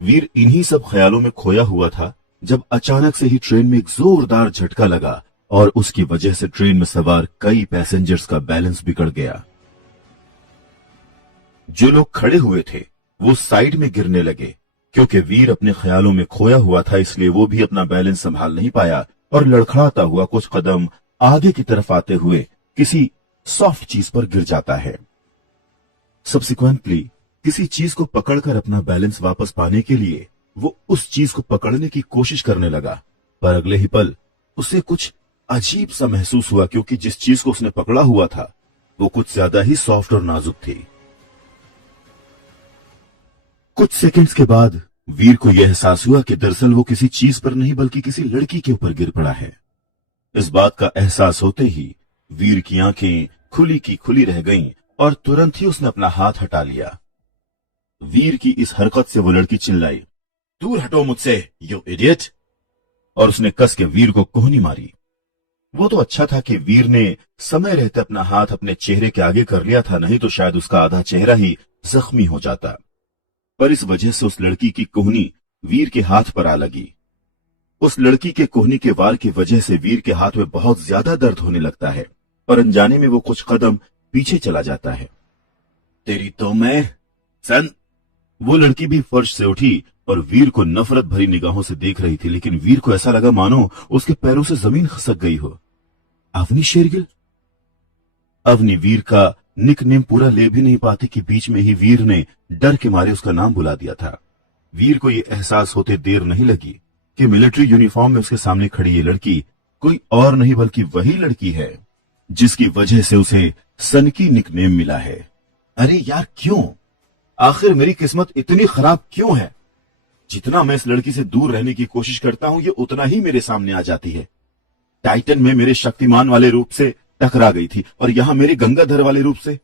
वीर इन्हीं सब ख्यालों में खोया हुआ था जब अचानक से ही ट्रेन में एक जोरदार झटका लगा और उसकी वजह से ट्रेन में सवार कई पैसेंजर्स का बैलेंस बिगड़ गया। जो लोग खड़े हुए थे वो साइड में गिरने लगे। क्योंकि वीर अपने ख्यालों में खोया हुआ था, इसलिए वो भी अपना बैलेंस संभाल नहीं पाया और लड़खड़ाता हुआ कुछ कदम आगे की तरफ आते हुए किसी सॉफ्ट चीज पर गिर जाता है। सब्सिक्वेंटली किसी चीज को पकड़कर अपना बैलेंस वापस पाने के लिए वो उस चीज को पकड़ने की कोशिश करने लगा, पर अगले ही पल उसे कुछ अजीब सा महसूस हुआ, क्योंकि जिस चीज को उसने पकड़ा हुआ था वो कुछ ज्यादा ही सॉफ्ट और नाजुक थी। कुछ सेकंड्स के बाद वीर को यह एहसास हुआ कि दरअसल वो किसी चीज पर नहीं बल्कि किसी लड़की के ऊपर गिर पड़ा है। इस बात का एहसास होते ही वीर की आंखें खुली की खुली रह गईं और तुरंत ही उसने अपना हाथ हटा लिया। वीर की इस हरकत से वो लड़की चिल्लाई, दूर हटो मुझसे, यू इडियट! और उसने कस के वीर को कोहनी मारी। वो तो अच्छा था कि वीर ने समय रहते अपना हाथ अपने चेहरे के आगे कर लिया था, नहीं तो शायद उसका आधा चेहरा ही जख्मी हो जाता। पर इस वजह से उस लड़की की कोहनी वीर के हाथ पर आ लगी। उस लड़की के कोहनी के वार की वजह से वीर के हाथ में बहुत ज्यादा दर्द होने लगता है और अनजाने में वो कुछ कदम पीछे चला जाता है। तेरी तो मैं सन! वो लड़की भी फर्श से उठी और वीर को नफरत भरी निगाहों से देख रही थी, लेकिन वीर को ऐसा लगा मानो उसके पैरों से जमीन खिसक गई हो। अवनी शेरगिल? अवनी वीर का निकनेम पूरा ले भी नहीं पाती कि बीच में ही वीर ने डर के मारे उसका नाम बुला दिया था। वीर को यह एहसास होते देर नहीं लगी कि मिलिट्री यूनिफॉर्म में उसके सामने खड़ी ये लड़की कोई और नहीं बल्कि वही लड़की है जिसकी वजह से उसे सनकी निकनेम मिला है। अरे यार क्यों? आखिर मेरी किस्मत इतनी खराब क्यों है? जितना मैं इस लड़की से दूर रहने की कोशिश करता हूं, ये उतना ही मेरे सामने आ जाती है। टाइटन में मेरे शक्तिमान वाले रूप से टकरा गई थी और यहां मेरे गंगाधर वाले रूप से।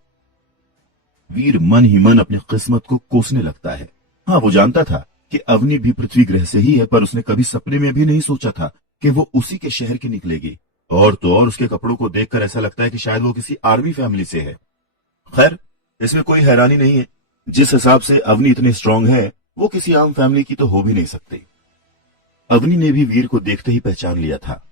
वीर मन ही मन अपनी किस्मत को कोसने लगता है। हाँ, वो जानता था कि अवनी भी पृथ्वी ग्रह से ही है, पर उसने कभी सपने में भी नहीं सोचा था कि वो उसी के शहर की निकलेगी। और तो और उसके कपड़ों को देखकर ऐसा लगता है कि शायद वो किसी आर्मी फैमिली से है। खैर, इसमें कोई हैरानी नहीं है। जिस हिसाब से अवनी इतनी स्ट्रांग है, वो किसी आम फैमिली की तो हो भी नहीं सकती। अवनी ने भी वीर को देखते ही पहचान लिया था।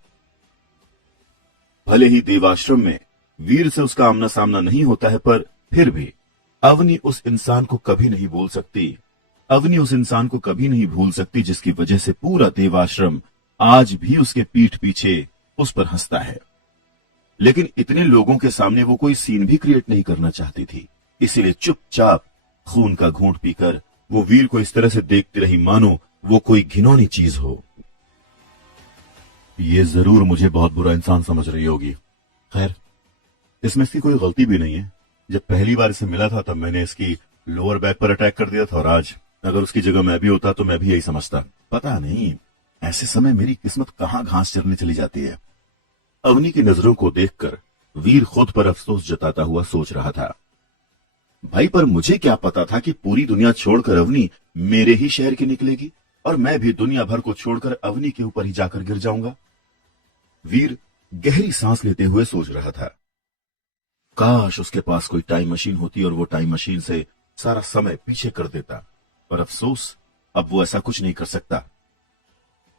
भले ही देवाश्रम में वीर से उसका आमना सामना नहीं होता है, पर फिर भी अवनी उस इंसान को कभी नहीं भूल सकती। अवनी उस इंसान को कभी नहीं भूल सकती जिसकी वजह से पूरा देवाश्रम आज भी उसके पीठ पीछे उस पर हंसता है। लेकिन इतने लोगों के सामने वो कोई सीन भी क्रिएट नहीं करना चाहती थी, इसीलिए चुपचाप खून का घूंट पीकर वो वीर को इस तरह से देखती रही मानो वो कोई घिनौनी चीज हो। ये जरूर मुझे बहुत बुरा इंसान समझ रही होगी। खैर, इसमें इसकी कोई गलती भी नहीं है। जब पहली बार इसे मिला था तब मैंने इसकी लोअर बैक पर अटैक कर दिया था, और आज अगर उसकी जगह मैं भी होता तो मैं भी यही समझता। पता नहीं ऐसे समय मेरी किस्मत कहां घास चरने चली जाती है। अवनी की नजरों को देखकर वीर खुद पर अफसोस जताता हुआ सोच रहा था, भाई पर मुझे क्या पता था कि पूरी दुनिया छोड़कर अवनी मेरे ही शहर की निकलेगी और मैं भी दुनिया भर को छोड़कर अवनी के ऊपर ही जाकर गिर जाऊंगा। वीर गहरी सांस लेते हुए सोच रहा था, काश उसके पास कोई टाइम मशीन होती और वो टाइम मशीन से सारा समय पीछे कर देता, पर अफसोस अब वो ऐसा कुछ नहीं कर सकता।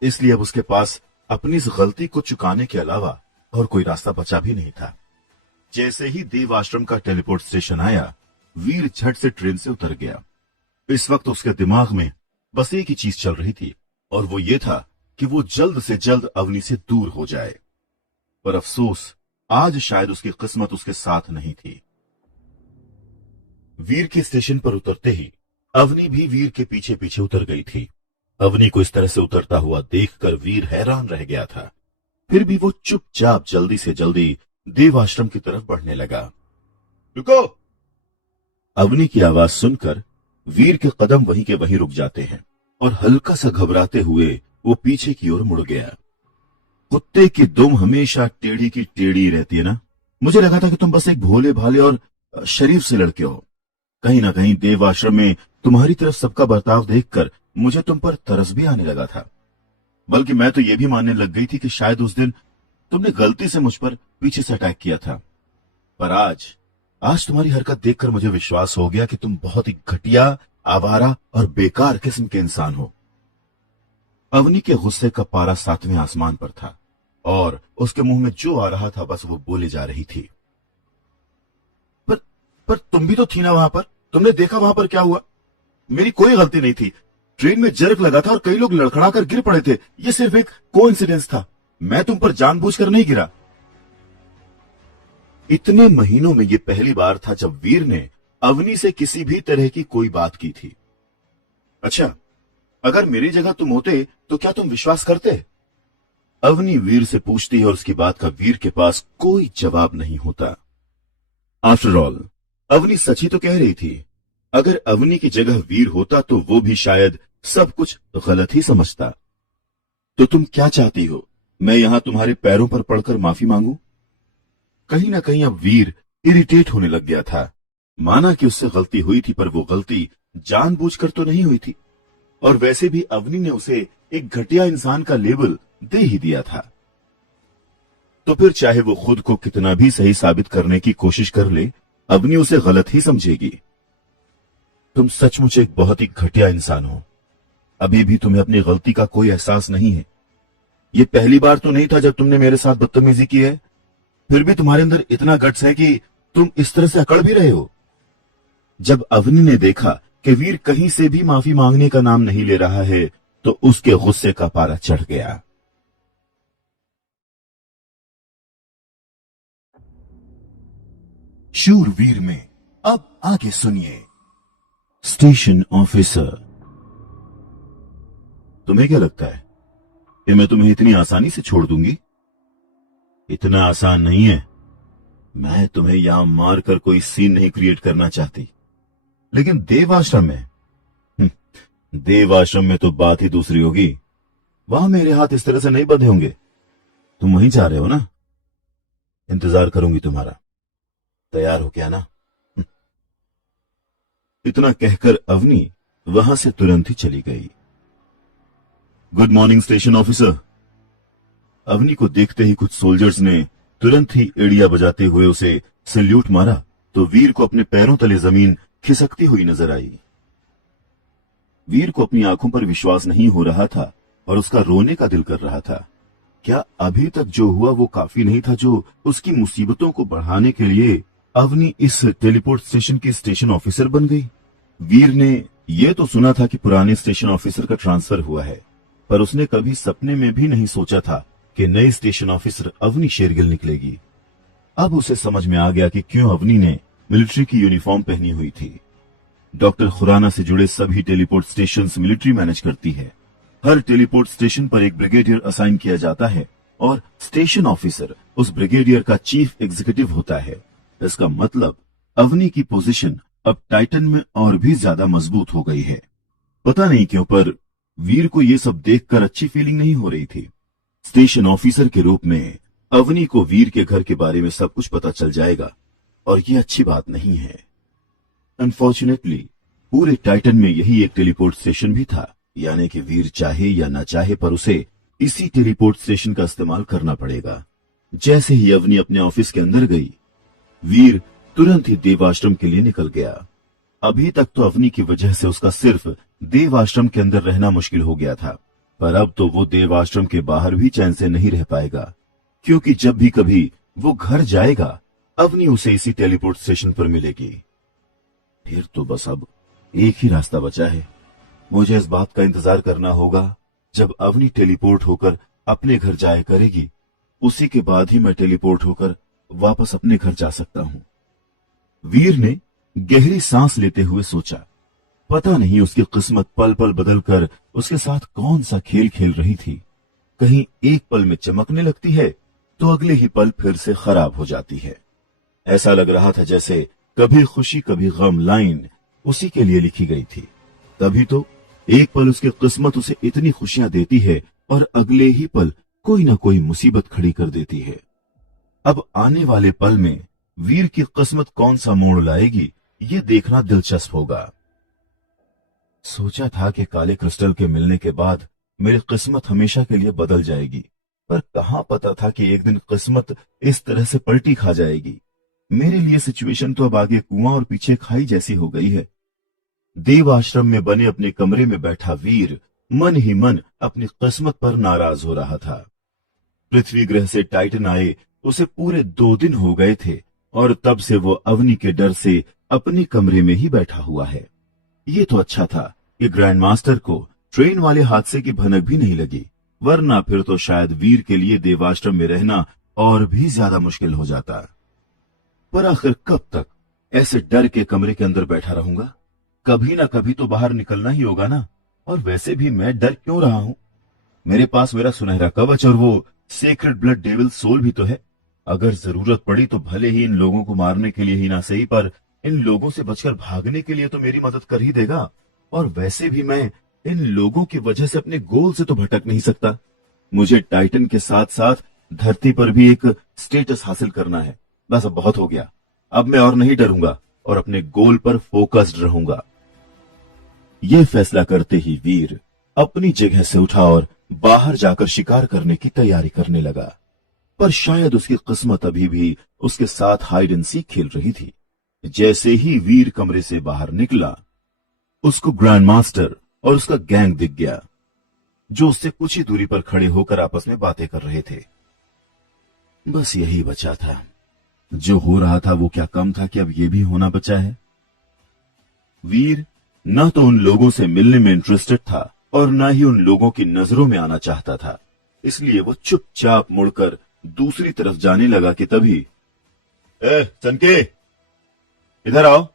इसलिए अब उसके पास अपनी इस गलती को चुकाने के अलावा और कोई रास्ता बचा भी नहीं था। जैसे ही देव आश्रम का टेलीपोर्ट स्टेशन आया, वीर झट से ट्रेन से उतर गया। इस वक्त उसके दिमाग में बस एक ही चीज चल रही थी, और वो ये था कि वो जल्द से जल्द अवनी से दूर हो जाए। पर अफसोस आज शायद उसकी किस्मत उसके साथ नहीं थी। वीर के स्टेशन पर उतरते ही अवनी भी वीर के पीछे पीछे उतर गई थी। अवनी को इस तरह से उतरता हुआ देखकर वीर हैरान रह गया था। फिर भी वो चुपचाप जल्दी से जल्दी देवाश्रम की तरफ बढ़ने लगा। रुको! अवनी की आवाज सुनकर वीर के कदम वहीं के वहीं रुक जाते हैं और हल्का सा घबराते हुए वो पीछे की ओर मुड़ गया। कुत्ते की दुम हमेशा टेढ़ी की टेढ़ी रहती है ना। मुझे लगा था कि तुम बस एक भोले भाले और शरीफ से लड़के हो। कहीं ना कहीं देव आश्रम में तुम्हारी तरफ सबका बर्ताव देखकर मुझे तुम पर तरस भी आने लगा था। बल्कि मैं तो यह भी मानने लग गई थी कि शायद उस दिन तुमने गलती से मुझ पर पीछे से अटैक किया था। पर आज तुम्हारी हरकत देखकर मुझे विश्वास हो गया कि तुम बहुत ही घटिया, आवारा और बेकार किस्म के इंसान हो। अवनी के गुस्से का पारा 7वें आसमान पर था और उसके मुंह में जो आ रहा था बस वो बोले जा रही थी। पर तुम भी तो थी ना वहां पर। तुमने देखा वहां पर क्या हुआ। मेरी कोई गलती नहीं थी। ट्रेन में जर्क लगा था और कई लोग लड़खड़ाकर गिर पड़े थे। ये सिर्फ एक कोइंसिडेंस था। मैं तुम पर जानबूझकर नहीं गिरा। इतने महीनों में ये पहली बार था जब वीर ने अवनी से किसी भी तरह की कोई बात की थी। अच्छा, अगर मेरी जगह तुम होते तो क्या तुम विश्वास करते? अवनी वीर से पूछती है और उसकी बात का वीर के पास कोई जवाब नहीं होता। आफ्टर ऑल अवनी सच ही तो कह रही थी। अगर अवनी की जगह वीर होता तो वो भी शायद सब कुछ गलत ही समझता। तो तुम क्या चाहती हो? मैं यहां तुम्हारे पैरों पर पड़कर माफी मांगू? कहीं ना कहीं अब वीर इरिटेट होने लग गया था। माना कि उससे गलती हुई थी, पर वो गलती जानबूझकर तो नहीं हुई थी। और वैसे भी अवनी ने उसे एक घटिया इंसान का लेबल दे ही दिया था। तो फिर चाहे वो खुद को कितना भी सही साबित करने की कोशिश कर ले, अवनी उसे गलत ही समझेगी। तुम सचमुच एक बहुत ही घटिया इंसान हो। अभी भी तुम्हें अपनी गलती का कोई एहसास नहीं है। ये पहली बार तो नहीं था जब तुमने मेरे साथ बदतमीजी की है। फिर भी तुम्हारे अंदर इतना गट्स है कि तुम इस तरह से अकड़ भी रहे हो। जब अवनी ने देखा कि वीर कहीं से भी माफी मांगने का नाम नहीं ले रहा है तो उसके गुस्से का पारा चढ़ गया। शूरवीर में अब आगे सुनिए। Station officer. तुम्हें क्या लगता है कि मैं तुम्हें इतनी आसानी से छोड़ दूंगी? इतना आसान नहीं है। मैं तुम्हें यहां मारकर कोई सीन नहीं क्रिएट करना चाहती, लेकिन देवाश्रम में देवाश्रम में तो बात ही दूसरी होगी। वहां मेरे हाथ इस तरह से नहीं बंधे होंगे। तुम वहीं जा रहे हो ना? इंतजार करूंगी तुम्हारा। तैयार हो क्या ना? इतना कहकर अवनी वहां से तुरंत ही चली गई। Good morning station officer. Avani को देखते ही कुछ सोल्जर्स ने तुरंत ही एड़िया बजाते हुए उसे सल्यूट मारा तो वीर को अपने पैरों तले जमीन खिसकती हुई नजर आई। वीर को अपनी आंखों पर विश्वास नहीं हो रहा था और उसका रोने का दिल कर रहा था। क्या अभी तक जो हुआ वो काफी नहीं था जो उसकी मुसीबतों को बढ़ाने के लिए अवनी इस टेलीपोर्ट स्टेशन की स्टेशन ऑफिसर बन गई? वीर ने यह तो सुना था कि पुराने स्टेशन ऑफिसर का ट्रांसफर हुआ है, पर उसने कभी सपने में भी नहीं सोचा था कि नई स्टेशन ऑफिसर अवनी शेरगिल निकलेगी। अब उसे समझ में आ गया कि क्यों अवनी ने मिलिट्री की यूनिफॉर्म पहनी हुई थी। डॉक्टर खुराना से जुड़े सभी टेलीपोर्ट स्टेशंस मिलिट्री मैनेज करती है। हर टेलीपोर्ट स्टेशन पर एक ब्रिगेडियर असाइन किया जाता है और स्टेशन ऑफिसर उस ब्रिगेडियर का चीफ एग्जीक्यूटिव होता है। इसका मतलब अवनी की पोजीशन अब टाइटन में और भी ज्यादा मजबूत हो गई है। पता नहीं क्यों, पर वीर को यह सब देखकर अच्छी फीलिंग नहीं हो रही थी। स्टेशन ऑफिसर के रूप में अवनी को वीर के घर के बारे में सब कुछ पता चल जाएगा और यह अच्छी बात नहीं है। अनफॉर्चुनेटली पूरे टाइटन में यही एक टेलीपोर्ट स्टेशन भी था, यानी कि वीर चाहे या न चाहे पर उसे इसी टेलीपोर्ट स्टेशन का इस्तेमाल करना पड़ेगा। जैसे ही अवनी अपने ऑफिस के अंदर गई, वीर तुरंत ही देवाश्रम के लिए निकल गया। अभी तक तो अवनी की वजह से उसका सिर्फ देवाश्रम के अंदर रहना मुश्किल हो गया था, पर अब तो वो देवाश्रम के बाहर भी चैन से नहीं रह पाएगा, क्योंकि जब भी कभी वो घर जाएगा अवनी उसे इसी टेलीपोर्ट स्टेशन पर मिलेगी। फिर तो बस अब एक ही रास्ता बचा है। मुझे इस बात का इंतजार करना होगा जब अवनी टेलीपोर्ट होकर अपने घर जाया करेगी, उसी के बाद ही मैं टेलीपोर्ट होकर वापस अपने घर जा सकता हूं। वीर ने गहरी सांस लेते हुए सोचा। पता नहीं उसकी किस्मत पल पल बदलकर उसके साथ कौन सा खेल खेल रही थी। कहीं एक पल में चमकने लगती है तो अगले ही पल फिर से खराब हो जाती है। ऐसा लग रहा था जैसे कभी खुशी कभी गम लाइन उसी के लिए लिखी गई थी। तभी तो एक पल उसकी किस्मत उसे इतनी खुशियां देती है और अगले ही पल कोई ना कोई मुसीबत खड़ी कर देती है। अब आने वाले पल में वीर की किस्मत कौन सा मोड़ लाएगी, ये देखना दिलचस्प होगा। सोचा था कि काले क्रिस्टल के मिलने के बाद मेरी किस्मत हमेशा के लिए बदल जाएगी, पर कहां पता था कि एक दिन किस्मत इस तरह से पलटी खा जाएगी। मेरे लिए सिचुएशन तो अब आगे कुआं और पीछे खाई जैसी हो गई है। देव आश्रम में बने अपने कमरे में बैठा वीर मन ही मन अपनी किस्मत पर नाराज हो रहा था। पृथ्वी ग्रह से टाइटन आए उसे पूरे 2 दिन हो गए थे और तब से वो अवनी के डर से अपने कमरे में ही बैठा हुआ है। ये तो अच्छा था कि ग्रैंड मास्टर को ट्रेन वाले हादसे की भनक भी नहीं लगी, वरना फिर तो शायद वीर के लिए देवाश्रम में रहना और भी ज्यादा मुश्किल हो जाता। पर आखिर कब तक ऐसे डर के कमरे के अंदर बैठा रहूंगा? कभी ना कभी तो बाहर निकलना ही होगा ना। और वैसे भी मैं डर क्यों रहा हूं? मेरे पास मेरा सुनहरा कवच और वो सेक्रेड ब्लड डेविल सोल भी तो है। अगर जरूरत पड़ी तो भले ही इन लोगों को मारने के लिए ही ना सही, पर इन लोगों से बचकर भागने के लिए तो मेरी मदद कर ही देगा। और वैसे भी मैं इन लोगों की वजह से अपने गोल से तो भटक नहीं सकता। मुझे टाइटन के साथ साथ धरती पर भी एक स्टेटस हासिल करना है। बस अब बहुत हो गया। अब मैं और नहीं डरूंगा और अपने गोल पर फोकस्ड रहूंगा। यह फैसला करते ही वीर अपनी जगह से उठा और बाहर जाकर शिकार करने की तैयारी करने लगा। पर शायद उसकी किस्मत अभी भी उसके साथ हाइड एंड सीक खेल रही थी। जैसे ही वीर कमरे से बाहर निकला, उसको ग्रैंड मास्टर और उसका गैंग दिख गया, जो उससे कुछ ही दूरी पर खड़े होकर आपस में बातें कर रहे थे। बस यही बचा था। जो हो रहा था वो क्या कम था कि अब ये भी होना बचा है। वीर न तो उन लोगों से मिलने में इंटरेस्टेड था और न ही उन लोगों की नजरों में आना चाहता था। इसलिए वो चुपचाप मुड़कर दूसरी तरफ जाने लगा कि तभी चनके, इधर आओ।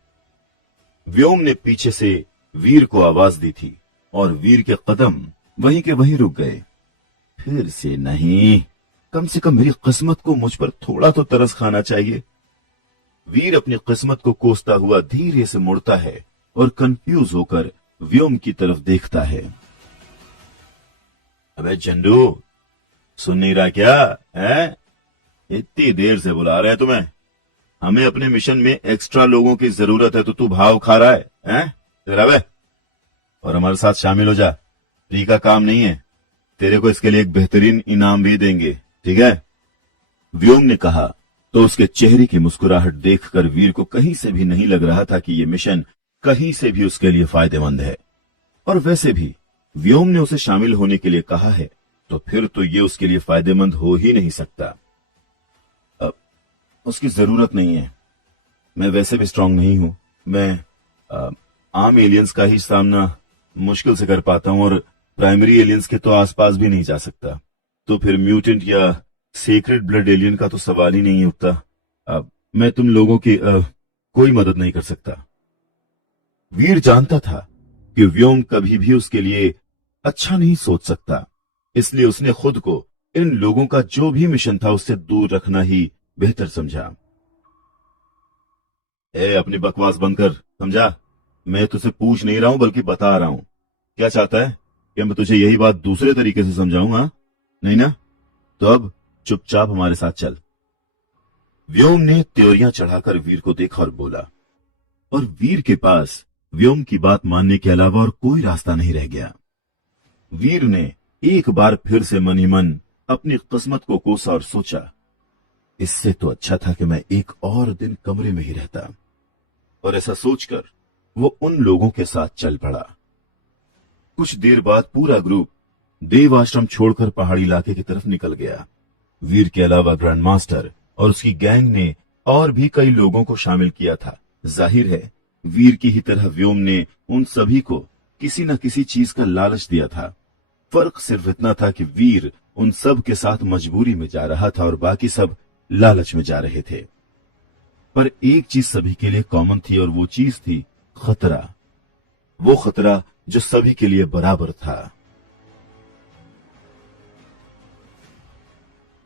व्योम ने पीछे से वीर को आवाज दी थी और वीर के कदम वहीं के वहीं रुक गए। फिर से नहीं, कम से कम मेरी किस्मत को मुझ पर थोड़ा तो तरस खाना चाहिए। वीर अपनी किस्मत को कोसता हुआ धीरे से मुड़ता है और कंफ्यूज होकर व्योम की तरफ देखता है। अबे चंदू, सुन नहीं रहा क्या है? इतनी देर से बुला रहे हैं तुम्हें। हमें अपने मिशन में एक्स्ट्रा लोगों की जरूरत है तो तू भाव खा रहा है, हैं? इधर आ बे और हमारे साथ शामिल हो जा। फ्री का काम नहीं है, तेरे को इसके लिए एक बेहतरीन इनाम भी देंगे, ठीक है? व्योम ने कहा तो उसके चेहरे की मुस्कुराहट देखकर वीर को कहीं से भी नहीं लग रहा था कि यह मिशन कहीं से भी उसके लिए फायदेमंद है। और वैसे भी व्योम ने उसे शामिल होने के लिए कहा है तो फिर तो ये उसके लिए फायदेमंद हो ही नहीं सकता। अब उसकी जरूरत नहीं है, मैं वैसे भी स्ट्रांग नहीं हूं। मैं आम एलियंस का ही सामना मुश्किल से कर पाता हूं और प्राइमरी एलियंस के तो आसपास भी नहीं जा सकता। तो फिर म्यूटेंट या सीक्रेट ब्लड एलियन का तो सवाल ही नहीं उठता। अब मैं तुम लोगों की कोई मदद नहीं कर सकता। वीर जानता था कि व्योम कभी भी उसके लिए अच्छा नहीं सोच सकता, इसलिए उसने खुद को इन लोगों का जो भी मिशन था उससे दूर रखना ही बेहतर समझा। अपनी बकवास बंद कर, समझा? मैं तुझसे पूछ नहीं रहा हूं बल्कि बता रहा हूं। क्या चाहता है कि मैं तुझे यही बात दूसरे तरीके से समझाऊं? हाँ, नहीं ना? तो अब चुपचाप हमारे साथ चल। व्योम ने त्योरियां चढ़ाकर वीर को देखा और बोला, और वीर के पास व्योम की बात मानने के अलावा और कोई रास्ता नहीं रह गया। वीर ने एक बार फिर से मन ही मन अपनी किस्मत को कोसा और सोचा, इससे तो अच्छा था कि मैं एक और दिन कमरे में ही रहता। और ऐसा सोचकर वो उन लोगों के साथ चल पड़ा। कुछ देर बाद पूरा ग्रुप देव आश्रम छोड़कर पहाड़ी इलाके की तरफ निकल गया। वीर के अलावा ग्रैंड मास्टर और उसकी गैंग ने और भी कई लोगों को शामिल किया था। जाहिर है वीर की ही तरह व्योम ने उन सभी को किसी न किसी चीज का लालच दिया था। फर्क सिर्फ इतना था कि वीर उन सब के साथ मजबूरी में जा रहा था और बाकी सब लालच में जा रहे थे। पर एक चीज सभी के लिए कॉमन थी और वो चीज थी खतरा। वो खतरा जो सभी के लिए बराबर था।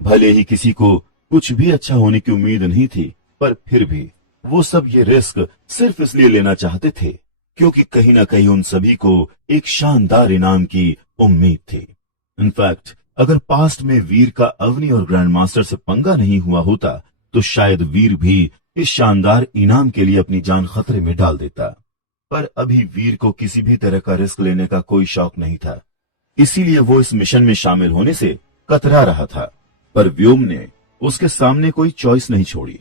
भले ही किसी को कुछ भी अच्छा होने की उम्मीद नहीं थी, पर फिर भी वो सब ये रिस्क सिर्फ इसलिए लेना चाहते थे क्योंकि कहीं ना कहीं उन सभी को एक शानदार इनाम की उम्मीद थी। इनफैक्ट अगर पास्ट में वीर का अवनी और ग्रैंड मास्टर से पंगा नहीं हुआ होता तो शायद वीर भी इस शानदार इनाम के लिए अपनी जान खतरे में डाल देता। पर अभी वीर को किसी भी तरह का रिस्क लेने का कोई शौक नहीं था, इसीलिए वो इस मिशन में शामिल होने से कतरा रहा था। पर व्योम ने उसके सामने कोई चॉइस नहीं छोड़ी।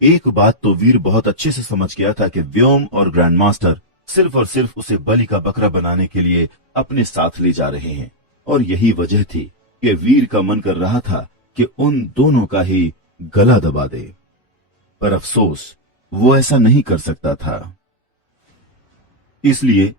एक बात तो वीर बहुत अच्छे से समझ गया था कि व्योम और ग्रैंड मास्टर सिर्फ और सिर्फ उसे बलि का बकरा बनाने के लिए अपने साथ ले जा रहे हैं, और यही वजह थी कि वीर का मन कर रहा था कि उन दोनों का ही गला दबा दे। पर अफसोस वो ऐसा नहीं कर सकता था, इसलिए